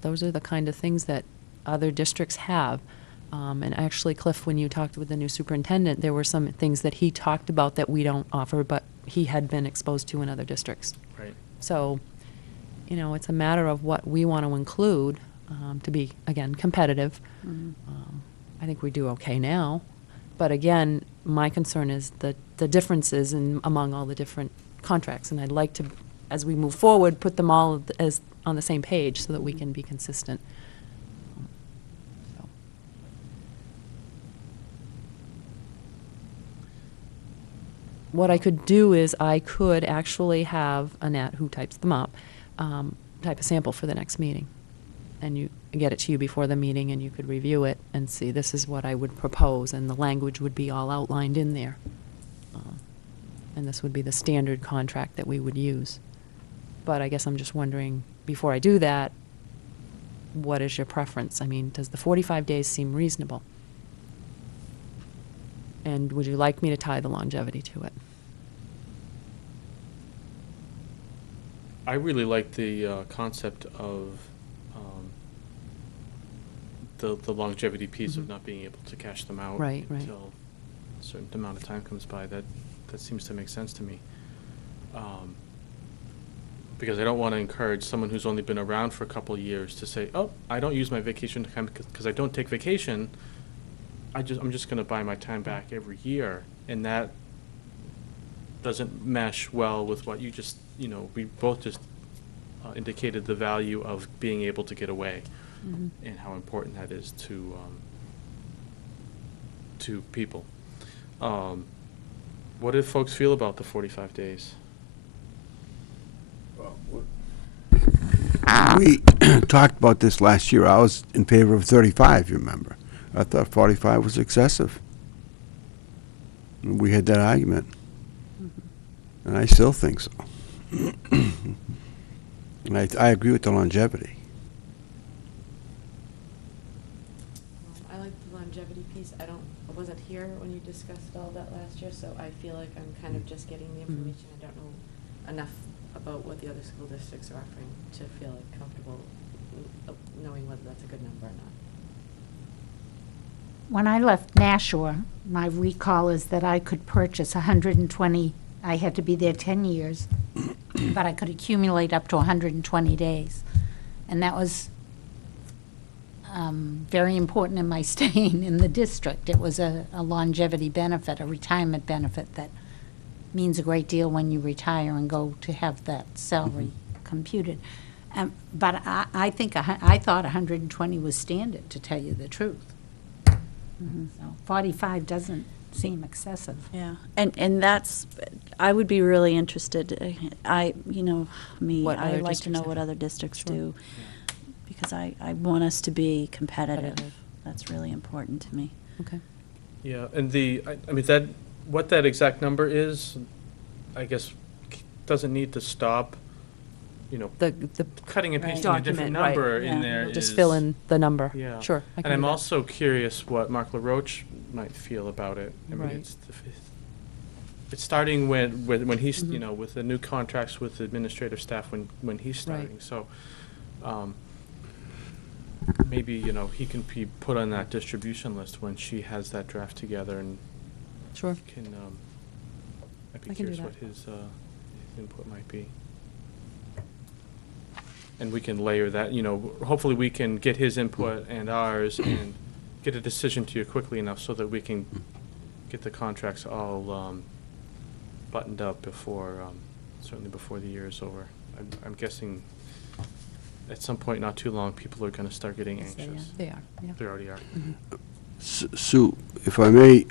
Those are the kind of things that other districts have. And actually, Cliff, when you talked with the new superintendent, there were some things that he talked about that we don't offer, but he had been exposed to in other districts. Right. So, it's a matter of what we want to include to be, again, competitive. I think we do okay now. But again, my concern is the differences among all the different contracts. And I'd like to, as we move forward, put them all as on the same page so that we can be consistent. So. What I could do is I could actually have Annette, who types them up, type a sample for the next meeting. And you get it to you before the meeting, and you could review it and see, this is what I would propose, and the language would be all outlined in there. And this would be the standard contract that we would use. But I guess I'm just wondering, before I do that, what is your preference? I mean, does the 45 days seem reasonable? And would you like me to tie the longevity to it? I really like the concept of the longevity piece of not being able to cash them out Right. until a certain amount of time comes by. That seems to make sense to me. Because I don't want to encourage someone who's only been around for a couple of years to say, "Oh, I don't use my vacation time because I don't take vacation. I'm just going to buy my time back every year," and that doesn't mesh well with what you just we both just indicated the value of being able to get away. And how important that is to people. What do folks feel about the 45 days? We talked about this last year. I was in favor of 35, you remember. I thought 45 was excessive. We had that argument. And I still think so. And I agree with the longevity. I like the longevity piece. I wasn't here when you discussed all that last year, so I feel like I'm kind of just getting the information. I don't know enough about what the other school districts are offering to feel like comfortable knowing whether that's a good number or not. When I left Nashua, my recall is that I could purchase 120, I had to be there 10 years, but I could accumulate up to 120 days. And that was very important in my staying in the district. It was a longevity benefit, a retirement benefit that means a great deal when you retire and go to have that salary computed. But I thought 120 was standard, to tell you the truth. So 45 doesn't seem excessive. Yeah, and that's, I would be really interested, What I'd other like to know districts what have. other districts Sure. do, because I want us to be competitive. Competitive. That's really important to me. Okay. Yeah, and I mean, what that exact number is, I guess, doesn't need to stop, The cutting and Right. pasting a different Document, right. number Yeah. in there just is- fill in the number. Yeah. Sure. I can And I'm do that. also curious what Mark LaRoche might feel about it. I mean, Right. it's starting when he's, with the new contracts with the administrative staff when he's starting. So, maybe, he can be put on that distribution list when she has that draft together, and Sure. can, I'd be I can do curious that. what his input might be. And we can layer that, hopefully we can get his input and ours and get a decision to you quickly enough so that we can get the contracts all buttoned up before, certainly before the year is over. I'm guessing at some point not too long, people are going to start getting anxious. They are, yeah. They already are. Sue, if I may,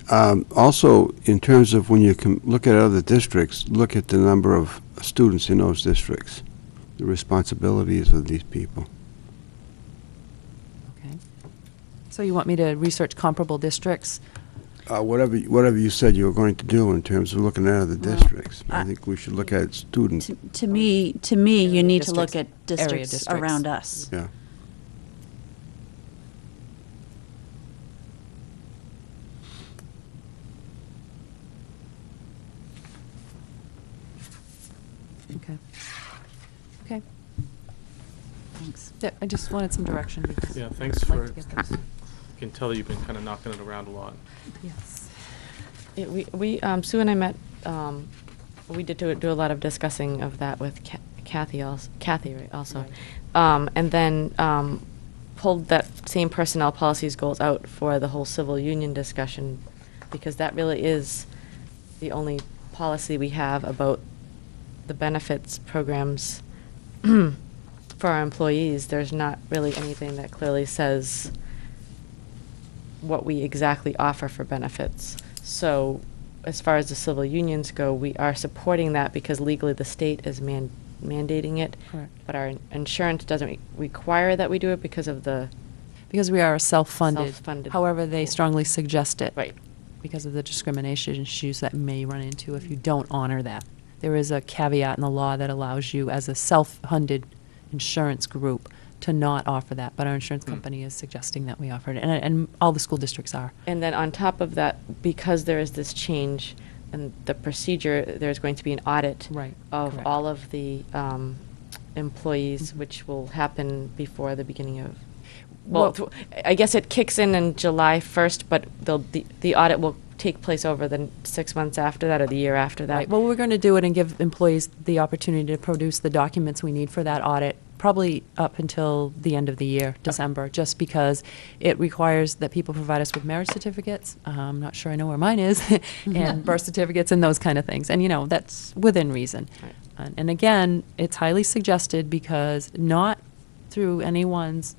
also, in terms of when you can look at other districts, look at the number of students in those districts, the responsibilities of these people. Okay. So you want me to research comparable districts? Whatever you said you were going to do in terms of looking at other districts, I think we should look at students. To me, you need to look at Area districts districts. around us. Yeah. Okay. Okay. Thanks. Yeah, I just wanted some direction because. Yeah, thanks I'd like for, to get you those. can tell that you've been kind of knocking it around a lot. Yes. Yeah, Sue and I met, we did do a lot of discussing of that with Kathy right, also. And then pulled that same personnel policies goals out for the whole civil union discussion, because that really is the only policy we have about the benefits programs for our employees. There's not really anything that clearly says what we exactly offer for benefits. So as far as the civil unions go, we are supporting that because legally the state is mandating it. Correct. But our insurance doesn't require that we do it because of the, Because we are self-funded. Self-funded However, they pool. strongly suggest it. right. Because of the discrimination issues that may run into if you don't honor that. There is a caveat in the law that allows you, as a self-funded insurance group, to not offer that, but our insurance company is suggesting that we offer it, and all the school districts are. And then on top of that, because there is this change in the procedure, there's going to be an audit Right, of correct. all of the employees, which will happen before the beginning of, well, I guess it kicks in July 1st, but the audit will take place over the 6 months after that or the year after that. Right. Well, we're going to do it and give employees the opportunity to produce the documents we need for that audit, probably up until the end of the year, December, just because it requires that people provide us with marriage certificates. I'm not sure I know where mine is, and birth certificates and those kind of things. And, that's within reason. Right. And again, it's highly suggested because not through anyone's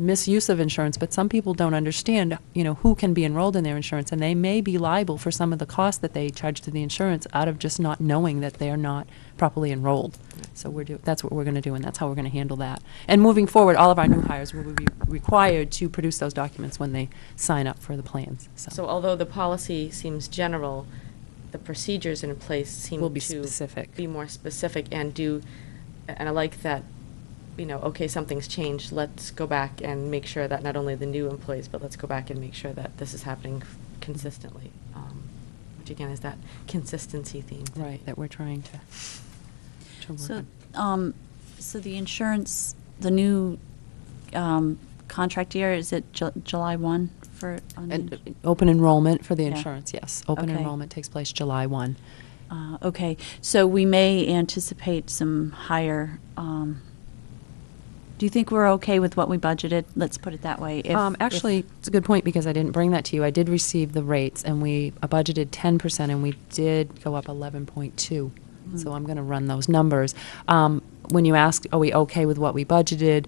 misuse of insurance, but some people don't understand, who can be enrolled in their insurance, and they may be liable for some of the costs that they charge to the insurance out of just not knowing that they are not properly enrolled. So that's what we're going to do, and that's how we're going to handle that. And moving forward, all of our new hires will be required to produce those documents when they sign up for the plans. So although the policy seems general, the procedures in place seem Will be to specific. be more specific and I like that, okay, something's changed, let's go back and make sure that not only the new employees, but let's go back and make sure that this is happening consistently, which again is that consistency theme. Right, that we're trying to work So, on. so the insurance, the new contract year, is it July 1 for? And open enrollment for the Yeah. insurance, yes. Open Okay. enrollment takes place July 1. Okay, so we may anticipate some higher, do you think we're okay with what we budgeted? Let's put it that way. Actually, it's a good point because I didn't bring that to you. I did receive the rates, and we budgeted 10%, and we did go up 11.2. So I'm going to run those numbers. When you ask, are we okay with what we budgeted?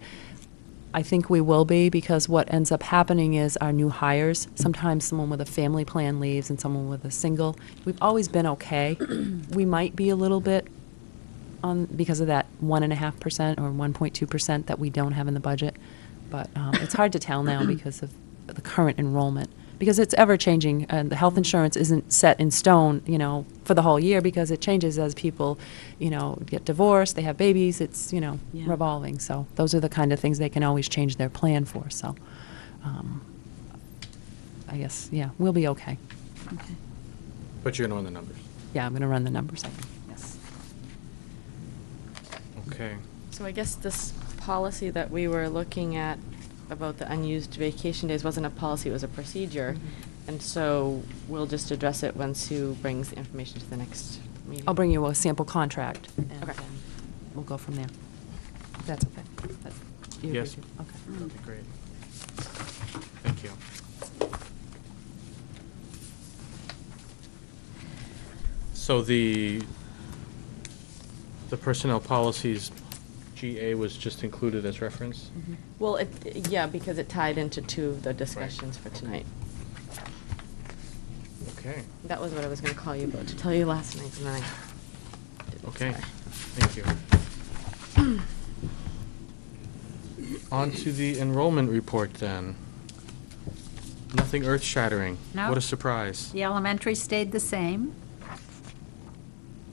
I think we will be, because what ends up happening is our new hires, sometimes someone with a family plan leaves and someone with a single. We've always been okay. We might be a little bit because of that 1.5% or 1.2% that we don't have in the budget. But it's hard to tell now because of the current enrollment. Because it's ever changing, and the health insurance isn't set in stone, for the whole year, because it changes as people, get divorced, they have babies, it's, Yeah. revolving. So those are the kind of things they can always change their plan for. So I guess, yeah, we'll be okay. Okay. But you're going to run the numbers. Yeah, I'm going to run the numbers. Yes. Okay. So I guess this policy that we were looking at about the unused vacation days wasn't a policy, it was a procedure. And so we'll just address it when Sue brings the information to the next meeting. I'll bring you a sample contract, and Okay. then we'll go from there. If that's okay. You agree Yes. to- Okay. That'd be great. Thank you. So the personnel policies GA was just included as reference? Well, yeah, because it tied into two of the discussions for tonight. Okay, That was what I was gonna call you about, to tell you last night, and then I didn't, okay, sorry. thank you. On to the enrollment report then. Nothing earth-shattering. No. What a surprise. The elementary stayed the same.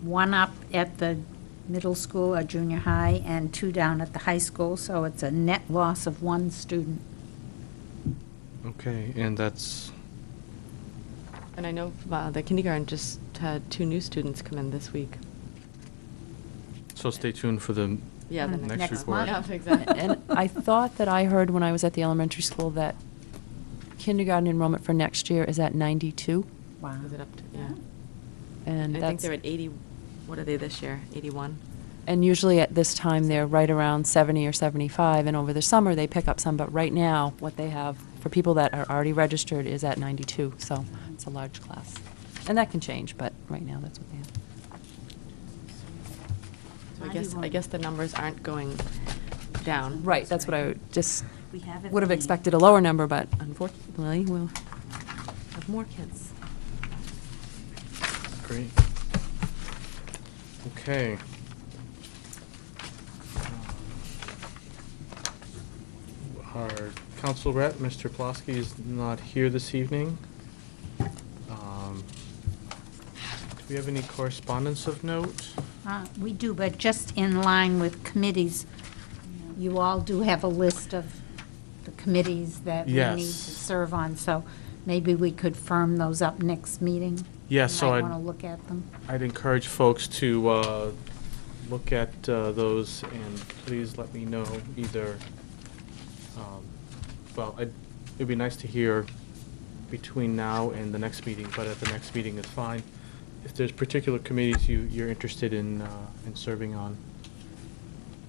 One up at the middle school or junior high, and 2 down at the high school, so it's a net loss of 1 student. Okay, and that's, And I know the kindergarten just had 2 new students come in this week. so stay tuned for the Yeah, the Mm, next, next next report. month. Yeah, exactly. And I thought that I heard when I was at the elementary school that kindergarten enrollment for next year is at 92. Wow. Is it up to, yeah. And I think that's, they're at 80, what are they this year, 81? and usually at this time, they're right around 70 or 75, and over the summer, they pick up some, but right now, what they have for people that are already registered is at 92, so it's a large class. And that can change, but right now, that's what they have. So I guess the numbers aren't going down. Right, that's what I just We have it would have made. expected a lower number, but unfortunately, we'll have more kids. Great. Okay. Our council rep, Mr. Plosky, is not here this evening. Do we have any correspondence of note? We do, but just in line with committees, you all do have a list of the committees that we need to Yes. serve on, so maybe we could firm those up next meeting. Yes, so You might want to look at them. I'd encourage folks to look at those, and please let me know either, well, it'd be nice to hear between now and the next meeting, but at the next meeting is fine. If there's particular committees you're interested in serving on,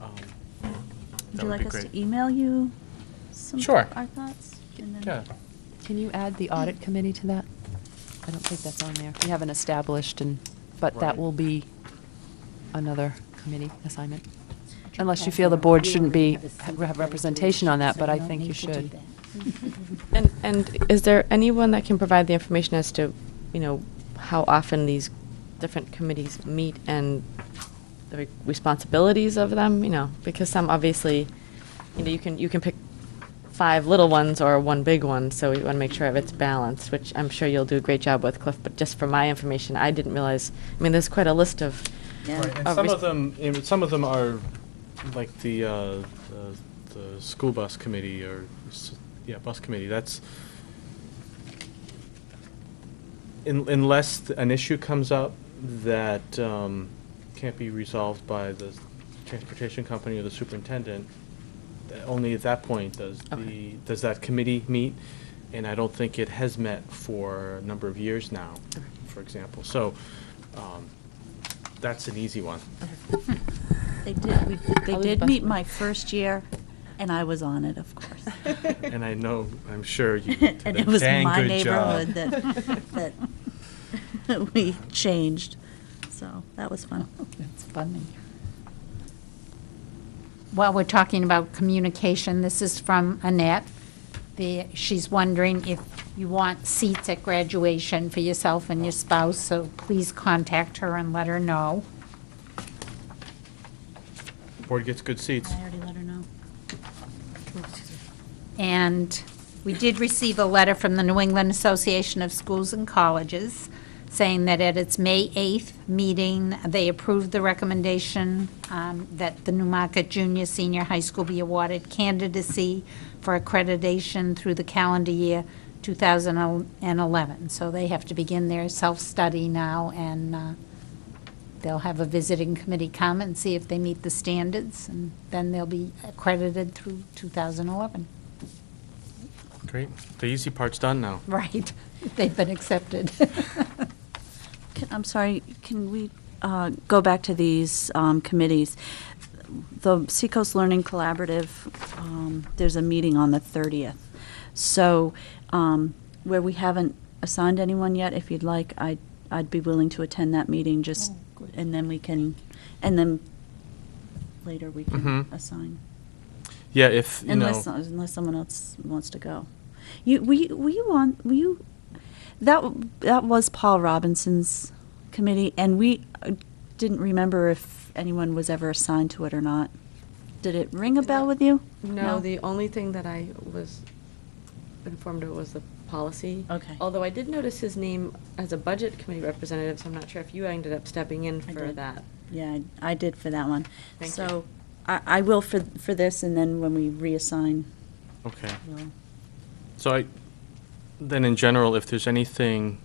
Would that you would like be us great. to email you some Sure. our thoughts? And then- Yeah, Can you add the audit committee to that? I don't think that's on there. We haven't established, but Right. that will be another committee assignment. Unless you feel the board shouldn't have representation on that, but I think you should. And is there anyone that can provide the information as to, how often these different committees meet and the responsibilities of them, because some obviously, you can pick 5 little ones or 1 big one, so we want to make sure it's balanced, which I'm sure you'll do a great job with, Cliff, but just for my information, I didn't realize, there's quite a list of. Yeah. right, and Of some of them are like the school bus committee or, bus committee, that's, unless an issue comes up that can't be resolved by the transportation company or the superintendent, only at that point does that committee meet, and I don't think it has met for a number of years now, for example. So, that's an easy one. They I'll leave did the meet bus- my first year, and I was on it, of course. And I'm sure you did And a it was dang my good job. neighborhood that we changed, so that was fun. That's funny. While we're talking about communication, this is from Annette. She's wondering if you want seats at graduation for yourself and your spouse, so please contact her and let her know. Board gets good seats. I already let her know. And we did receive a letter from the New England Association of Schools and Colleges saying that at its May 8th meeting, they approved the recommendation that the Newmarket Junior Senior High School be awarded candidacy for accreditation through the calendar year 2011. So they have to begin their self-study now, and they'll have a visiting committee come and see if they meet the standards, and then they'll be accredited through 2011. Great. The easy part's done now. Right, they've been accepted. I'm sorry, can we go back to these committees? The Seacoast Learning Collaborative, there's a meeting on the 30th. So where we haven't assigned anyone yet, if you'd like, I'd be willing to attend that meeting, just, and then we can, and then later we can Mhm. assign. Yeah, if, you know, Unless someone else wants to go. That was Paul Robinson's committee, and we didn't remember if anyone was ever assigned to it or not. Did it ring a bell with you? No, the only thing that I was informed of was the policy. Okay. Although I did notice his name as a budget committee representative, so I'm not sure if you ended up stepping in I for did. that. Yeah, I did for that one. Thank you. So I will for this, and then when we reassign, okay. we'll. So then in general, if there's anything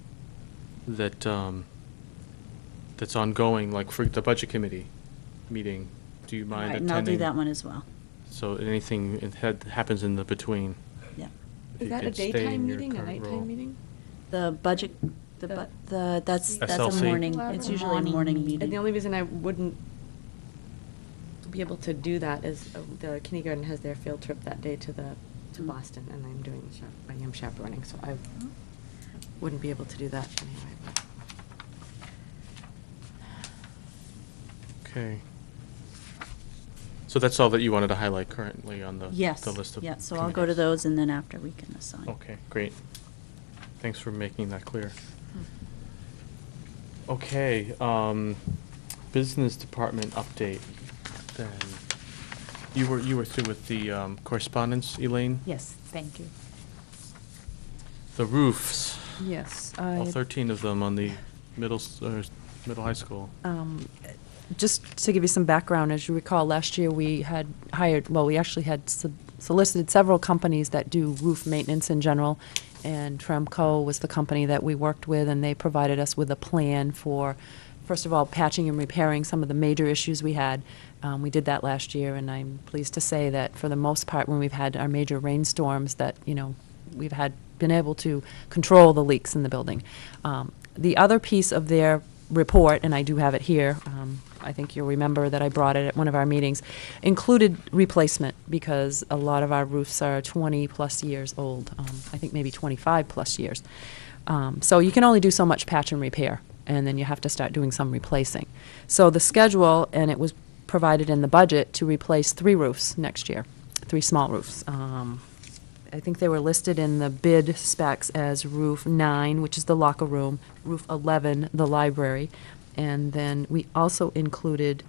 that, that's ongoing, like for the budget committee meeting, do you mind Right, attending? and I'll do that one as well. So anything happens in the between? Yeah. if Is you that a could stay in daytime your meeting, a current role. nighttime meeting? The budget, that's a SLC. morning, it's usually a morning And the meeting. only reason I wouldn't be able to do that is the kindergarten has their field trip that day to Mm. Boston, and I'm doing I am chaperoning, so I wouldn't be able to do that anyway. But. Okay. So that's all that you wanted to highlight currently on the Yes, the list of yeah, so I'll go to committees? those, and then after we can assign. Okay, great. Thanks for making that clear. Okay, business department update then. You were through with the correspondence, Elaine? Yes, thank you. The roofs, Yes. all 13 of them on the middle high school. Just to give you some background, as you recall, last year we had we actually had solicited several companies that do roof maintenance in general, and Tremco was the company that we worked with, and they provided us with a plan for, first of all, patching and repairing some of the major issues we had. We did that last year, and I'm pleased to say that for the most part, when we've had our major rainstorms, that, we've been able to control the leaks in the building. The other piece of their report, and I do have it here, I think you'll remember that I brought it at one of our meetings, included replacement, because a lot of our roofs are 20-plus years old, I think maybe 25-plus years. So you can only do so much patch and repair, and then you have to start doing some replacing. So the schedule, and it was provided in the budget, to replace 3 roofs next year, 3 small roofs. I think they were listed in the bid specs as roof 9, which is the locker room, roof 11, the library, and then we also included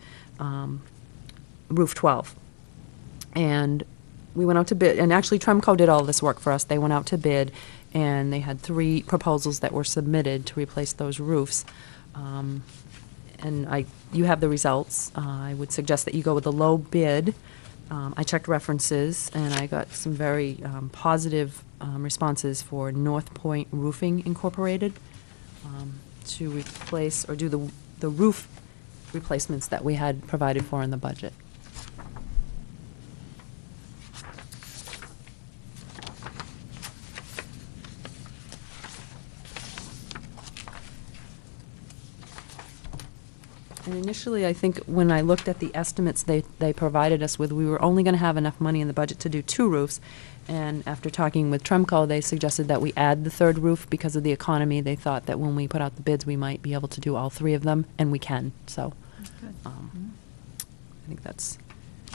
roof 12. And we went out to bid, and actually Tremco did all this work for us. They went out to bid, and they had 3 proposals that were submitted to replace those roofs. And you have the results. I would suggest that you go with the low bid. I checked references, and I got some very positive responses for North Point Roofing Incorporated to replace or do the roof replacements that we had provided for in the budget. And initially, I think when I looked at the estimates they provided us with, we were only going to have enough money in the budget to do 2 roofs. And after talking with Tremco, they suggested that we add the 3rd roof because of the economy. They thought that when we put out the bids, we might be able to do all 3 of them, and we can. So I think that's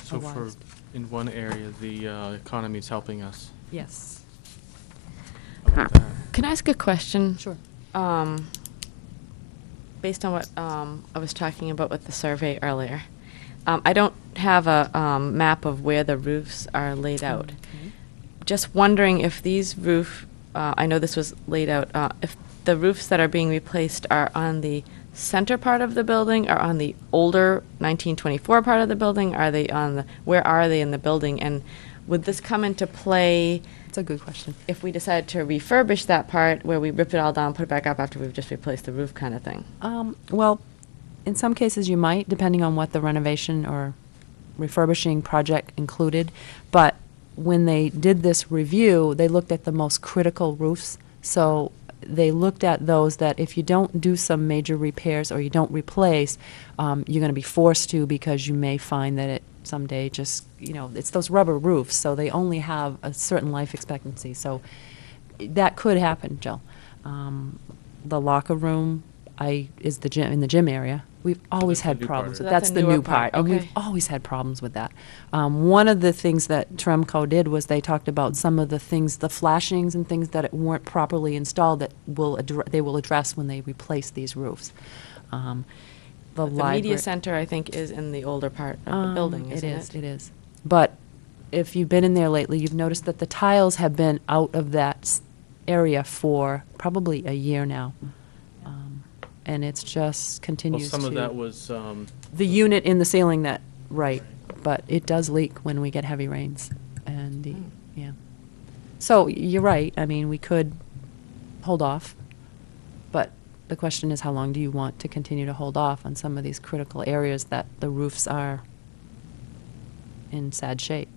So wise. in one area, the economy is helping us. Yes. How about that? Can I ask a question? Sure. Based on what I was talking about with the survey earlier, I don't have a map of where the roofs are laid out. Okay. Just wondering if these I know this was laid out, if the roofs that are being replaced are on the center part of the building, or on the older 1924 part of the building? Are they where are they in the building? And would this come into play That's a good question. if we decide to refurbish that part, where we rip it all down, put it back up after we've just replaced the roof kind of thing? Well, in some cases you might, depending on what the renovation or refurbishing project included. But when they did this review, they looked at the most critical roofs. So they looked at those that if you don't do some major repairs or you don't replace, you're going to be forced to, because you may find that it someday just, it's those rubber roofs, so they only have a certain life expectancy. So that could happen, Jill. The locker room, is the gym, in the gym area. We've always That's the had new part problems. of with it. That's That's the a new newer part, part, and we've okay. always had problems with that. One of the things that Tremco did was they talked about some of the things, the flashings and things that weren't properly installed that they will address when they replace these roofs. The The library. media center, I think, is in the older part of the building, isn't it? It is. But if you've been in there lately, you've noticed that the tiles have been out of that area for probably a year now. And it's just Well, continues to. some of that was, The unit in the ceiling that, right, but it does leak when we get heavy rains. And, yeah. So you're right. I mean, we could hold off. But the question is, how long do you want to continue to hold off on some of these critical areas that the roofs are in sad shape?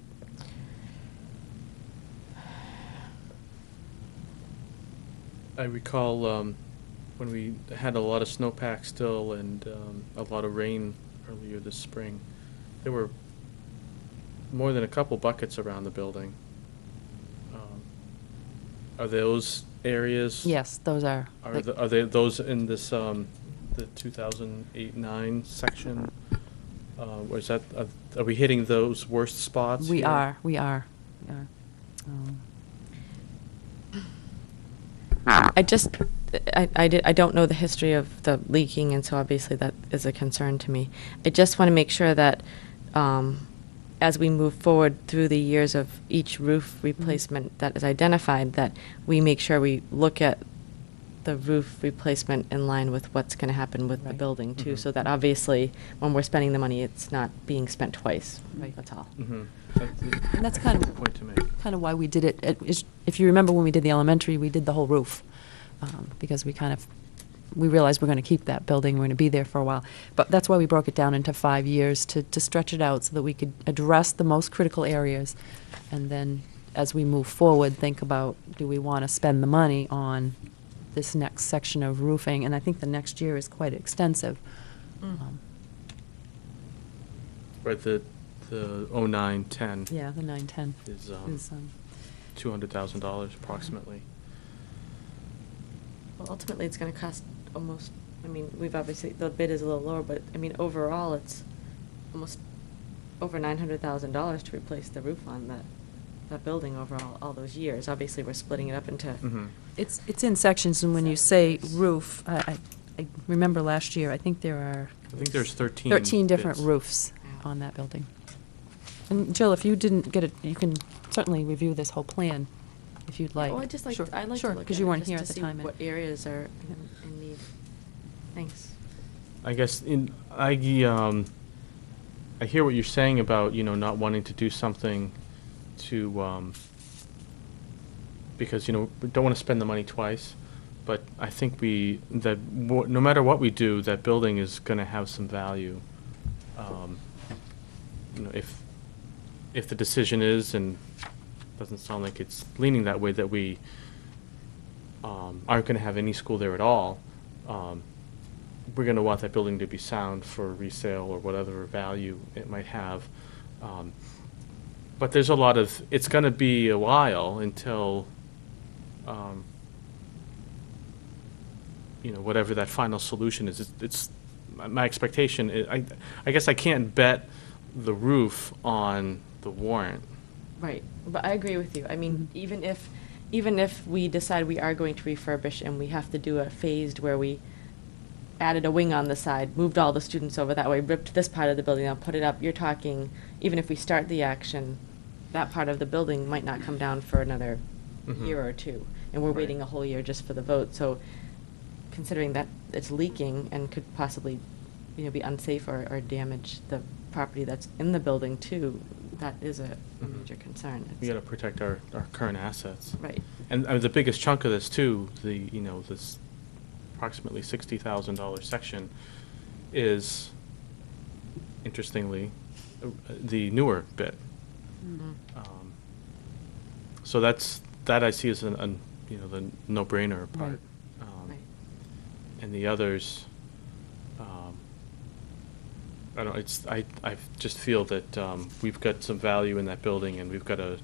I recall when we had a lot of snowpack still and a lot of rain earlier this spring, there were more than a couple buckets around the building. Are those areas? Yes, those are. Are they those in this, the 2008-9 section? Or is that, are we hitting those worst spots We here? are, we are. I don't know the history of the leaking, and so obviously that is a concern to me. I just want to make sure that as we move forward through the years of each roof replacement that is identified, that we make sure we look at the roof replacement in line with what's going to happen with the Right. building too, Mhm. so that obviously when we're spending the money, it's not being spent twice. Right. That's all. Mhm. And that's kind a good of, point to make. kind of why we did it. If you remember when we did the elementary, we did the whole roof. Because we realized we're going to keep that building, we're going to be there for a while. But that's why we broke it down into 5 years, to stretch it out so that we could address the most critical areas. And then, as we move forward, think about, do we want to spend the money on this next section of roofing? And I think the next year is quite extensive. Right, the 09-10 Yeah, the 9/10 is is, $200,000 approximately. Well, ultimately, it's going to cost almost, I mean, we've obviously, the bid is a little lower, but, I mean, overall, it's almost over $900,000 to replace the roof on that building over all those years. Obviously, we're splitting it up into, Mhm. it's in sections, and when you say roof, I remember last year, I think there are I think there's 13 13 different bids. roofs on that building. And Jill, if you didn't get it, you can certainly review this whole plan if you'd like. well, I'd like Sure, to look at it. sure, because you weren't just here to at the see time. and- what areas are in need. Thanks. I guess I hear what you're saying about, not wanting to do something to, because, we don't want to spend the money twice. But I think no matter what we do, that building is going to have some value. If the decision is, and doesn't sound like it's leaning that way, that we aren't going to have any school there at all, we're going to want that building to be sound for resale or whatever value it might have. But there's it's going to be a while until, whatever that final solution is. It's my expectation. I guess I can't bet the roof on the warrant. Right, but I agree with you. I mean, even if we decide we are going to refurbish and we have to do a phased where we added a wing on the side, moved all the students over that way, ripped this part of the building out, put it up, you're talking, even if we start the action, that part of the building might not come down for another Mhm. year or two, and we're Right. waiting a whole year just for the vote. So considering that it's leaking and could possibly, be unsafe or damage the property that's in the building too, that is a Mhm. major concern. We got to protect our current assets. Right. And the biggest chunk of this too, this approximately $60,000 section is, interestingly, the newer bit. Mhm. So that I see as the no-brainer part. Right. Right. And the others, I don't, I just feel that we've got some value in that building, and we've got to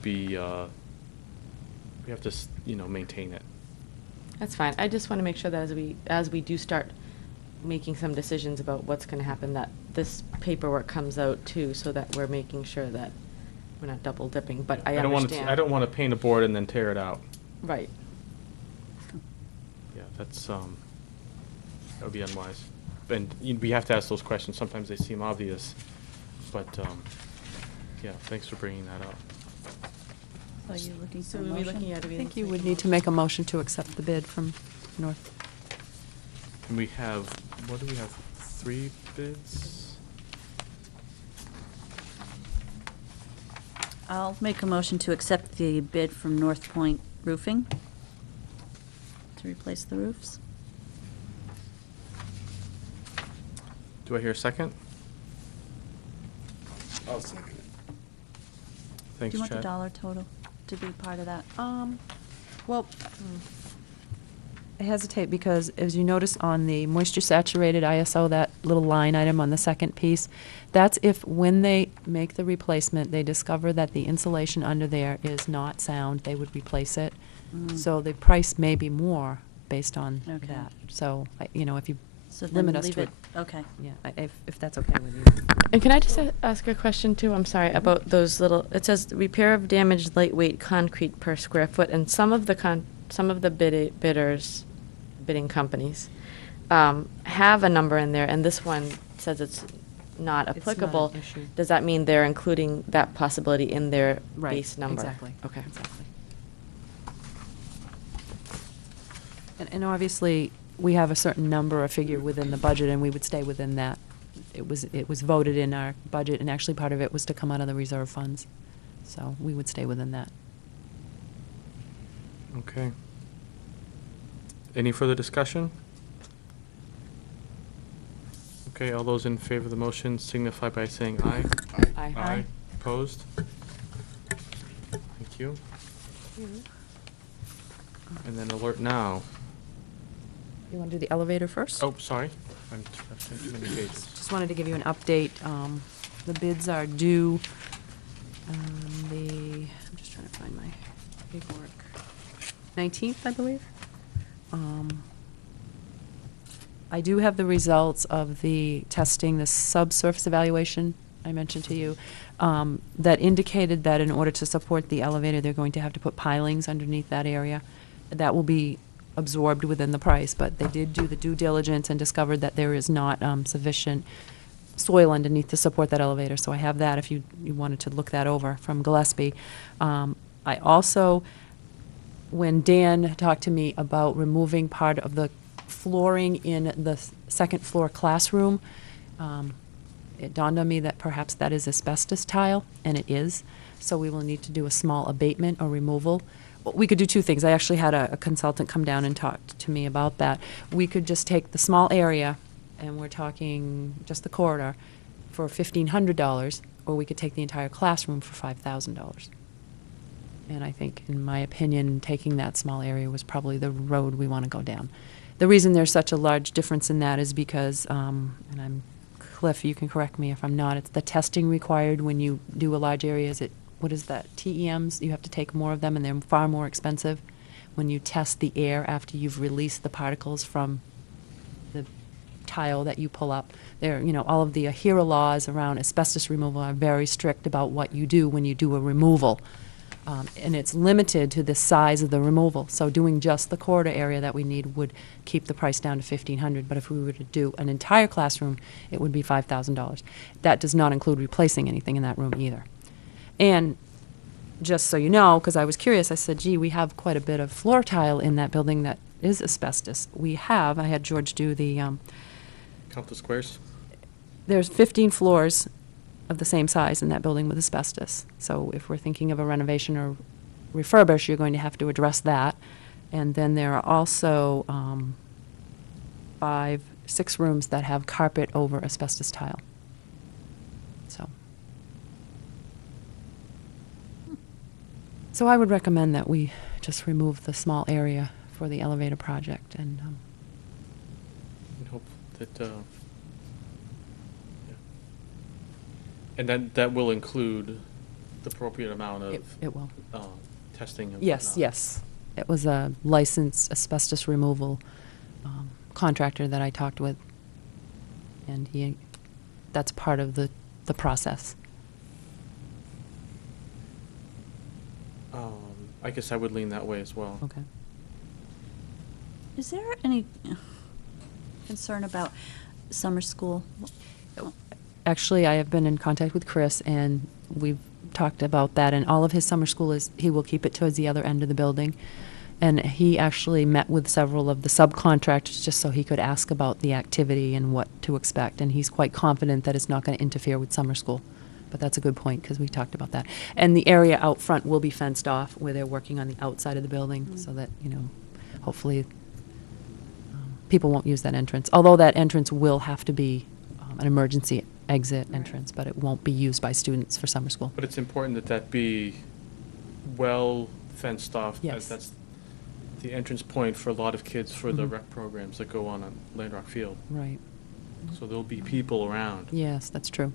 be, we have to maintain it. That's fine. I just want to make sure that as we do start making some decisions about what's going to happen, that this paperwork comes out too, so that we're making sure that we're not double dipping, but I understand. I don't want to paint a board and then tear it out. Right. Yeah, that would be unwise. And we have to ask those questions. Sometimes they seem obvious, but, yeah, thanks for bringing that up. So you're looking for So a we'll be motion? looking at, I think you would need to make a motion to accept the bid from North. And we have, what do we have, 3 bids? I'll make a motion to accept the bid from North Point Roofing to replace the roofs. Do I hear a second? I'll second it. Thanks, Do you want the Chad. dollar total to be part of that? Well, I hesitate because, as you notice on the moisture saturated ISO, that little line item on the second piece, that's if when they make the replacement, they discover that the insulation under there is not sound, they would replace it. So the price may be more based on Okay. that. So, you know, if you So then limit us leave to it, okay. yeah, if that's okay with you. And can I just ask a question too? I'm sorry, about those little, it says repair of damaged lightweight concrete per square foot, and some of the bidding companies have a number in there, and this one says it's not It's not an applicable. issue. Does that mean they're including that possibility in their Right, base number? exactly. Okay. Exactly. And obviously, we have a certain number, a figure within the budget, and we would stay within that. It was voted in our budget, and actually part of it was to come out of the reserve funds. So we would stay within that. Okay. Any further discussion? Okay, all those in favor of the motion signify by saying aye. Aye. Aye. Opposed? Thank you. And then alert now. You want to do the elevator first? Oh, sorry. I've sent too many pages. Just wanted to give you an update. The bids are due, I'm just trying to find my paperwork, 19th, I believe. I do have the results of the testing, the subsurface evaluation I mentioned to you, that indicated that in order to support the elevator, they're going to have to put pilings underneath that area. That will be absorbed within the price, but they did do the due diligence and discovered that there is not sufficient soil underneath to support that elevator. So I have that if you wanted to look that over from Gillespie. I also, when Dan talked to me about removing part of the flooring in the second floor classroom, it dawned on me that perhaps that is asbestos tile, and it is. So we will need to do a small abatement or removal. We could do 2 things. I actually had a consultant come down and talk to me about that. We could just take the small area, and we're talking just the corridor, for $1,500, or we could take the entire classroom for $5,000. And I think, in my opinion, taking that small area was probably the road we want to go down. The reason there's such a large difference in that is because, and Cliff, you can correct me if I'm not, it's the testing required when you do a large area. Is it, what is that, TEMs? You have to take more of them, and they're far more expensive when you test the air after you've released the particles from the tile that you pull up. There, you know, all of the AHERA laws around asbestos removal are very strict about what you do when you do a removal. And it's limited to the size of the removal. So doing just the corridor area that we need would keep the price down to $1,500. But if we were to do an entire classroom, it would be $5,000. That does not include replacing anything in that room either. And just so you know, because I was curious, I said, gee, we have quite a bit of floor tile in that building that is asbestos. I had George do the, Count the squares. there's 15 floors of the same size in that building with asbestos. So if we're thinking of a renovation or refurbish, you're going to have to address that. And then there are also 5, 6 rooms that have carpet over asbestos tile. So I would recommend that we just remove the small area for the elevator project and And hope that, yeah. And then that will include the appropriate amount of it will. testing and Yes, whatnot. yes. it was a licensed asbestos removal contractor that I talked with, and that's part of the process. I guess I would lean that way as well. Okay. Is there any concern about summer school? Actually, I have been in contact with Chris, and we've talked about that, and all of his summer school he will keep it towards the other end of the building. And he actually met with several of the subcontractors just so he could ask about the activity and what to expect, and he's quite confident that it's not going to interfere with summer school. But that's a good point, because we talked about that. And the area out front will be fenced off, where they're working on the outside of the building, so that, hopefully people won't use that entrance. Although that entrance will have to be an emergency exit entrance, but it won't be used by students for summer school. But it's important that that be well fenced off. Yes. That's the entrance point for a lot of kids for the Mhm. rec programs that go on Land Rock Field. Right. So there'll be people around. Yes, that's true.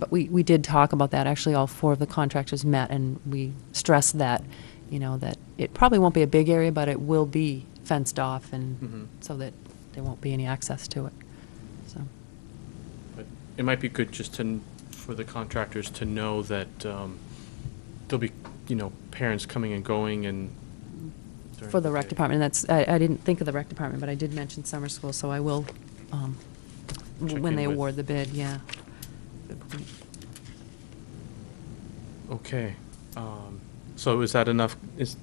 But we did talk about that. Actually, all 4 of the contractors met, and we stressed that, that it probably won't be a big area, but it will be fenced off, and Mhm. so that there won't be any access to it. So, But it might be good just for the contractors to know that there'll be, parents coming and going and during for the the rec day. department, I didn't think of the rec department, but I did mention summer school, so I will, Check when in they with- award the bid, yeah. Good point. Okay. So is that enough? Is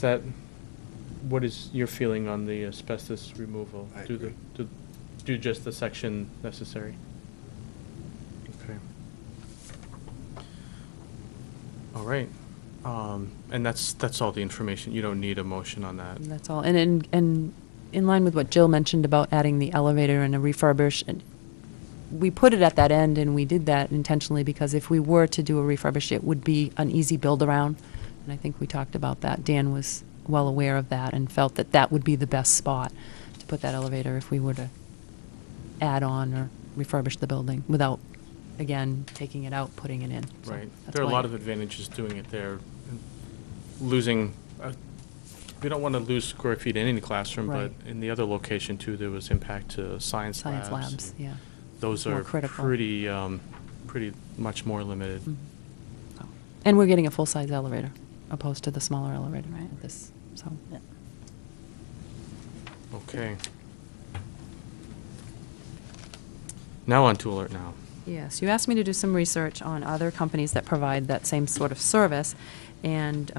that, what is your feeling on the asbestos removal? I Do the- agree. Do just the section necessary? Okay. All right. And that's all the information. You don't need a motion on that. And that's all. And in line with what Jill mentioned about adding the elevator and a refurbish, and we put it at that end, and we did that intentionally because if we were to do a refurbish, it would be an easy build around. And I think we talked about that. Dan was well aware of that and felt that that would be the best spot to put that elevator if we were to add on or refurbish the building without, again, taking it out, putting it in. So Right. that's There are a why- lot of advantages doing it there. Losing, we don't want to lose square feet in any classroom, but Right. in the other location too, there was impact to science labs. Science labs, and yeah. Those More are critical. pretty much more limited. Mhm. So- And we're getting a full-size elevator opposed to the smaller elevator Right. at this, so. Yeah. Okay. Now on to Alert Now. Yes, you asked me to do some research on other companies that provide that same sort of service, and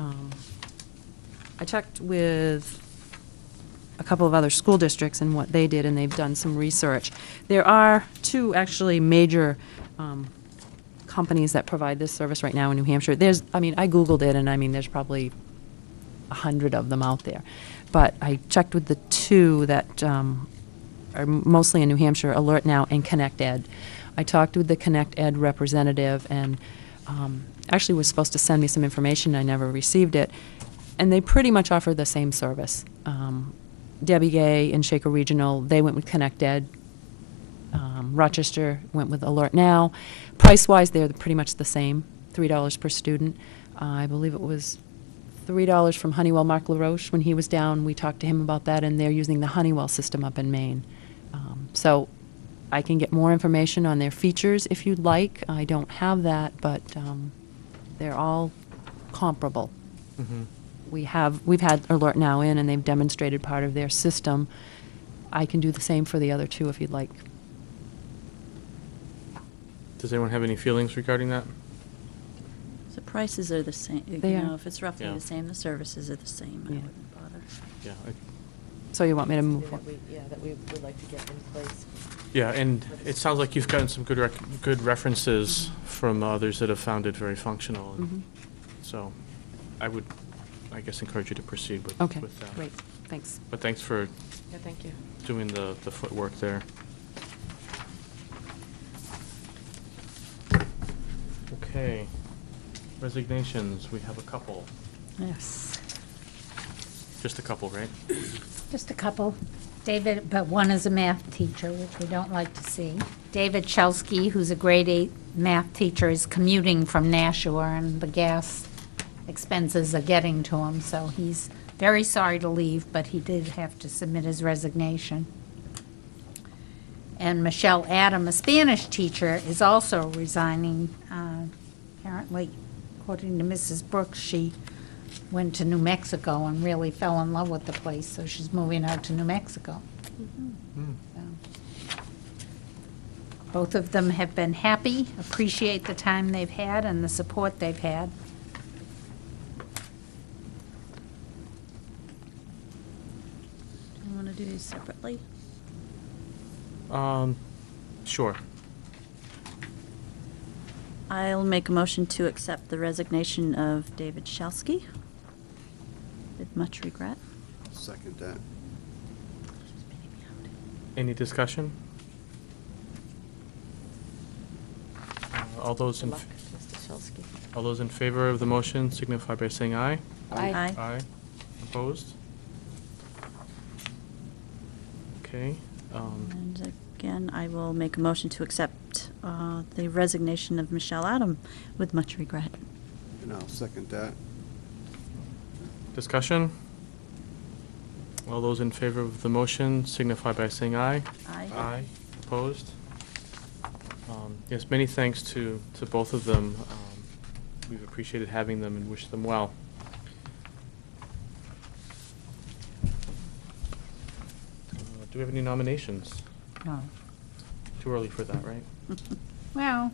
I checked with a couple of other school districts and what they did, and they've done some research. There are 2 actually major companies that provide this service right now in New Hampshire. I Googled it, and there's probably 100 of them out there. But I checked with the 2 that are mostly in New Hampshire, Alert Now and Connect Ed. I talked with the Connect Ed representative, and actually was supposed to send me some information. I never received it. And they pretty much offer the same service. Debbie Gay and Shaker Regional, they went with Connect Ed. Rochester went with Alert Now. Price-wise, they're pretty much the same, $3 per student. I believe it was $3 from Honeywell Mark LaRoche. When he was down, we talked to him about that, and they're using the Honeywell system up in Maine. So I can get more information on their features if you'd like. I don't have that, but they're all comparable. Mm-hmm. We've had Alert Now in, and they've demonstrated part of their system. I can do the same for the other 2 if you'd like. Does anyone have any feelings regarding that? The prices are the same, They are. if it's roughly Yeah. the same, the services are the same. I Yeah. wouldn't bother. Yeah. So you want me to move forward? That we would like to get in place. Yeah, and it sounds like you've gotten some good references from others that have found it very functional. And Mhm. So I would, I guess, encourage you to proceed with Okay, that. great, thanks. But thanks for Yeah, thank you. doing the footwork there. Okay. Resignations, we have a couple. Yes, Just a couple, right? just a couple. David, but one is a math teacher, which we don't like to see. David Chelsky, who's a grade 8 math teacher, is commuting from Nashua, and the gas expenses are getting to him, so he's very sorry to leave, but he did have to submit his resignation. And Michelle Adam, a Spanish teacher, is also resigning. Apparently, according to Mrs. Brooks, she went to New Mexico and really fell in love with the place, so she's moving out to New Mexico. So, both of them have been happy, appreciate the time they've had and the support they've had. Do you want to do these separately? Sure. I'll make a motion to accept the resignation of David Shelsky with much regret. Second that. Any discussion? All those in, Good luck, Mr. Shelsky. all those in favor of the motion signify by saying aye. Aye. Aye. Opposed? Okay. And again, I will make a motion to accept the resignation of Michelle Adam with much regret. And I'll second that. Discussion? All those in favor of the motion signify by saying aye. Aye. Aye. Opposed? Yes, many thanks to both of them. We've appreciated having them and wish them well. Do we have any nominations? No. Too early for that, right? Well,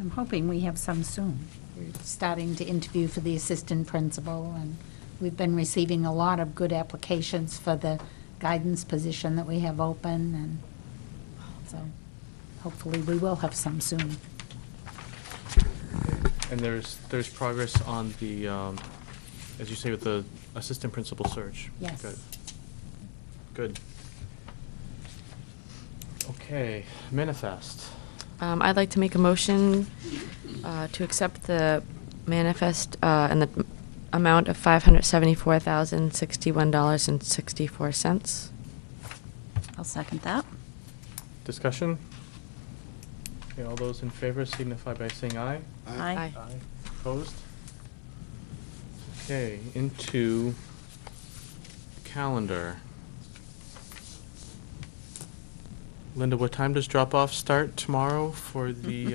I'm hoping we have some soon. We're starting to interview for the assistant principal, and we've been receiving a lot of good applications for the guidance position that we have open, and so hopefully we will have some soon. And there's progress on the, as you say, with the assistant principal search? Yes. Good. Good. Okay, manifest. I'd like to make a motion to accept the manifest in the amount of $574,061.64. I'll second that. Discussion? Okay, all those in favor signify by saying aye. Aye. Opposed? Okay, into calendar. Linda, what time does drop-off start tomorrow for the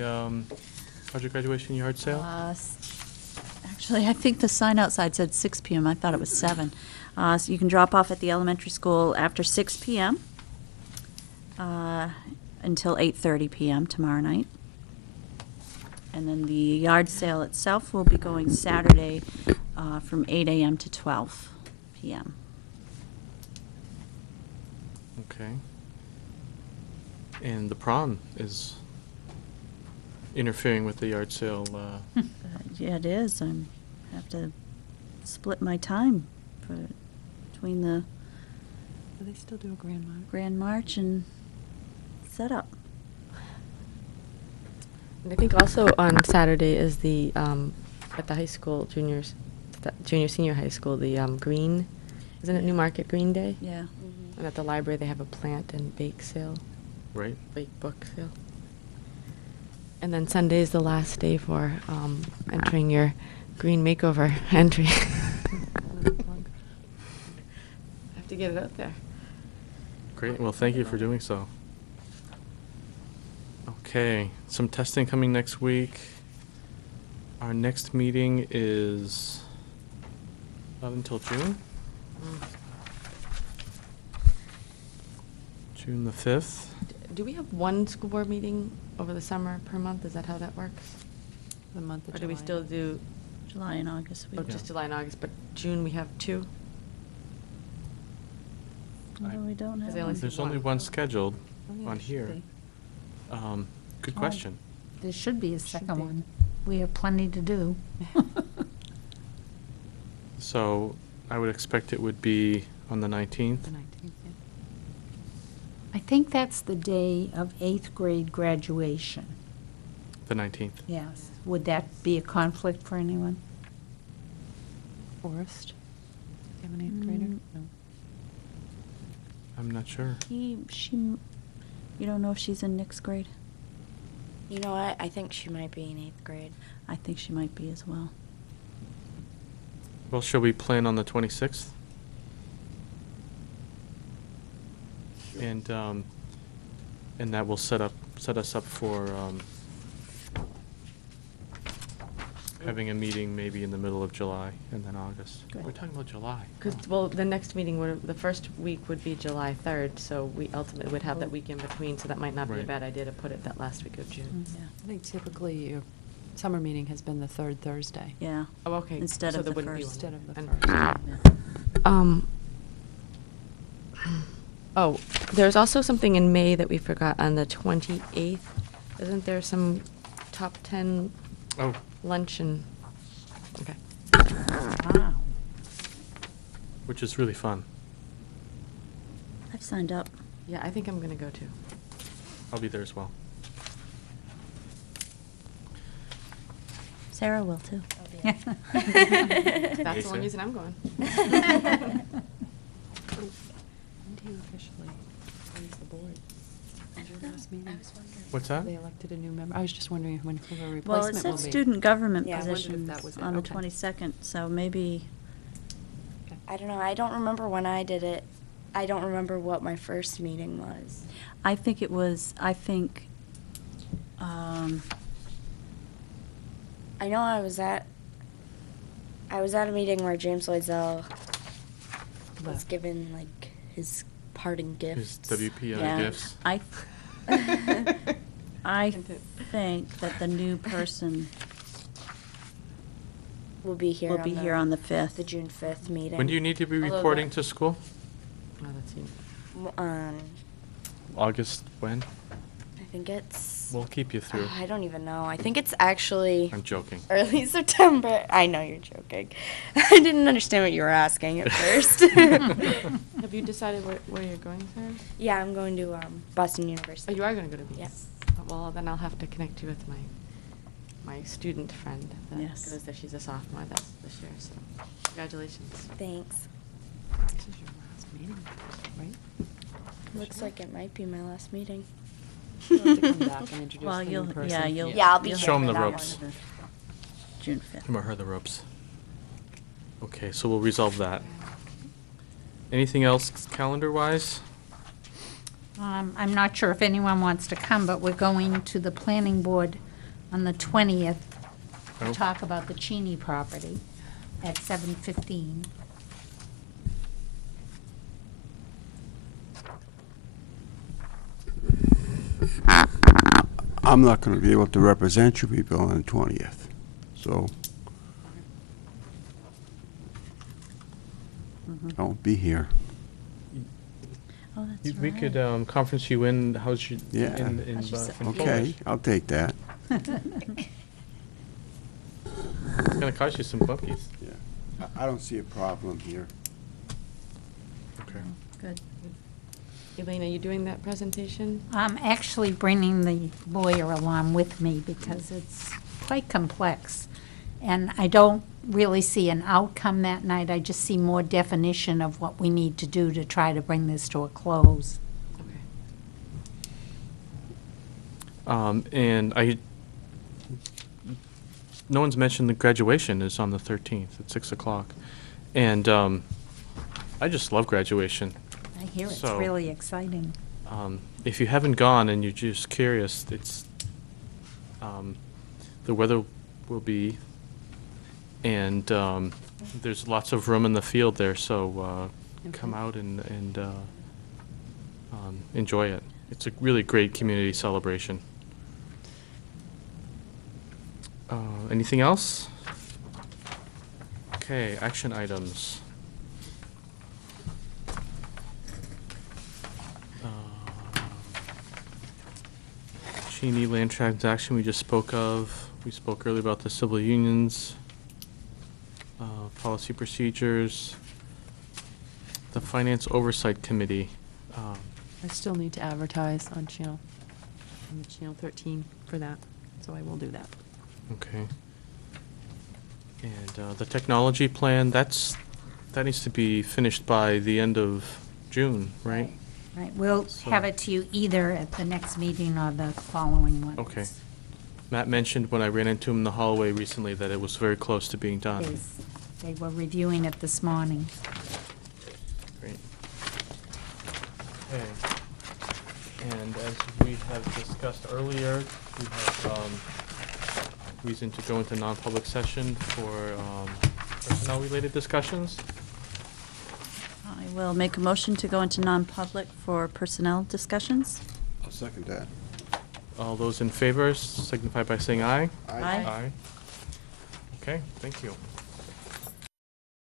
project graduation yard sale? Actually, I think the sign outside said 6 p.m. I thought it was 7. So you can drop off at the elementary school after 6 p.m. Until 8:30 p.m. tomorrow night. And then the yard sale itself will be going Saturday from 8 a.m. to 12 p.m. Okay. And the prom is interfering with the yard sale. Yeah, it is. I have to split my time between the Do they still do a grand march? Grand March and setup. And I think also on Saturday is the, at the high school, senior high school, the green, isn't it Newmarket Green Day? Yeah. And at the library, they have a plant and bake sale, Right? bake book sale. And then Sunday is the last day for entering your green makeover entry. I have to get it out there. Great, well, thank you for doing so. Okay, some testing coming next week. Our next meeting is not until June? June the 5th. Do we have one school board meeting over the summer per month? Is that how that works? The month of Or July. do we still do, July and August. oh, just July and August, but June we have 2? No, we don't have Because they only one. There's one. only one scheduled Oh, yeah, on it should here. be. Good Oh. question. There should be a Should second be. one. We have plenty to do. So I would expect it would be on the 19th. The 19th, yeah. I think that's the day of 8th grade graduation. The 19th. Yes. Would that be a conflict for anyone? Forrest? Do you have an 8th grader? Mm. No. I'm not sure. You don't know if she's in next grade? You know what? I think she might be in 8th grade. I think she might be as well. Well, shall we plan on the 26th? And that will set us up for having a meeting maybe in the middle of July and then August. Good. We're talking about July. Well, the next meeting, the first week would be July 3rd, so we ultimately would have that week in between, so that might not be a Right. bad idea to put it that last week of June. Yeah. I think typically your summer meeting has been the third Thursday. Yeah. Oh, okay. Instead So of there the wouldn't be first. one. Instead of the And- first. Oh, there's also something in May that we forgot on the 28th. Isn't there some top 10 Oh, luncheon? Okay. Wow. which is really fun. I've signed up. Yeah, I think I'm going to go too. I'll be there as well. Sarah will too. That's the Lisa? one reason I'm going. When do you officially raise the board? Is your last meeting? What's that? They elected a new member. I was just wondering when who a Well, it replacement will said be. student government Yeah, I wondered if positions that was it. on the Okay. 22nd, so maybe, I don't know. I don't remember when I did it. I don't remember what my first meeting was. I think, I know I was at a meeting where James Loisel was Left. given like his parting His gifts. WPI yeah, gifts. I think that the new person will be here. will be here on the 5th. the June 5th meeting. When do you need to be Although reporting that- to school? Oh, that's you. August when? I think it's. We'll keep you through. I don't even know. I think it's actually I'm joking. early September. I know you're joking. I didn't understand what you were asking at first. Have you decided where you're going, Sarah? Yeah, I'm going to Boston Oh, University. you are going to go to BC? Yes. Well, then I'll have to connect you with my student friend that Yes. goes there. She's a sophomore this year, so congratulations. Thanks. This is your last meeting, right? Looks like it might be my last meeting. You'll have to come back and introduce Well, the new you'll, person. yeah, you'll. Yeah, I'll be you'll Show 'em have the that ropes. one, June 5th. Come on, her the ropes. Okay, so we'll resolve that. Anything else calendar-wise? I'm not sure if anyone wants to come, but we're going to the planning board on the 20th Oh. to talk about the Cheney property at 7:15. I'm not going to be able to represent you people on the 20th, so I won't be here. Oh, that's We right. could conference you in, how's you, Yeah. in How's your in Okay, Polish. I'll take that. It's gonna cost you some buckies. Yeah. I don't see a problem here. Okay. Good. Elaine, are you doing that presentation? I'm actually bringing the lawyer along with me because it's quite complex. And I don't really see an outcome that night. I just see more definition of what we need to do to try to bring this to a close. Okay. And no one's mentioned the graduation is on the 13th at 6 o'clock. And I just love graduation. I hear it's So- really exciting. If you haven't gone and you're just curious, it's, the weather will be, and there's lots of room in the field there, so come Okay. out and enjoy it. It's a really great community celebration. Anything else? Okay, action items. Cheney land transaction we just spoke of. We spoke earlier about the civil unions, policy procedures, the Finance Oversight Committee. I still need to advertise on Channel 13 for that, so I will do that. Okay. And the technology plan, that needs to be finished by the end of June, right? Right, we'll So- have it to you either at the next meeting or the following one. Okay. Matt mentioned when I ran into him in the hallway recently that it was very close to being done. Is- They were reviewing it this morning. Great. Okay. And as we have discussed earlier, we have reason to go into non-public session for personnel-related discussions. I will make a motion to go into non-public for personnel discussions. I'll second that. All those in favor signify by saying aye. Aye. Aye. Okay, thank you.